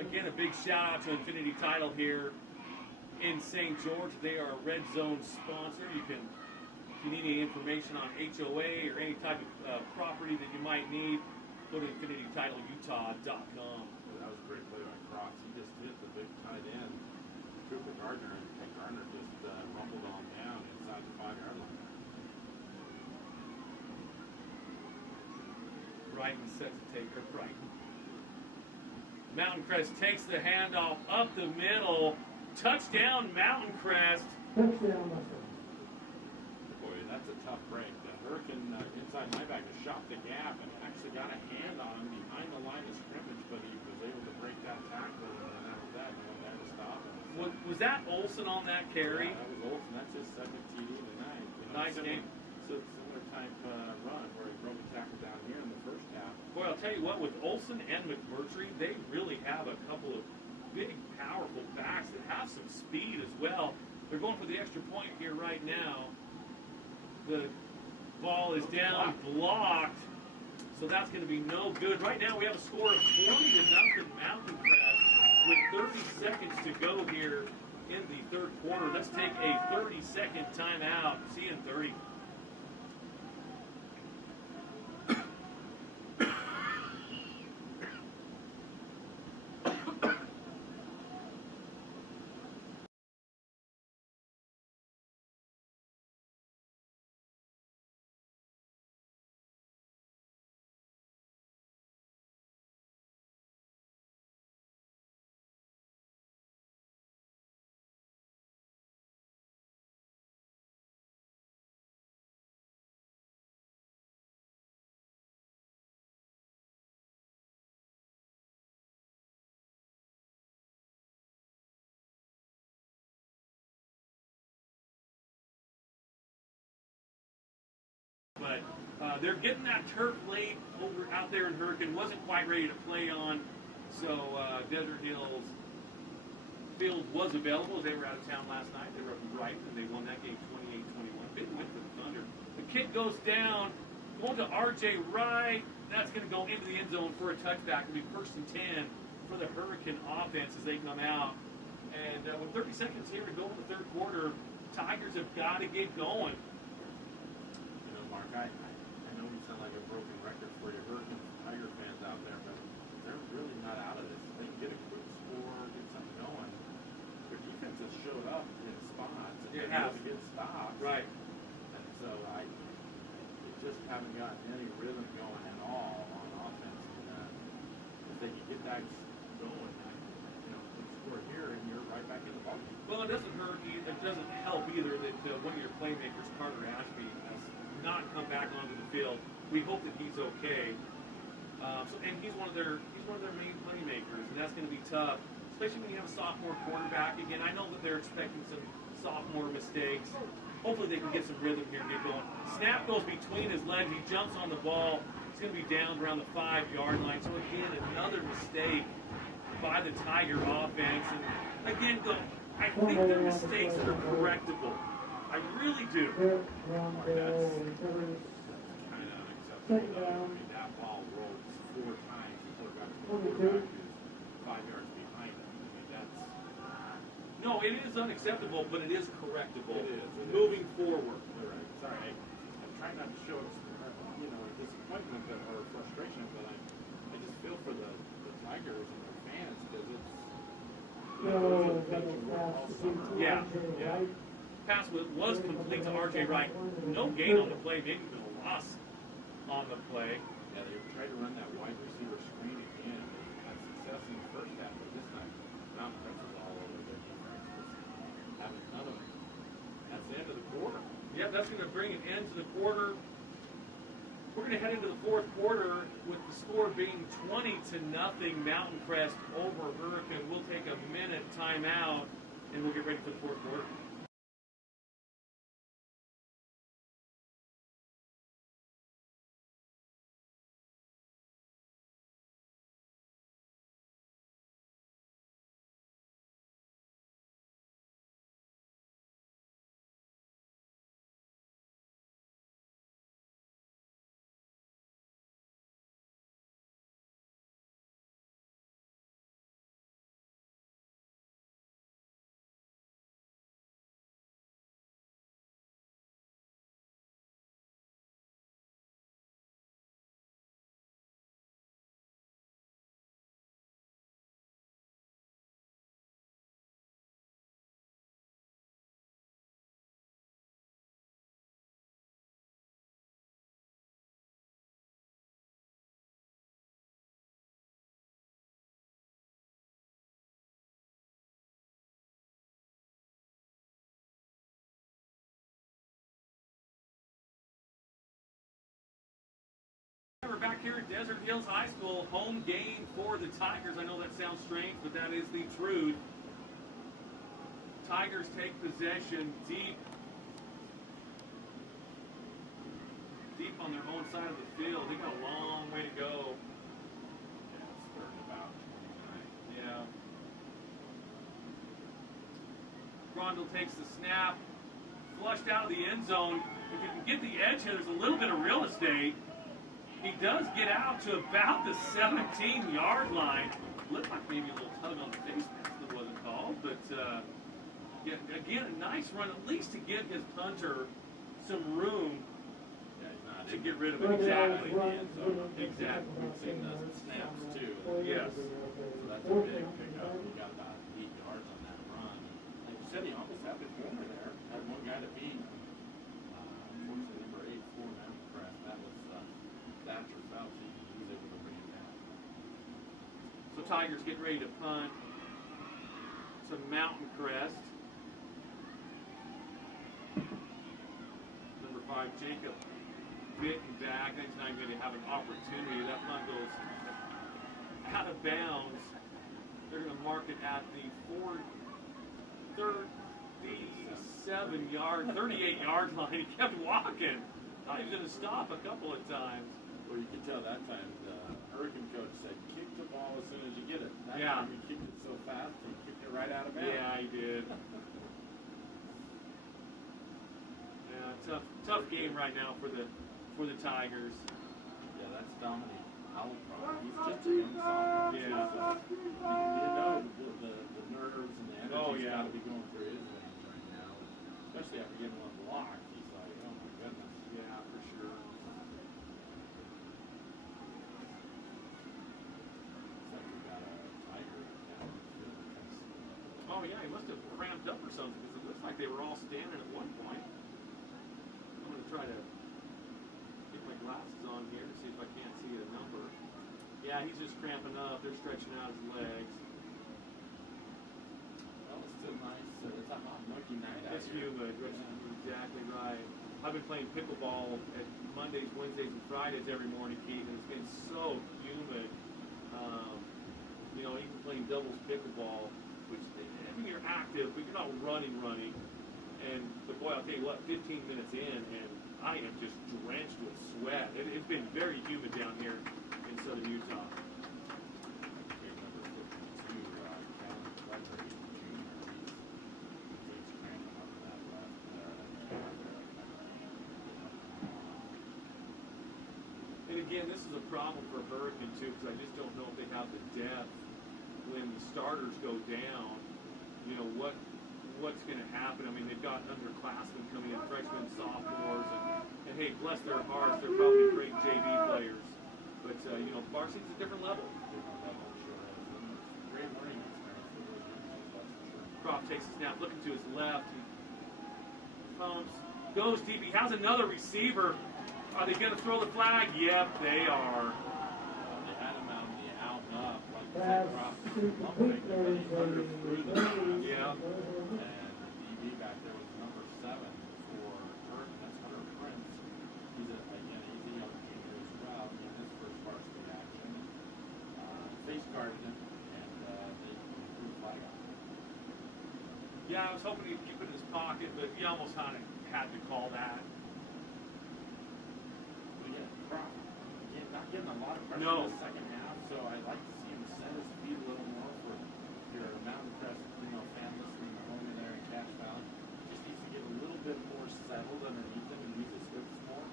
Again, a big shout out to Infinity Title here in St. George. They are a red zone sponsor. If you need any information on HOA or any type of property that you might need, go to infinitytitleutah.com. That was a great play by Cross. He just hit the big tight end, Cooper Gardner, and Gardner just rumbled on down inside the 5-yard line. Brighton sets a taker. Brighton. Mountain Crest takes the handoff up the middle. Touchdown, Mountain Crest. Touchdown, Muscle. Boy, that's a tough break. The Hurricane inside linebacker shot the gap and actually got a hand on him behind the line of scrimmage, but he was able to break that tackle, and that was that. No one there to stop him. Was that Olsen on that carry? Yeah, that was Olsen. That's his second TD of the night. Nice game. Similar type run where he broke a tackle down here in the first half. Boy, I'll tell you what, with Olsen and McMurtry, they really have a couple of big, powerful backs that have some speed as well. They're going for the extra point here right now. The ball is down, blocked, so that's going to be no good. Right now we have a score of 20-0 Mountain Crest with 30 seconds to go here in the third quarter. Let's take a 30-second timeout. See you in 30. But they're getting that turf late over out there in Hurricane. Wasn't quite ready to play on, so Desert Hills field was available. They were out of town last night. They were up in Brighton, and they won that game 28-21. Big win for the Thunder. The kick goes down, going to R.J. Wright. That's going to go into the end zone for a touchback. It'll be first and 10 for the Hurricane offense as they come out. And with 30 seconds here to go in the third quarter, Tigers have got to get going. You know, Mark, I know we sound like a broken record for you Hurricane Tiger fans out there, but they're really not out of this. They can get a quick score, get something going. Their defense has showed up in spots and It been able has. to get stops. Right. And so they just haven't gotten any rhythm going at all on offense. And if they can get that going, quick score here, and you're right back in the ballgame. Well, it doesn't hurt. It doesn't help either that one of your playmakers, Carter Ashby, has not come back onto the field. We hope that he's okay. And he's one of their main playmakers, and that's going to be tough, especially when you have a sophomore quarterback. Again, I know that they're expecting some sophomore mistakes, hopefully they can get some rhythm here and get going. Snap goes between his legs. He jumps on the ball. He's going to be down around the 5-yard line. So again, another mistake by the Tiger offense. And again, I think they're mistakes that are correctable. I really do. That's kind of unacceptable. I mean, that ball rolled 4 times before it got to the quarterback who's 5 yards behind him. I mean, that's... No, it is unacceptable, but it is correctable. It is. Moving forward. You're right. Sorry, I'm trying not to show, disappointment or frustration, but I just feel for the Tigers and their fans because it's... Yeah. Pass was complete to R.J. Wright. No gain on the play, maybe even a loss on the play. Yeah, they tried to run that wide receiver screen again. They had success in the first half, but this time, Mountain Crest was all over their defense. Having none of it. That's the end of the quarter. Yeah, that's going to bring an end to the quarter. We're going to head into the fourth quarter with the score being 20-0 Mountain Crest over Hurricane. We'll take a minute timeout, and we'll get ready for the fourth quarter. We're back here at Desert Hills High School, home game for the Tigers. I know that sounds strange, but that is the truth. Tigers take possession deep on their own side of the field. They got a long way to go. Yeah, it's starting about 29. Yeah. Grondel takes the snap, flushed out of the end zone. If you can get the edge here, there's a little bit of real estate. He does get out to about the 17-yard line. Looked like maybe a little tug on the face mask that wasn't called, but yeah, again, a nice run, at least to give his punter some room to get rid of it. Exactly. Exactly. We've seen the snaps too. Yes. So that's a big pickup. He got about 8 yards on that run. Like you said, he almost had the corner there. Had one guy to beat. Unfortunately, number 8 for Mountain Crest. That was Thatcher Phelps. He was able to bring it down. So Tigers get ready to punt to Mountain Crest. Number 5, Jacob bitten back. Next time going to have an opportunity. That punt goes out of bounds. They're going to mark it at the 38-yard line. He kept walking. Thought he was going to stop a couple of times. Well, you could tell that time the Hurricane coach said, kick the ball as soon as you get it. That time he kicked it so fast, he kicked it right out of bounds. Yeah, he did. Yeah, tough game right now for the Tigers. Yeah, that's Dominic Alpron. He's just a young sophomore. Yeah. You know the nerves and the energy's yeah. got to be going through his veins right now. Especially after getting one block. He's like, oh my goodness. Yeah, for sure. It's like we got a Tiger down the field. Oh yeah, he must have cramped up or something because it looks like they were all standing at one point. I'm going to try to get my glasses on here to see if I can't see a number. Yeah, he's just cramping up. They're stretching out his legs. Well, it's still nice. It's a hot, muggy night out It's here. humid. That's exactly right. I've been playing pickleball at Mondays, Wednesdays, and Fridays every morning, Keith, and it's been so humid. Even playing doubles pickleball, which I mean, you're active, but you're not running. And the boy, I'll tell you what, 15 minutes in, and I am just drenched with sweat. It's been very humid down here in southern Utah. Kid number 52, Calvin Fletcher, he's a junior. He's cranking up that left. And again, this is a problem for Hurricane too, because I just don't know if they have the depth when the starters go down. You know what's going to happen. I mean, they've got underclassmen coming in, freshmen, sophomores, and hey, bless their hearts, they're probably great JV players. But you know, varsity's a different level. Great learning experience. Croft takes a snap, looking to his left. He pumps, goes deep. He has another receiver. Are they going to throw the flag? Yep, they are. They had him out in the out and up, like the Pass Croft to complete. There is a underthrew the pass. Yeah. And the DB back there was number 7 for Hurricane. That's Hunter Prince. He's a young junior as well. He had his first varsity action. Face guarded him, and they threw the flag out. Yeah, I was hoping he'd keep it in his pocket, but he almost kind of had to call that. But yeah, Croft, again, not getting a lot of pressure No. in the second half, so I'd like to see him set his feet a little more for your Mountain Crest, fan listening at home in there in Cache Valley. Just needs to get a little bit more settled underneath him and use his hips more.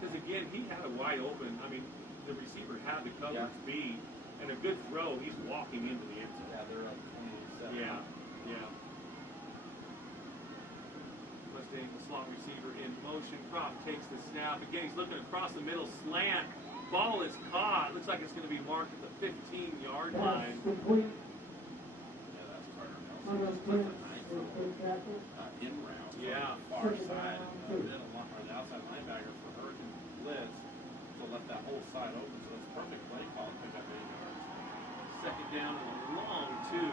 Because again, he had a wide open. I mean, the receiver had the coverage Yeah. beat, and a good throw. He's walking into the end zone. Yeah, they're up 27. Yeah. Mustang, the slot receiver in motion. Croft takes the snap. Again, he's looking across the middle, slant. Ball is caught. Looks like it's going to be marked at the 15-yard Pass line. complete. Yeah, that's Carter Nelson. Number Just 10 puts a nice for little Chapter. in route from Yeah. the far side. Then the outside linebacker for Hurricane blitz, so left that whole side open. So it's perfect play call to pick up 8 yards. Second down and a long 2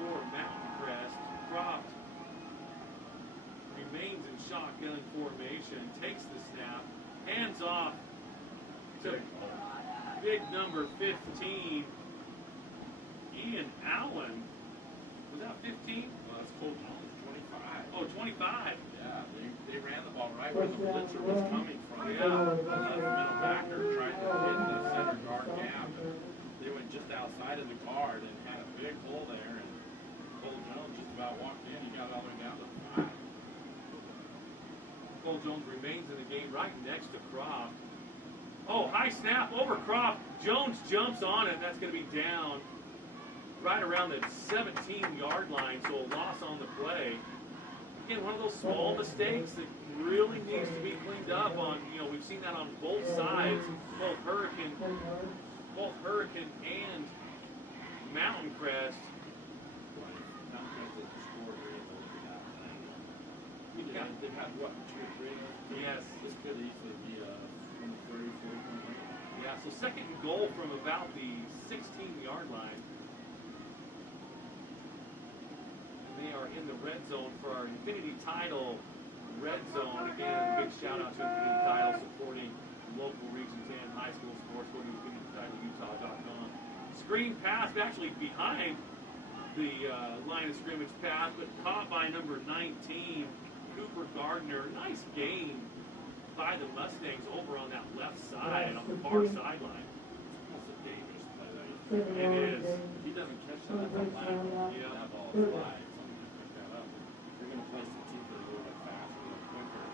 for Mountain Crest. Croft remains in shotgun formation, takes the snap, hands off to big number 15, Ian Allen. Was that 15? Well, that's Cole Jones, 25. Oh, 25. Yeah, they ran the ball right where the blitzer was coming from. Yeah. The left middle backer tried to hit the center guard gap. They went just outside of the guard and had a big hole there. And Cole Jones just about walked in. He got all the way down to the 5. Cole Jones remains in the game right next to Croft. Oh, high snap over Croft. Jones jumps on it. That's going to be down right around the 17-yard line, so a loss on the play. Again, one of those small mistakes that really needs to be cleaned up on. You know, we've seen that on both sides, both Hurricane and Mountain Crest. They've had, what, 2 or 3? Yes. This could easily be a 30, 40 point game. Yeah, so second and goal from about the 16-yard line. And they are in the red zone for our Infinity Title red zone. Again, big shout out to Infinity Title supporting local regions and high school sports. Go to InfinityTitleUtah.com. Screen pass, actually behind the line of scrimmage pass, but caught by number 19, Cooper Gardner. Nice gain by the Mustangs over on that left side, on the far sideline. Almost a dangerous play. It is. If he doesn't catch that, that's a flag. Yeah. That ball is flag. Someone just pick that up. You're going to play some teams that are a little bit faster, a little quicker.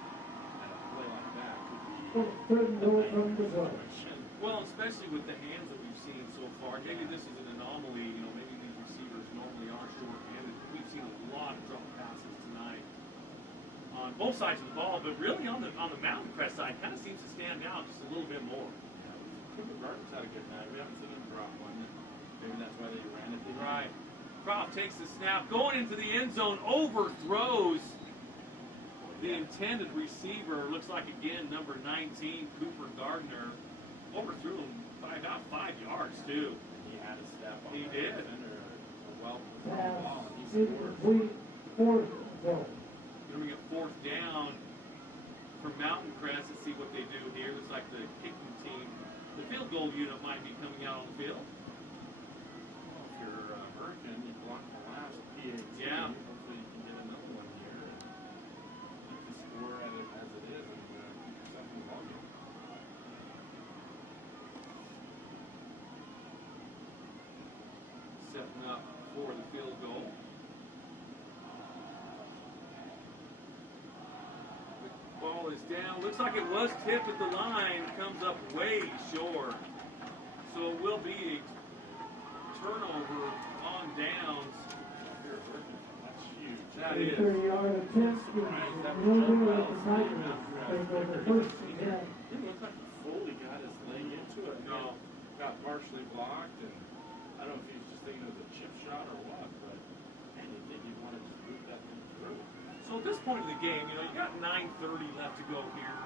And a play like that could be Third and goal from the goal. Well, especially with the hands that we've seen so far. Maybe this is an anomaly. You know, maybe these receivers normally are short-handed. We've seen a lot of drop passes tonight on both sides of the ball, but really on the Mountain Crest side, kind of seems to stand out just a little bit more. Cooper Gardner's had a good night. We haven't seen him drop one. Maybe that's why they ran it. Right. Croft takes the snap, going into the end zone, overthrows the intended receiver. Looks like, again, number 19, Cooper Gardner, overthrew him by about 5 yards, too. He had a step on He the did. defender, a well-thrown Pass ball, and he is scored. complete. Fourth goal. Then we get 4th down for Mountain Crest. Let's see what they do here. Looks like the kicking team, the field goal unit might be coming out on the field. Well, if you're Hurricane, you block the last PAT. Yeah. Hopefully you can get another one for the field goal. The ball is down. Looks like it was tipped at the line. Comes up way short. So it will be a turnover on downs. That's huge. That is. 30-yard attempt. Moving with the Tigers. Take over first and 10. It looked like he fully got his leg into it. No. Got partially blocked, and I don't know if he was just thinking it was a chip shot or what, but man, you think he wanted to boot that thing through. So at this point in the game, you got 9:30 left to go here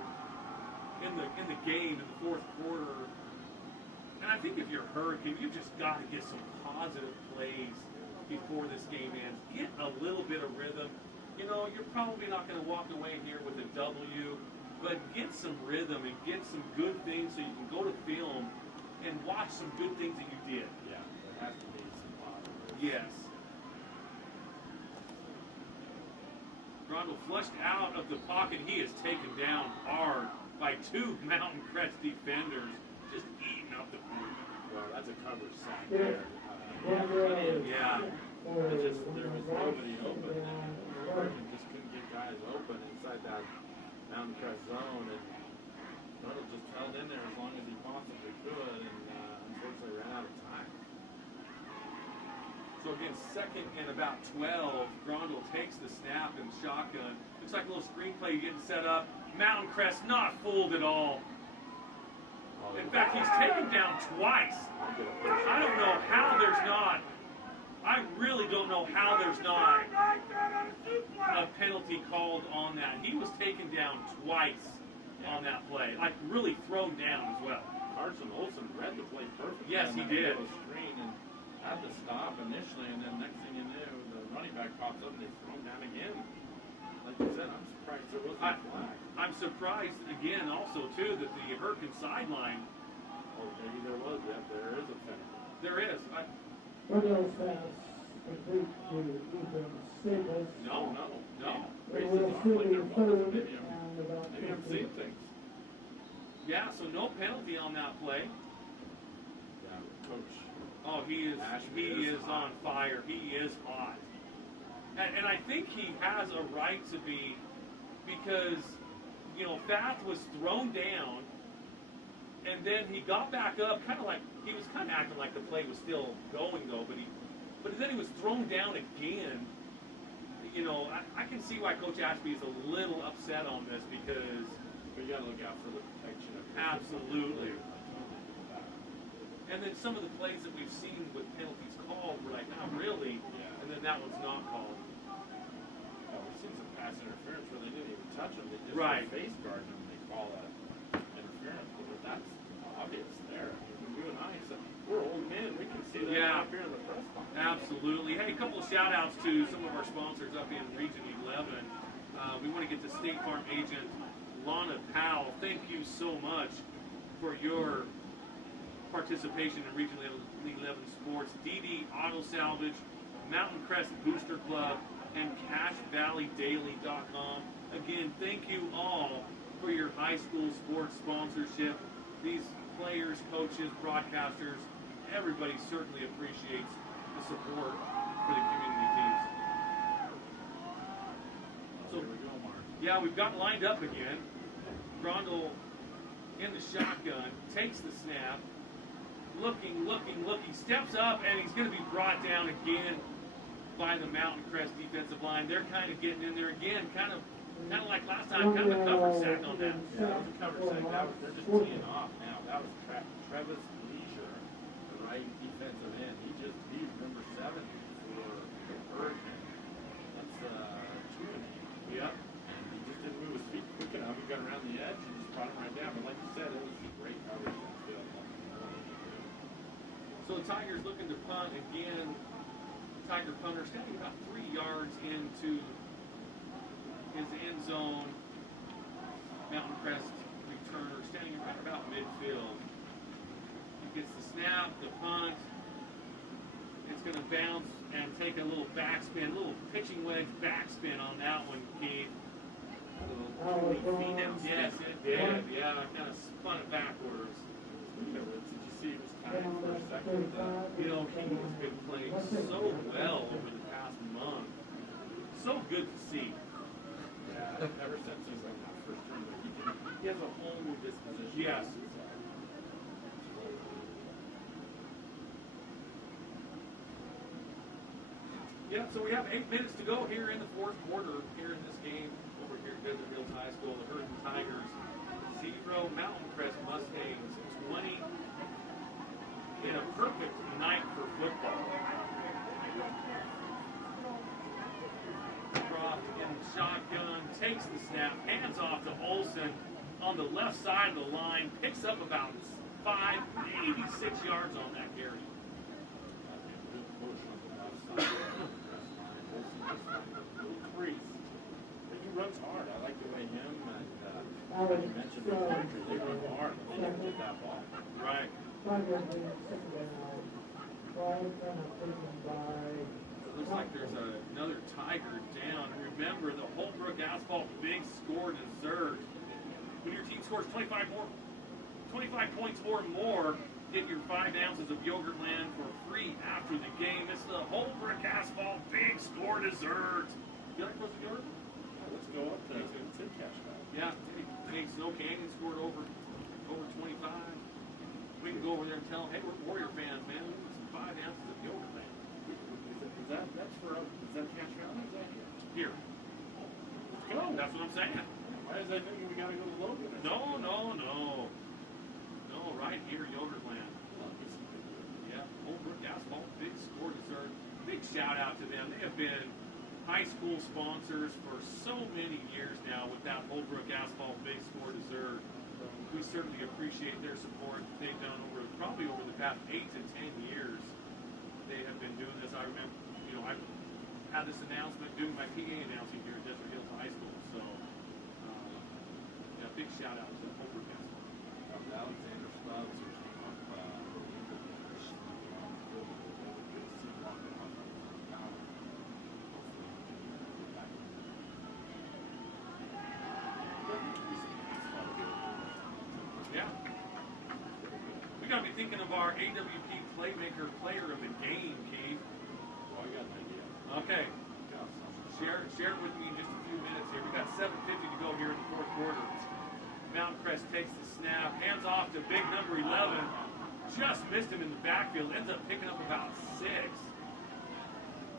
in the game in the fourth quarter. And I think if you're Hurricane, you've just got to get some positive plays before this game ends. Get a little bit of rhythm. You're probably not going to walk away here with a W, but get some rhythm and get some good things so you can go to film and watch some good things that you did. Yeah, there has to be some positive. Yes. Rondo flushed out of the pocket. He is taken down hard by two Mountain Crest defenders, just eating up the boot. Well, that's a coverage sack Yeah. there. Yeah. There was nobody open. Hurricane just couldn't get guys open inside that Mountain Crest zone, and Rondo just held in there as long as he possibly could, and unfortunately ran out of time. So again, second and about 12. Grondel takes the snap and shotgun. Looks like a little screenplay getting set up. Mountain Crest not fooled at all. In fact, he's taken down twice. I don't know how there's not. I really don't know how there's not a penalty called on that. He was taken down twice on that play. Like really thrown down as well. Carson Olsen read the play perfectly. Yes, on he that did. little screen and had to stop initially, and then next thing you knew, the running back pops up and they throw him down again. Like you said, I'm surprised there wasn't a flag. I'm surprised again also too that the Hurricane sideline. Or maybe there was. Yeah, there is a penalty. There is. Rondo's pass complete to Ethan Staples. No. It will still be third Maybe and about maybe I'm 50. seeing things. Yeah, so no penalty on that play. Yeah, Coach. Oh, he Ashby is is on hot. fire. He is hot. And I think he has a right to be, because, Fath was thrown down, and then he got back up, he was kind of acting like the play was still going though, but then he was thrown down again. I can see why Coach Ashby is a little upset on this because. But you gotta look out for the protection of your Absolutely. And then some of the plays that we've seen with penalties called were like, not really, Yeah. and then that one's not called. We've seen some pass interference where they didn't even touch him. They just Right. face guard him and they call that interference. But that's obvious there. I mean, you and I said, we're old men. We can see that Yeah. up here in the press box. Absolutely. Hey, a couple of shout outs to some of our sponsors up in Region 11. We want to get to State Farm agent Lana Powell. Thank you so much for your participation in Region 11 sports. DD Auto Salvage, Mountain Crest Booster Club, and CashValleyDaily.com. Again, thank you all for your high school sports sponsorship. These players, coaches, broadcasters, everybody certainly appreciates the support for the community teams. So, Here we go, Mark. yeah, we've got lined up again. Grondel in the shotgun, takes the snap, looking, steps up, and he's going to be brought down again by the Mountain Crest defensive line. They're kind of getting in there again, kind of like last time, kind of a cover sack on that. Yeah, that was a cover sack. They're just teeing off now. That was Travis Leisure, the right defensive end. He's number 7 for the Hurricane. That's two in him. Yep. And he just didn't move his feet quick enough. He got around the edge and just brought him right down. But like you said, it was a great coverage on the field. So the Tigers looking to punt again. Tiger punter standing about 3 yards into his end zone. Mountain Crest returner standing right about midfield. He gets the snap, the punt. It's going to bounce and take a little backspin, a little pitching wedge backspin on that one, Keith. Yes, it did. Yeah, I kind of spun it backwards. Did you see he was down for a to second. 35. You know, he has been playing so well over the past month. So good to see. Yeah, ever since he's like that first turn, he has a whole new disposition. Yes. Yeah, so we have 8 minutes to go here in the fourth quarter here in this game over here at Desert Hills High School. The Hurricane Tigers 0, Mountain Crest Mustangs 20 in a perfect night for football. Croft in the shotgun, takes the snap, hands off to Olsen on the left side of the line, picks up about 5, maybe 6 yards on that carry. Good push on the left side. Little crease. But he runs hard. I like the way him and you mentioned the country. They run hard, but they didn't get that ball. Right. 5 yards lead, second down. Ball kind of taken by. It looks like there's another Tiger down. And remember, the Holbrook Asphalt big score dessert. When your team scores 25 points or more, get your 5 ounces of Yogurtland for free after the game. It's the Holbrook Asphalt big score dessert. You like those yogurt? Let's go up to Sid Cash now. Yeah, I think Snow Canyon scored over 25. We can go over there and tell them, hey, we're Warrior fans, man. We need some 5 ounces of Yogurtland. That's for is that Cash Mountain? Is that here? Here. Let's go. That's what I'm saying. Why is that thinking we gotta go to Logan? No, right here, Yogurtland. Yeah, Holbrook Asphalt, big score dessert. Big shout out to them. They have been high school sponsors for so many years now with that Holbrook Asphalt big score dessert. We certainly appreciate their support they've done probably over the past 8 to 10 years. They have been doing this. I remember, I've had this announcement, doing my PA announcing here at Desert Hills High School. So, yeah, big shout out to Holbrook Asphalt. Alexander Stubbs, who came up Yeah. We got to be thinking of our AWP Playmaker Player of the Game, Keith. well, I got an idea. Okay. Got something. Share it with me in just a few minutes here. We got 7:50 to go here in the fourth quarter. Mountain Crest takes the snap, hands off to big number 11. Just missed him in the backfield. Ends up picking up about 6.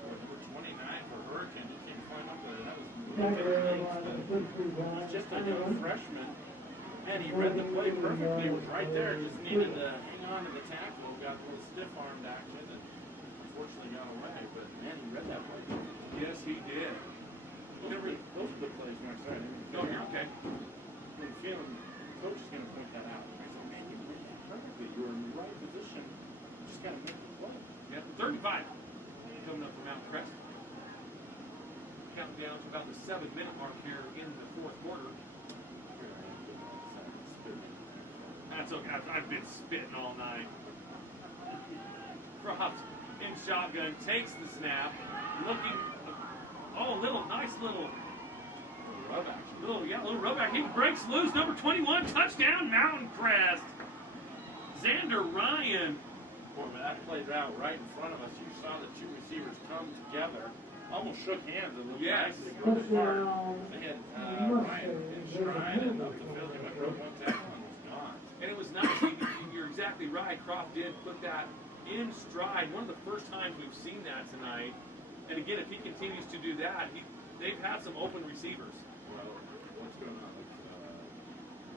Number 29 for Hurricane. He came flying up there. That was He's just a young freshman. And he read the play perfectly. He was right there. Just needed to hang on to the tackle. Got a little stiff-armed action and unfortunately got away. But, man, he read that play. Yes, he did. Those are the plays, Max. Sorry. Go here, okay. I'm feeling the coach is going to point that out. I said, man, you read that perfectly. You were in the right position. You just got to make the play. Yeah, 35 coming up from Mountain Crest. Counting down to about the 7-minute mark here in the fourth quarter. That's okay. I've been spitting all night. Croft in shotgun, takes the snap, looking. Oh, nice little Rub action. little rub back. He breaks loose. Number 21, touchdown, Mountain Crest. Xander Ryan. Boy, when that played out right in front of us, you saw the two receivers come together, almost shook hands a little Yes. nicely. Go apart. They had Ryan in stride and up the field. He went for one tackle and was gone. And it was nice. You're exactly right. Croft did put that in stride. One of the first times we've seen that tonight. And again, if he continues to do that, they've had some open receivers. Well, what's going on with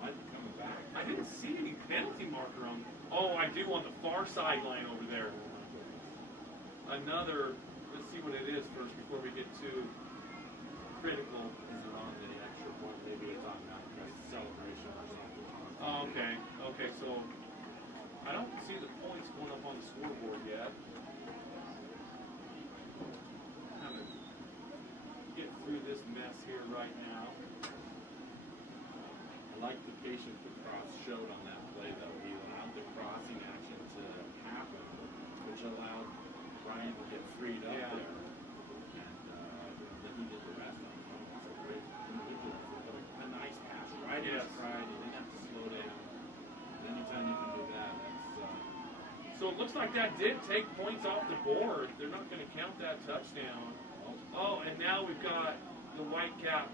Mike coming back? I didn't see any penalty marker on. Oh, I do on the far sideline over there. Another. Let's see what it is first before we get too critical. Is it on the extra point? Maybe it's on Mountain Crest celebration or something. Oh, okay. Okay, so I don't see the points going up on the scoreboard yet. Kind of get through this mess here right now. I like the patience that Cross showed on that play, though. He allowed the crossing action to happen, which allowed Ryan to get freed up Yeah. there. And then he did the rest on his own. So great individual. But a nice pass right in Yes. stride. He didn't have to slow down. Anytime you can do that, that's So it looks like that did take points off the board. They're not going to count that touchdown. Oh, and now we've got the Whitecap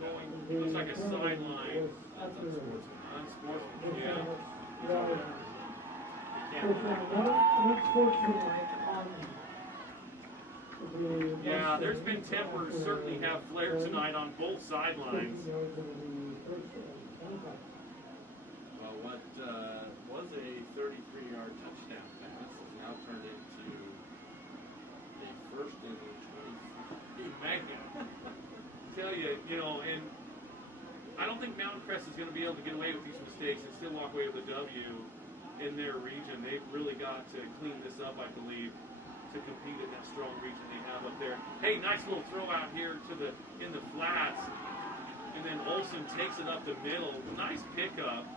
going, looks like a sideline. Unsportsmanlike. Yeah. Yeah, there's been tempers certainly have flared tonight on both sidelines. Well, what was a 33-yard touchdown pass has now turned into a first and 20. Tell you, and I don't think Mountain Crest is going to be able to get away with these mistakes and still walk away with a W in their region. They've really got to clean this up, I believe, to compete in that strong region they have up there. Hey, nice little throw out here in the flats, and then Olsen takes it up the middle. Nice pickup.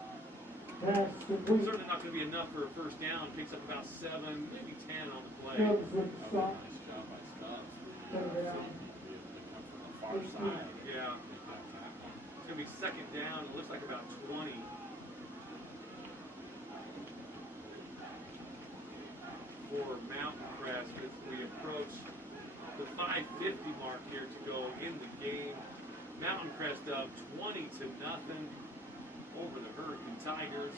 Certainly not going to be enough for a first down. Picks up about 7, maybe 10 on the play. Nice job by Stubbs. Far side. Yeah. It's going to be second down. It looks like about 20. For Mountain Crest as we approach the 5:50 mark here to go in the game. Mountain Crest up 20-0 over the Hurricane Tigers.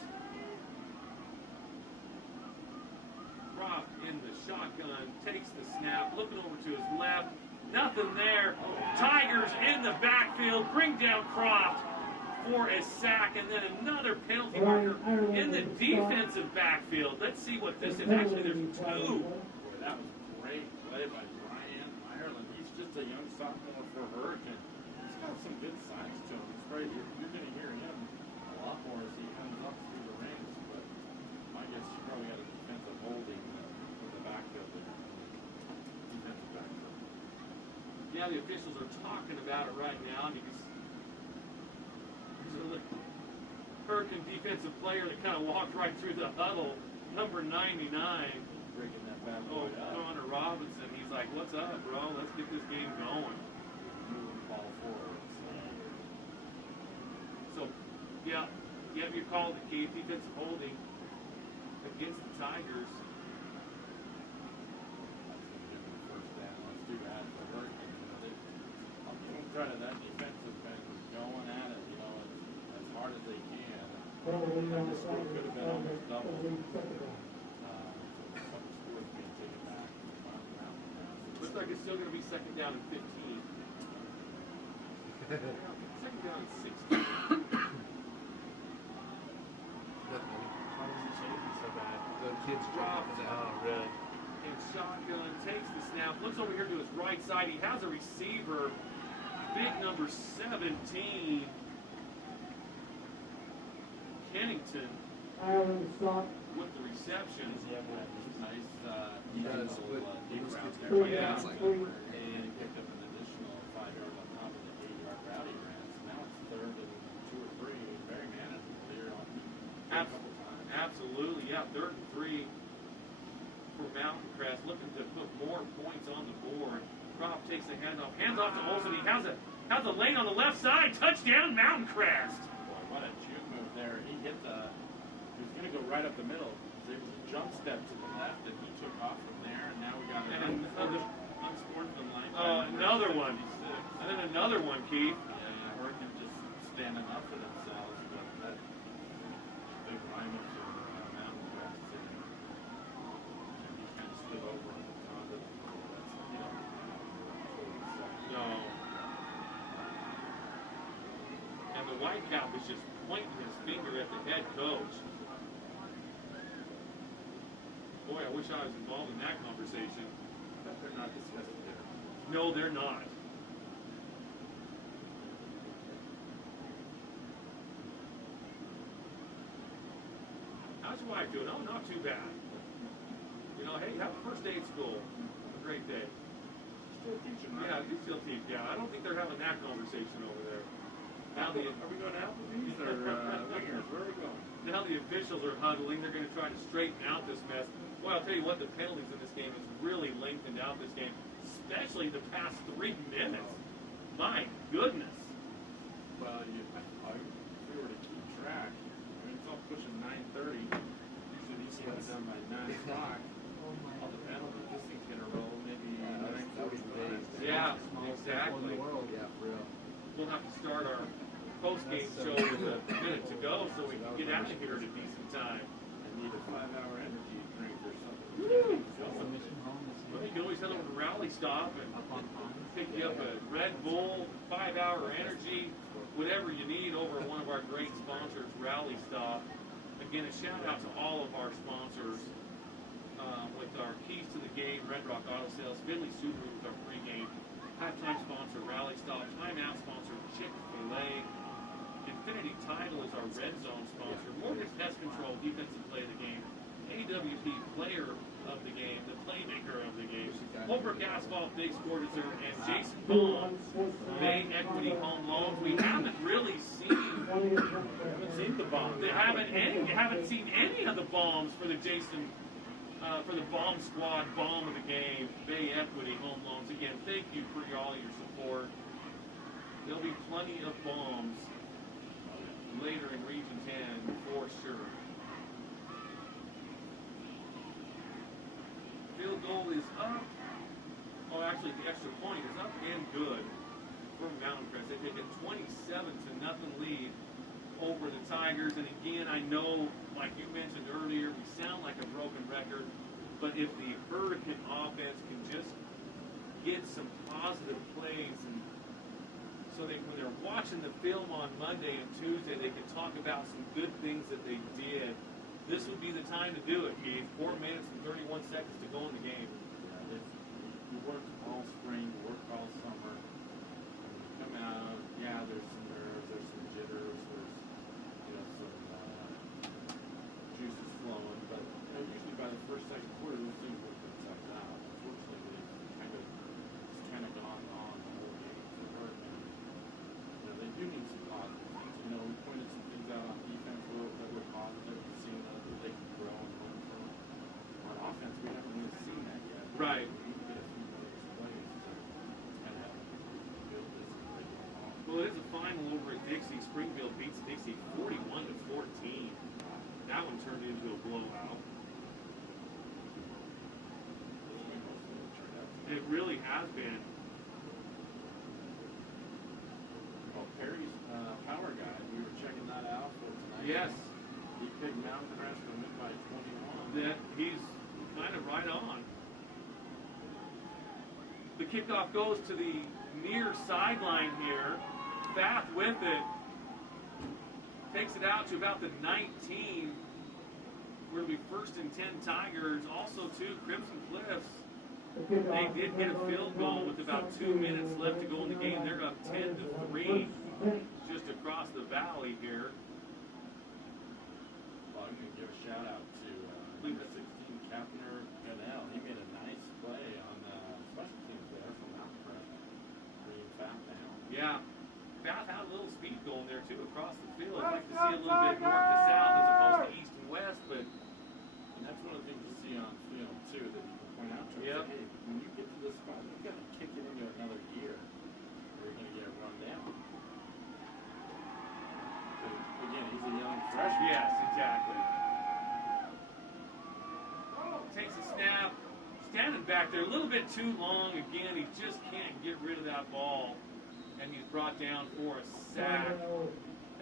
Croft in the shotgun, takes the snap, looking over to his left. Nothing there. Tigers in the backfield, bring down Croft for a sack, and then another penalty marker in the defensive backfield. Let's see what this is. Actually, there's 2. Boy, that was a great play by Brian Ireland. He's just a young sophomore for Hurricane. He's got some good size to him. It's great. You're going to hear him a lot more as he comes up through the ranks, but I guess you probably got a defensive holding in the backfield there. Defensive backfield. Yeah, the officials are talking about it right now because the Hurricane defensive player that kind of walked right through the huddle, number 99. Breaking that bad boy up. Connor Robinson. He's like, "What's up, bro? Let's get this game going." Moving the ball forward. So, yeah, you called the key defensive holding against the Tigers. First down. Let's do that for Hurricane. I'll give them credit. That defense has been going at it, as hard as they can. And the score could have been almost double. Couple scores being taken back. Looks like it's still going to be second down and 15. Second down and 16. Drops and shotgun, takes the snap, looks over here to his right side. He has a receiver, big number 17, Kennington, with the reception. Nice, He does, but deep most route kids there. can't Yeah. pass like And he picked up an additional 5 yards on top of the 8-yard route he ran. So now it's third and 2 or 3. Very manageable here on a couple times. Absolutely, yeah, third and 3 for Mountain Crest, looking to put more points on the board. Croft takes the handoff, hands off to Olsen. He has a lane on the left side. Touchdown, Mountain Crest. Boy, what a juke move there. He hit he was going to go right up the middle. There was a jump step to the left, and he took off from there, and now we got another unsportsmanlike. Another one. And then another one, Keith. Yeah, Hurricane just standing up for themselves, but that big lineman from Mountain Crest, and he kind of stood over on the conduit. No. And the Whitecap is just pointing his finger at the head coach. Boy, I wish I was involved in that conversation. But they're not discussing there. No, they're not. How's your wife doing? Oh, not too bad. Hey, have a first day at school. Have a great day. Still teaching, right? Yeah, you still teach. Yeah, I don't think they're having that conversation over there. Now Are we going to Applebee's or Wingers? Where are we going? Now the officials are huddling. They're going to try to straighten out this mess. Boy, I'll tell you what, the penalties in this game has really lengthened out this game, especially the past 3 minutes. My goodness. Well, if we were to keep track, it's all pushing 9:30. Usually we'll have to start our post-game show with a minute to go so we can get out of here at a decent time. I need a 5-hour energy drink or something. Well, you can always head over to Rally Stop and pick you up a Red Bull, 5-hour energy, whatever you need over at one of our great sponsors, Rally Stop. Again, a shout out to all of our sponsors with our Keys to the Game, Red Rock Auto Sales, Finley Subaru with our pregame, halftime sponsor, Rally Stop, timeout sponsor, Chick-fil-A, Infinity Title is our red zone sponsor, Morgan Pest Control, defensive play of the game, AWP player of the game, the playmaker of the game, Holbrook Asphalt, Big Score Dessert, and Jason Baum, Bay Equity Home Loans. We haven't really seen the bomb. They haven't seen any of the bombs for the Jason, for the bomb squad, bomb of the game, Bay Equity Home Loans. Again, thank you for all your support. There'll be plenty of bombs later in Region 10 for sure. Field goal is up. Oh, actually, the extra point is up and good for Mountain Crest. They take a 27-0 lead over the Tigers. And again, I know, like you mentioned earlier, we sound like a broken record, but if the Hurricane offense can just get some positive plays, and so when they're watching the film on Monday and Tuesday, they can talk about some good things that they did. This would be the time to do it, Keith. 4 minutes and 31 seconds to go in the game. You worked all spring, you worked all summer. When you come out, yeah, there's some nerves, there's some jitters, there's some juices flowing. But usually by the first, second quarter, those things work themselves out. Unfortunately, they've kind of gone on the whole game for work. And they do need some positive things. We pointed some things out on defense that were positive. We've seen that they can grow and learn from. On offense, we haven't really seen that yet. Right. Well, it is a final over at Dixie. Springfield beats Dixie 41-14. That one turned into a blowout. It really has been. Well, Perry's power guide, we were checking that out for tonight. Yes. He picked Mountain Crest to win by 21. He's kind of right on. The kickoff goes to the near sideline here. Bath with it. Takes it out to about the 19. We're going to be 1st and 10 Tigers. Also, too, Crimson Cliffs. They did get a field goal with about 2 minutes left to go in the game. They're up 10-3 just across the valley here. Well, I'm going to give a shout out to number 16, Captain Gunnell. He made a nice play on special teams there from Mountain Crest. Bringing Bath down. Yeah. Bath had a little speed going there, too, across the field. I'd like to see a little bit north to south as opposed to east and west, but... And that's one of the things you see on film, too, that you can point out to us. Yep. Hey, when you get to this spot, you've got to kick it into another gear, or you're going to get run down. So, again, he's a young freshman. Yes, exactly. Takes a snap. Standing back there a little bit too long. Again, he just can't get rid of that ball. And he's brought down for a sack.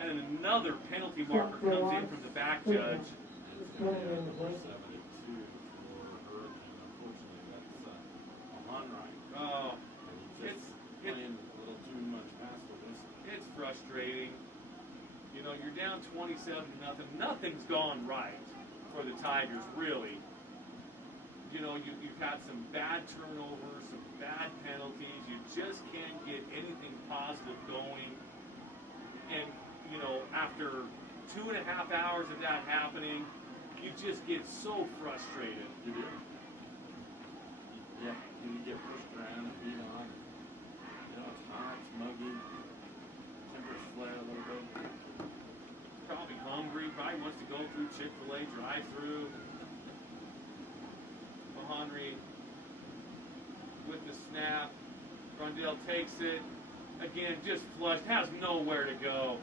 And another penalty marker comes in from the back judge. It's going to be number 72 for Hurricane. Unfortunately, that's Monright. Oh, And he's just playing a little too much pass publicity. it's frustrating. You're down 27-0. Nothing's gone right for the Tigers, really. You've had some bad turnovers, some bad penalties. You just can't get anything positive going. And, after 2.5 hours of that happening, you just get so frustrated. You do. Yeah, you get pushed around and beat on. It's hot, it's muggy. Tempers flare a little bit. Probably hungry, probably wants to go through Chick-fil-A drive-through. Henry with the snap. Rondell takes it. Again, just flushed. Has nowhere to go.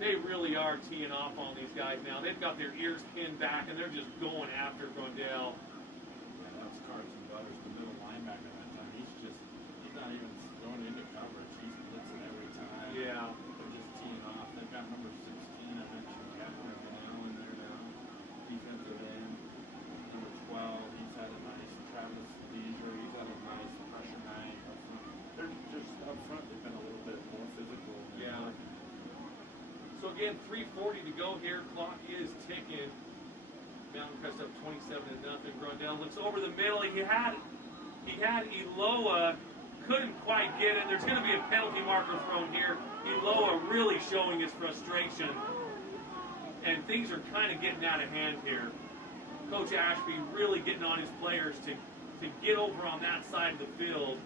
They really are teeing off on these guys now. They've got their ears pinned back, and they're just going after Rondell. Yeah, that's Carson Butters, the middle linebacker that time. He's not even going into coverage. He's blitzing every time. Yeah. again, 3:40 to go here. Clock is ticking. Mountain Crest up 27-0. Grondell looks over the middle. He had Eloa, couldn't quite get it. There's going to be a penalty marker thrown here. Eloa really showing his frustration. And things are kind of getting out of hand here. Coach Ashby really getting on his players to get over on that side of the field.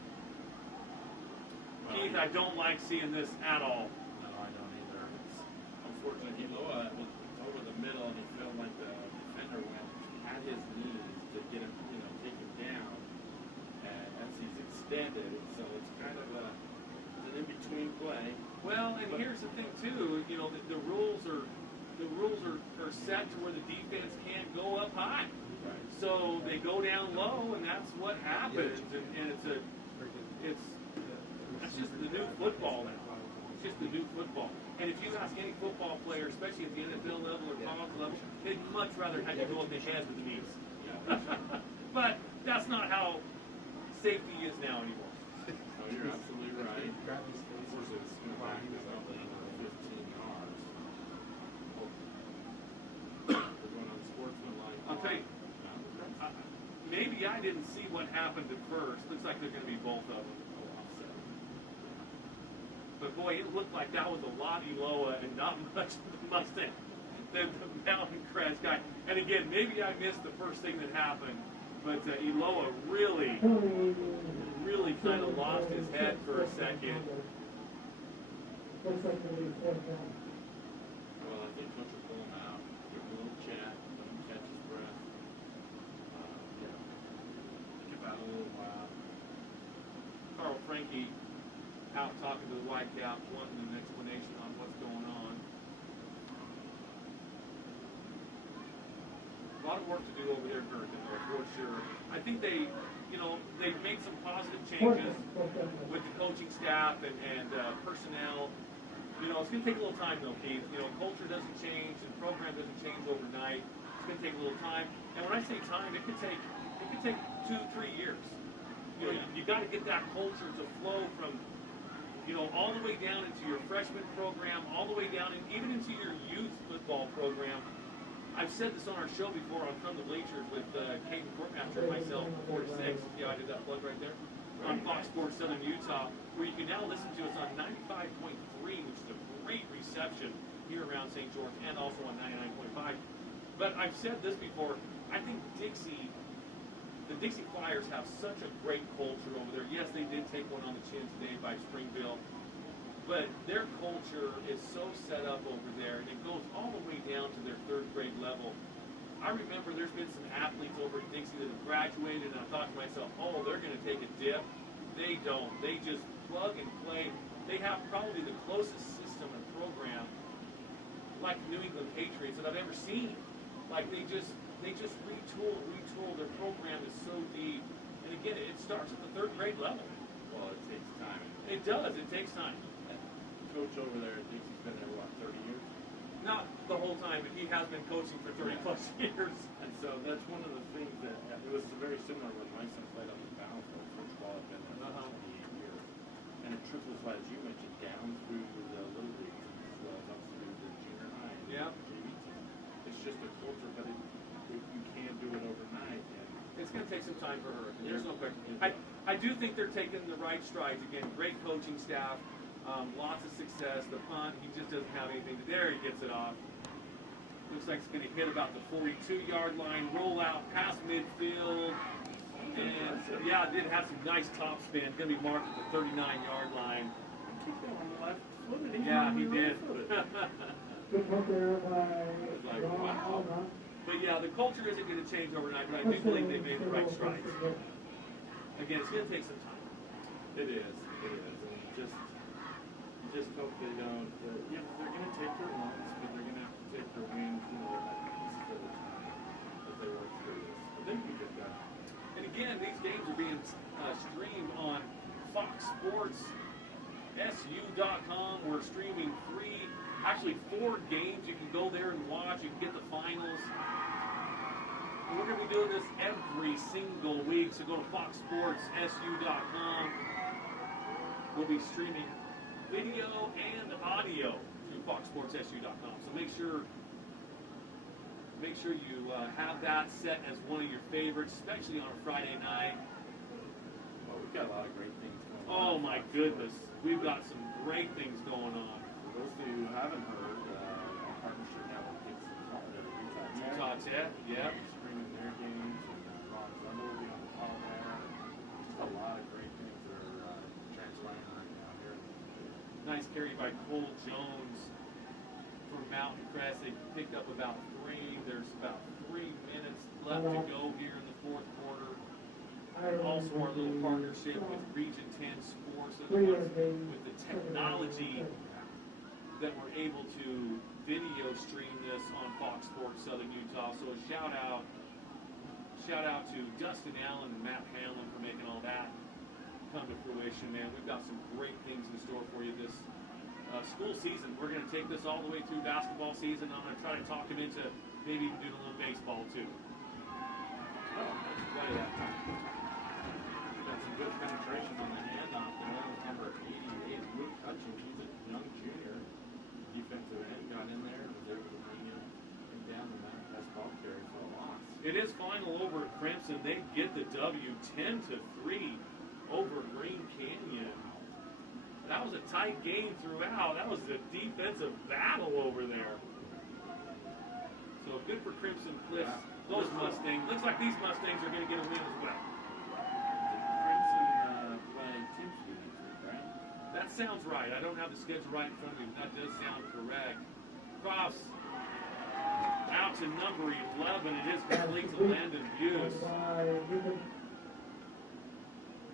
Keith, I don't like seeing this at all. No, I don't either. It's unfortunate. Eloa was over the middle, and he felt like the defender went at his knees to get him, take him down. And as he's extended, so it's kind of an in-between play. Well, and here's the thing too. The rules are set to where the defense can't go up high. Right. So they go down low, and that's what happens. And it's just the new football now. It's just the new football. And if you ask any football player, especially at the NFL level or college level, they'd much rather have you go up the head with the knees. But that's not how safety is now anymore. Oh, you're absolutely right. Of course, it's going to back this up another 15 yards. They're going on sportsmanlike. I'll tell you, maybe I didn't see what happened at first. Looks like they're going to be both of them. But boy, it looked like that was a lot Eloa and not much of the Mustang, the Mountain Crest guy. And again, maybe I missed the first thing that happened, but Eloa really kind of lost his head for a second. Well, I think Coach will pull him out, give him a little chat, let him catch his breath. Think about it a little while. Carl Frankie out talking to the Whitecaps, wanting an explanation on what's going on. A lot of work to do over there, Hurricane, for sure. I think they've made some positive changes with the coaching staff and personnel. It's going to take a little time, though, Keith. Culture doesn't change and program doesn't change overnight. It's going to take a little time. And when I say time, it could take 2-3 years. You got to get that culture to flow from all the way down into your freshman program, all the way down, and even into your youth football program. I've said this on our show before on From the Bleachers with Caden Courtmaster and myself, 4-6. Yeah, I did that plug right there. On Fox Sports Southern Utah, where you can now listen to us on 95.3, which is a great reception here around St. George, and also on 99.5. But I've said this before, I think the Dixie Flyers have such a great culture over there. Yes, they did take one on the chin today by Springville, but their culture is so set up over there, and it goes all the way down to their third grade level. I remember there's been some athletes over at Dixie that have graduated, and I thought to myself, oh, they're going to take a dip. They don't. They just plug and play. They have probably the closest system and program, like the New England Patriots, that I've ever seen. Like they just retool. Their program is so deep. And again, it starts at the third grade level. Well, it takes time. It does. It takes time. Coach over there, I think he's been there, 30 years? Not the whole time, but he has been coaching for 30-plus years. And so that's one of the things that it was very similar when my son played on the battlefield. Coach Ball had been there for 28 years. And it trickles, as you mentioned, down through the little leagues as well as up through the junior high and Yeah. JV team. It's just a culture, but you can't do it overnight. And It's going to take some time for her. There's no question. I do think they're taking the right strides. Again, great coaching staff, lots of success. The punt, he just doesn't have anything to there. He gets it off. Looks like it's going to hit about the 42-yard line, roll out past midfield. And, yeah, it did have some nice top spin. Going to be marked at the 39-yard line. keep him on the left foot. Yeah, he did. Good hook there by Like, Ron wow. Alma. But, yeah, the culture isn't going to change overnight, but I do believe they made the right strides. Again, it's going to take some time. It is. And you just hope they don't. They're going to take their lumps, but they're going to have to take their wins, at pieces at a time as they work through this. But they can get that. And again, these games are being streamed on Fox Sports SU.com. We're streaming 4 games. You can go there and watch. You can get the finals. And we're going to be doing this every single week. So go to FoxSportsSU.com. We'll be streaming video and audio through foxsportssu.com. So make sure you have that set as one of your favorites, especially on a Friday night. Well, we've got a lot of great things going on. Oh my goodness, we've got some great things going on. For those of you who haven't heard, our partnership now with Utah Tech, yeah. Streaming their games, and Ron Zundel will be on the call there. Just a lot of great things that are transpiring right now here. Nice carry by Cole Jones for Mountain Crest. They picked up about 3. There's about 3 minutes left to go here in the fourth quarter. Also our little partnership with Region 10 Sports with the technology that we're able to video stream this on Fox Sports Southern Utah. So a shout out to Dustin Allen and Matt Hanlon for making all that come to fruition, man. We've got some great things in store for you this school season. We're going to take this all the way through basketball season. I'm going to try to talk him into maybe even doing a little baseball too. Oh, let's play that time. Got some good penetration on the handoff there. Number 88 is Luke Hutchins. He's a young junior defensive end. Got in there and was able to bring him down the Mountain Crest ball carry for a loss. It is final over at Crimson. They get the W 10-3 over Green Canyon. That was a tight game throughout. That was a defensive battle over there. So good for Crimson Cliffs. Yeah. Those Mustangs. Looks like these Mustangs are going to get a win as well. Crimson playing Timpsky this week, right? That sounds right. I don't have the schedule right in front of me, but that does sound correct. Cross out to number 11. It is complete to Landon Buse.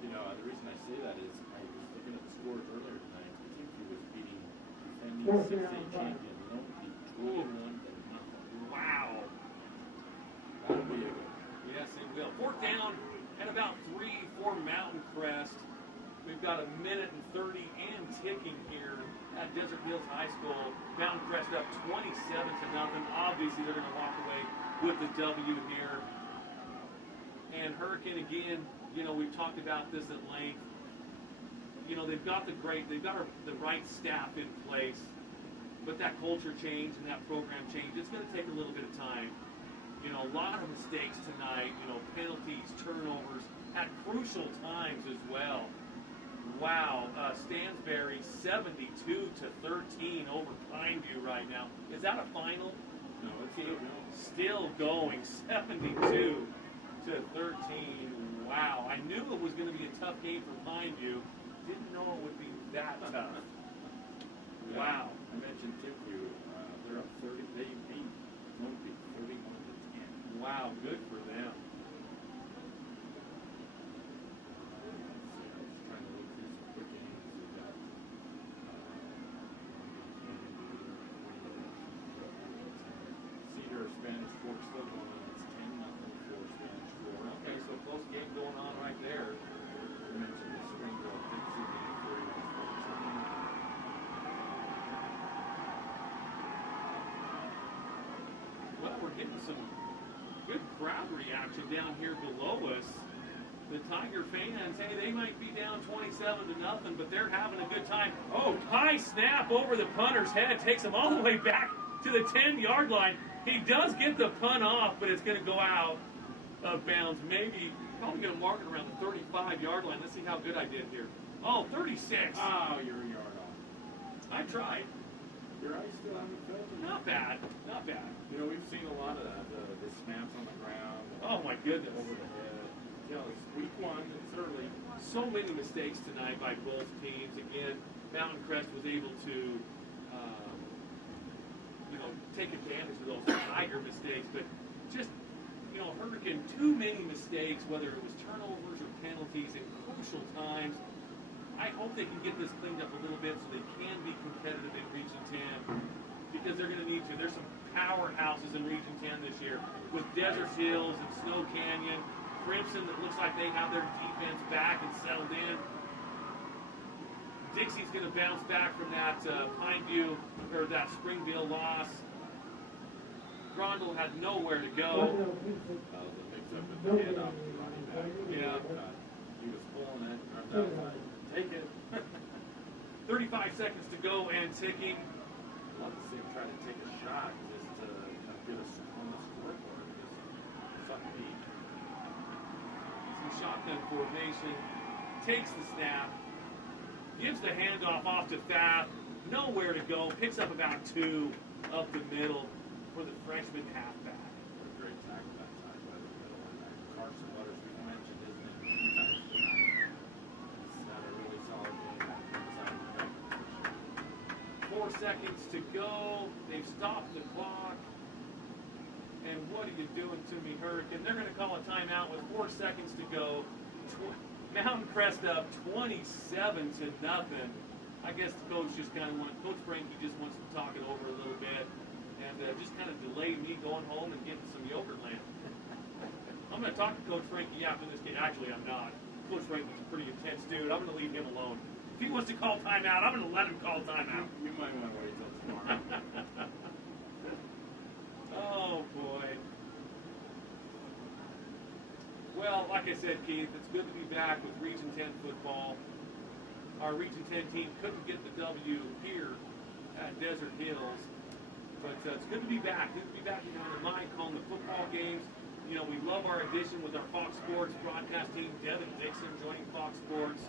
You know, the reason I say that is I was looking at the scores earlier tonight. Timpsky was beating defending 6A champion Lone 21-0. Wow. That'll be a good. Yes, it will. 4th down and about 3 for Mountain Crest. We've got 1 minute and 30 and ticking here at Desert Hills High School. Mountain Crest up 27-0. Obviously, they're going to walk away with the W here. And Hurricane again. You know, we've talked about this at length. You know, they've got the right staff in place, but that culture change and that program change, it's going to take a little bit of time. You know, a lot of mistakes tonight, you know, penalties, turnovers, at crucial times as well. Wow, Stansbury 72-13 over Pineview right now. Is that a final? No, it's still going, 72-13. Wow, I knew it was going to be a tough game for Pineview. Didn't know it would be that tough. Wow. I mentioned Timpview. They're up 30. They beat Lone Peak 31-10. Wow, good for them. Trying to look through some quick games. We've got Cedar Spanish Fork still going on. It's 10-0 for Spanish Fork. Okay, so close game going on right there. I mentioned the Springville Dixie game 31-14. Well, we're getting some good crowd reaction down here below us. The Tiger fans, hey, they might be down 27-0, but they're having a good time. Oh, high snap over the punter's head. Takes him all the way back to the 10-yard line. He does get the punt off, but it's going to go out of bounds. Maybe, probably going to mark it around the 35-yard line. Let's see how good I did here. Oh, 36. Oh, you're a yard off. I tried. Your eyes still haven't filtered. Not bad. Not bad. You know, we've seen a lot of the snaps on the ground. Oh, my goodness. Over the head. You know, it's week 1. It's early. So many mistakes tonight by both teams. Again, Mountain Crest was able to, take advantage of those Tiger mistakes. But just, Hurricane, too many mistakes, whether it was turnovers or penalties in crucial times. I hope they can get this cleaned up a little bit so they can be competitive in Region 10 because they're going to need to. There's some powerhouses in Region 10 this year with Desert Hills and Snow Canyon. Crimson, that looks like they have their defense back and settled in. Dixie's going to bounce back from that Pineview, or that Springville loss. Grondel had nowhere to go. The mix-up with the handoff to the running back. Yeah. He was pulling it. Take it. 35 seconds to go and ticking. love to see him try to take a shot just to get us on the scoreboard. Just something neat. Some shotgun formation. Takes the snap. Gives the handoff off to Thad. Nowhere to go. Picks up about 2 up the middle for the freshman halfback. What a great tackle that time by the middle. And Carson Butters, we mentioned his name a few times tonight. He's had a really solid game at inside the position. 4 seconds to go. They've stopped the clock. And what are you doing to me, Hurricane? They're going to call a timeout with 4 seconds to go. Mountain Crest up 27-0. I guess the coach just kind of Coach Frankie just wants to talk it over a little bit and just kind of delay me going home and getting some yogurt land. I'm going to talk to Coach Frankie after this game. Actually, I'm not. Coach Frankie's a pretty intense dude. I'm going to leave him alone. If he wants to call timeout, I'm going to let him call timeout. You might want to wait till tomorrow. Oh, boy. Well, like I said, Keith, it's good to be back with Region 10 football. Our Region 10 team couldn't get the W here at Desert Hills, but it's good to be back. Good to be back in the line calling the football games. You know, we love our addition with our Fox Sports broadcast team, Devin Dixon joining Fox Sports.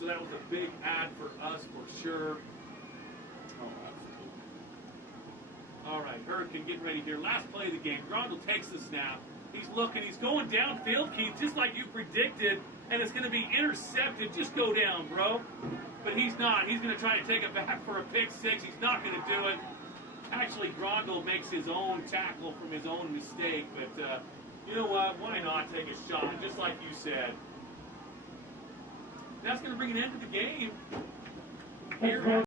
So that was a big ad for us for sure. Oh, absolutely. All right, Hurricane getting ready here. Last play of the game. Grondel takes the snap. He's looking. He's going downfield, Keith, just like you predicted, and it's going to be intercepted. Just go down, bro. But he's not. He's going to try to take it back for a pick 6. He's not going to do it. Actually, Grondel makes his own tackle from his own mistake, but you know what? Why not take a shot, just like you said. That's going to bring an end to the game. Here